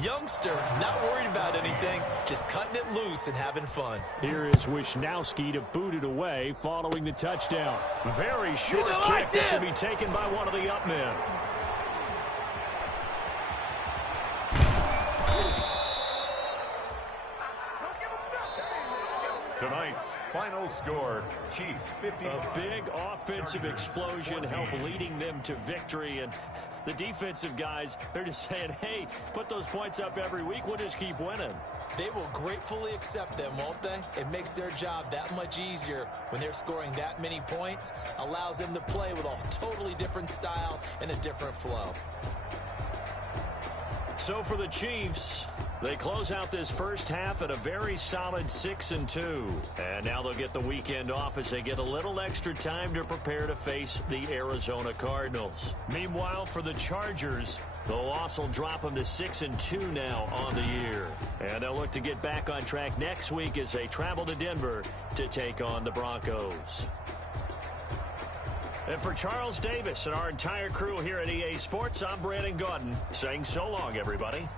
Youngster, not worried about anything, just cutting it loose and having fun. Here is Wisnowski to boot it away following the touchdown. Very short kick. This will be taken by one of the up men. Tonight's final score, Chiefs 50. A big offensive explosion helped leading them to victory. And the defensive guys, they're just saying, hey, put those points up every week. We'll just keep winning. They will gratefully accept them, won't they? It makes their job that much easier when they're scoring that many points. Allows them to play with a totally different style and a different flow. So for the Chiefs, they close out this first half at a very solid 6-2. And now they'll get the weekend off as they get a little extra time to prepare to face the Arizona Cardinals. Meanwhile, for the Chargers, the loss will drop them to 6-2 now on the year. And they'll look to get back on track next week as they travel to Denver to take on the Broncos. And for Charles Davis and our entire crew here at EA Sports, I'm Brandon Gaudin saying so long, everybody.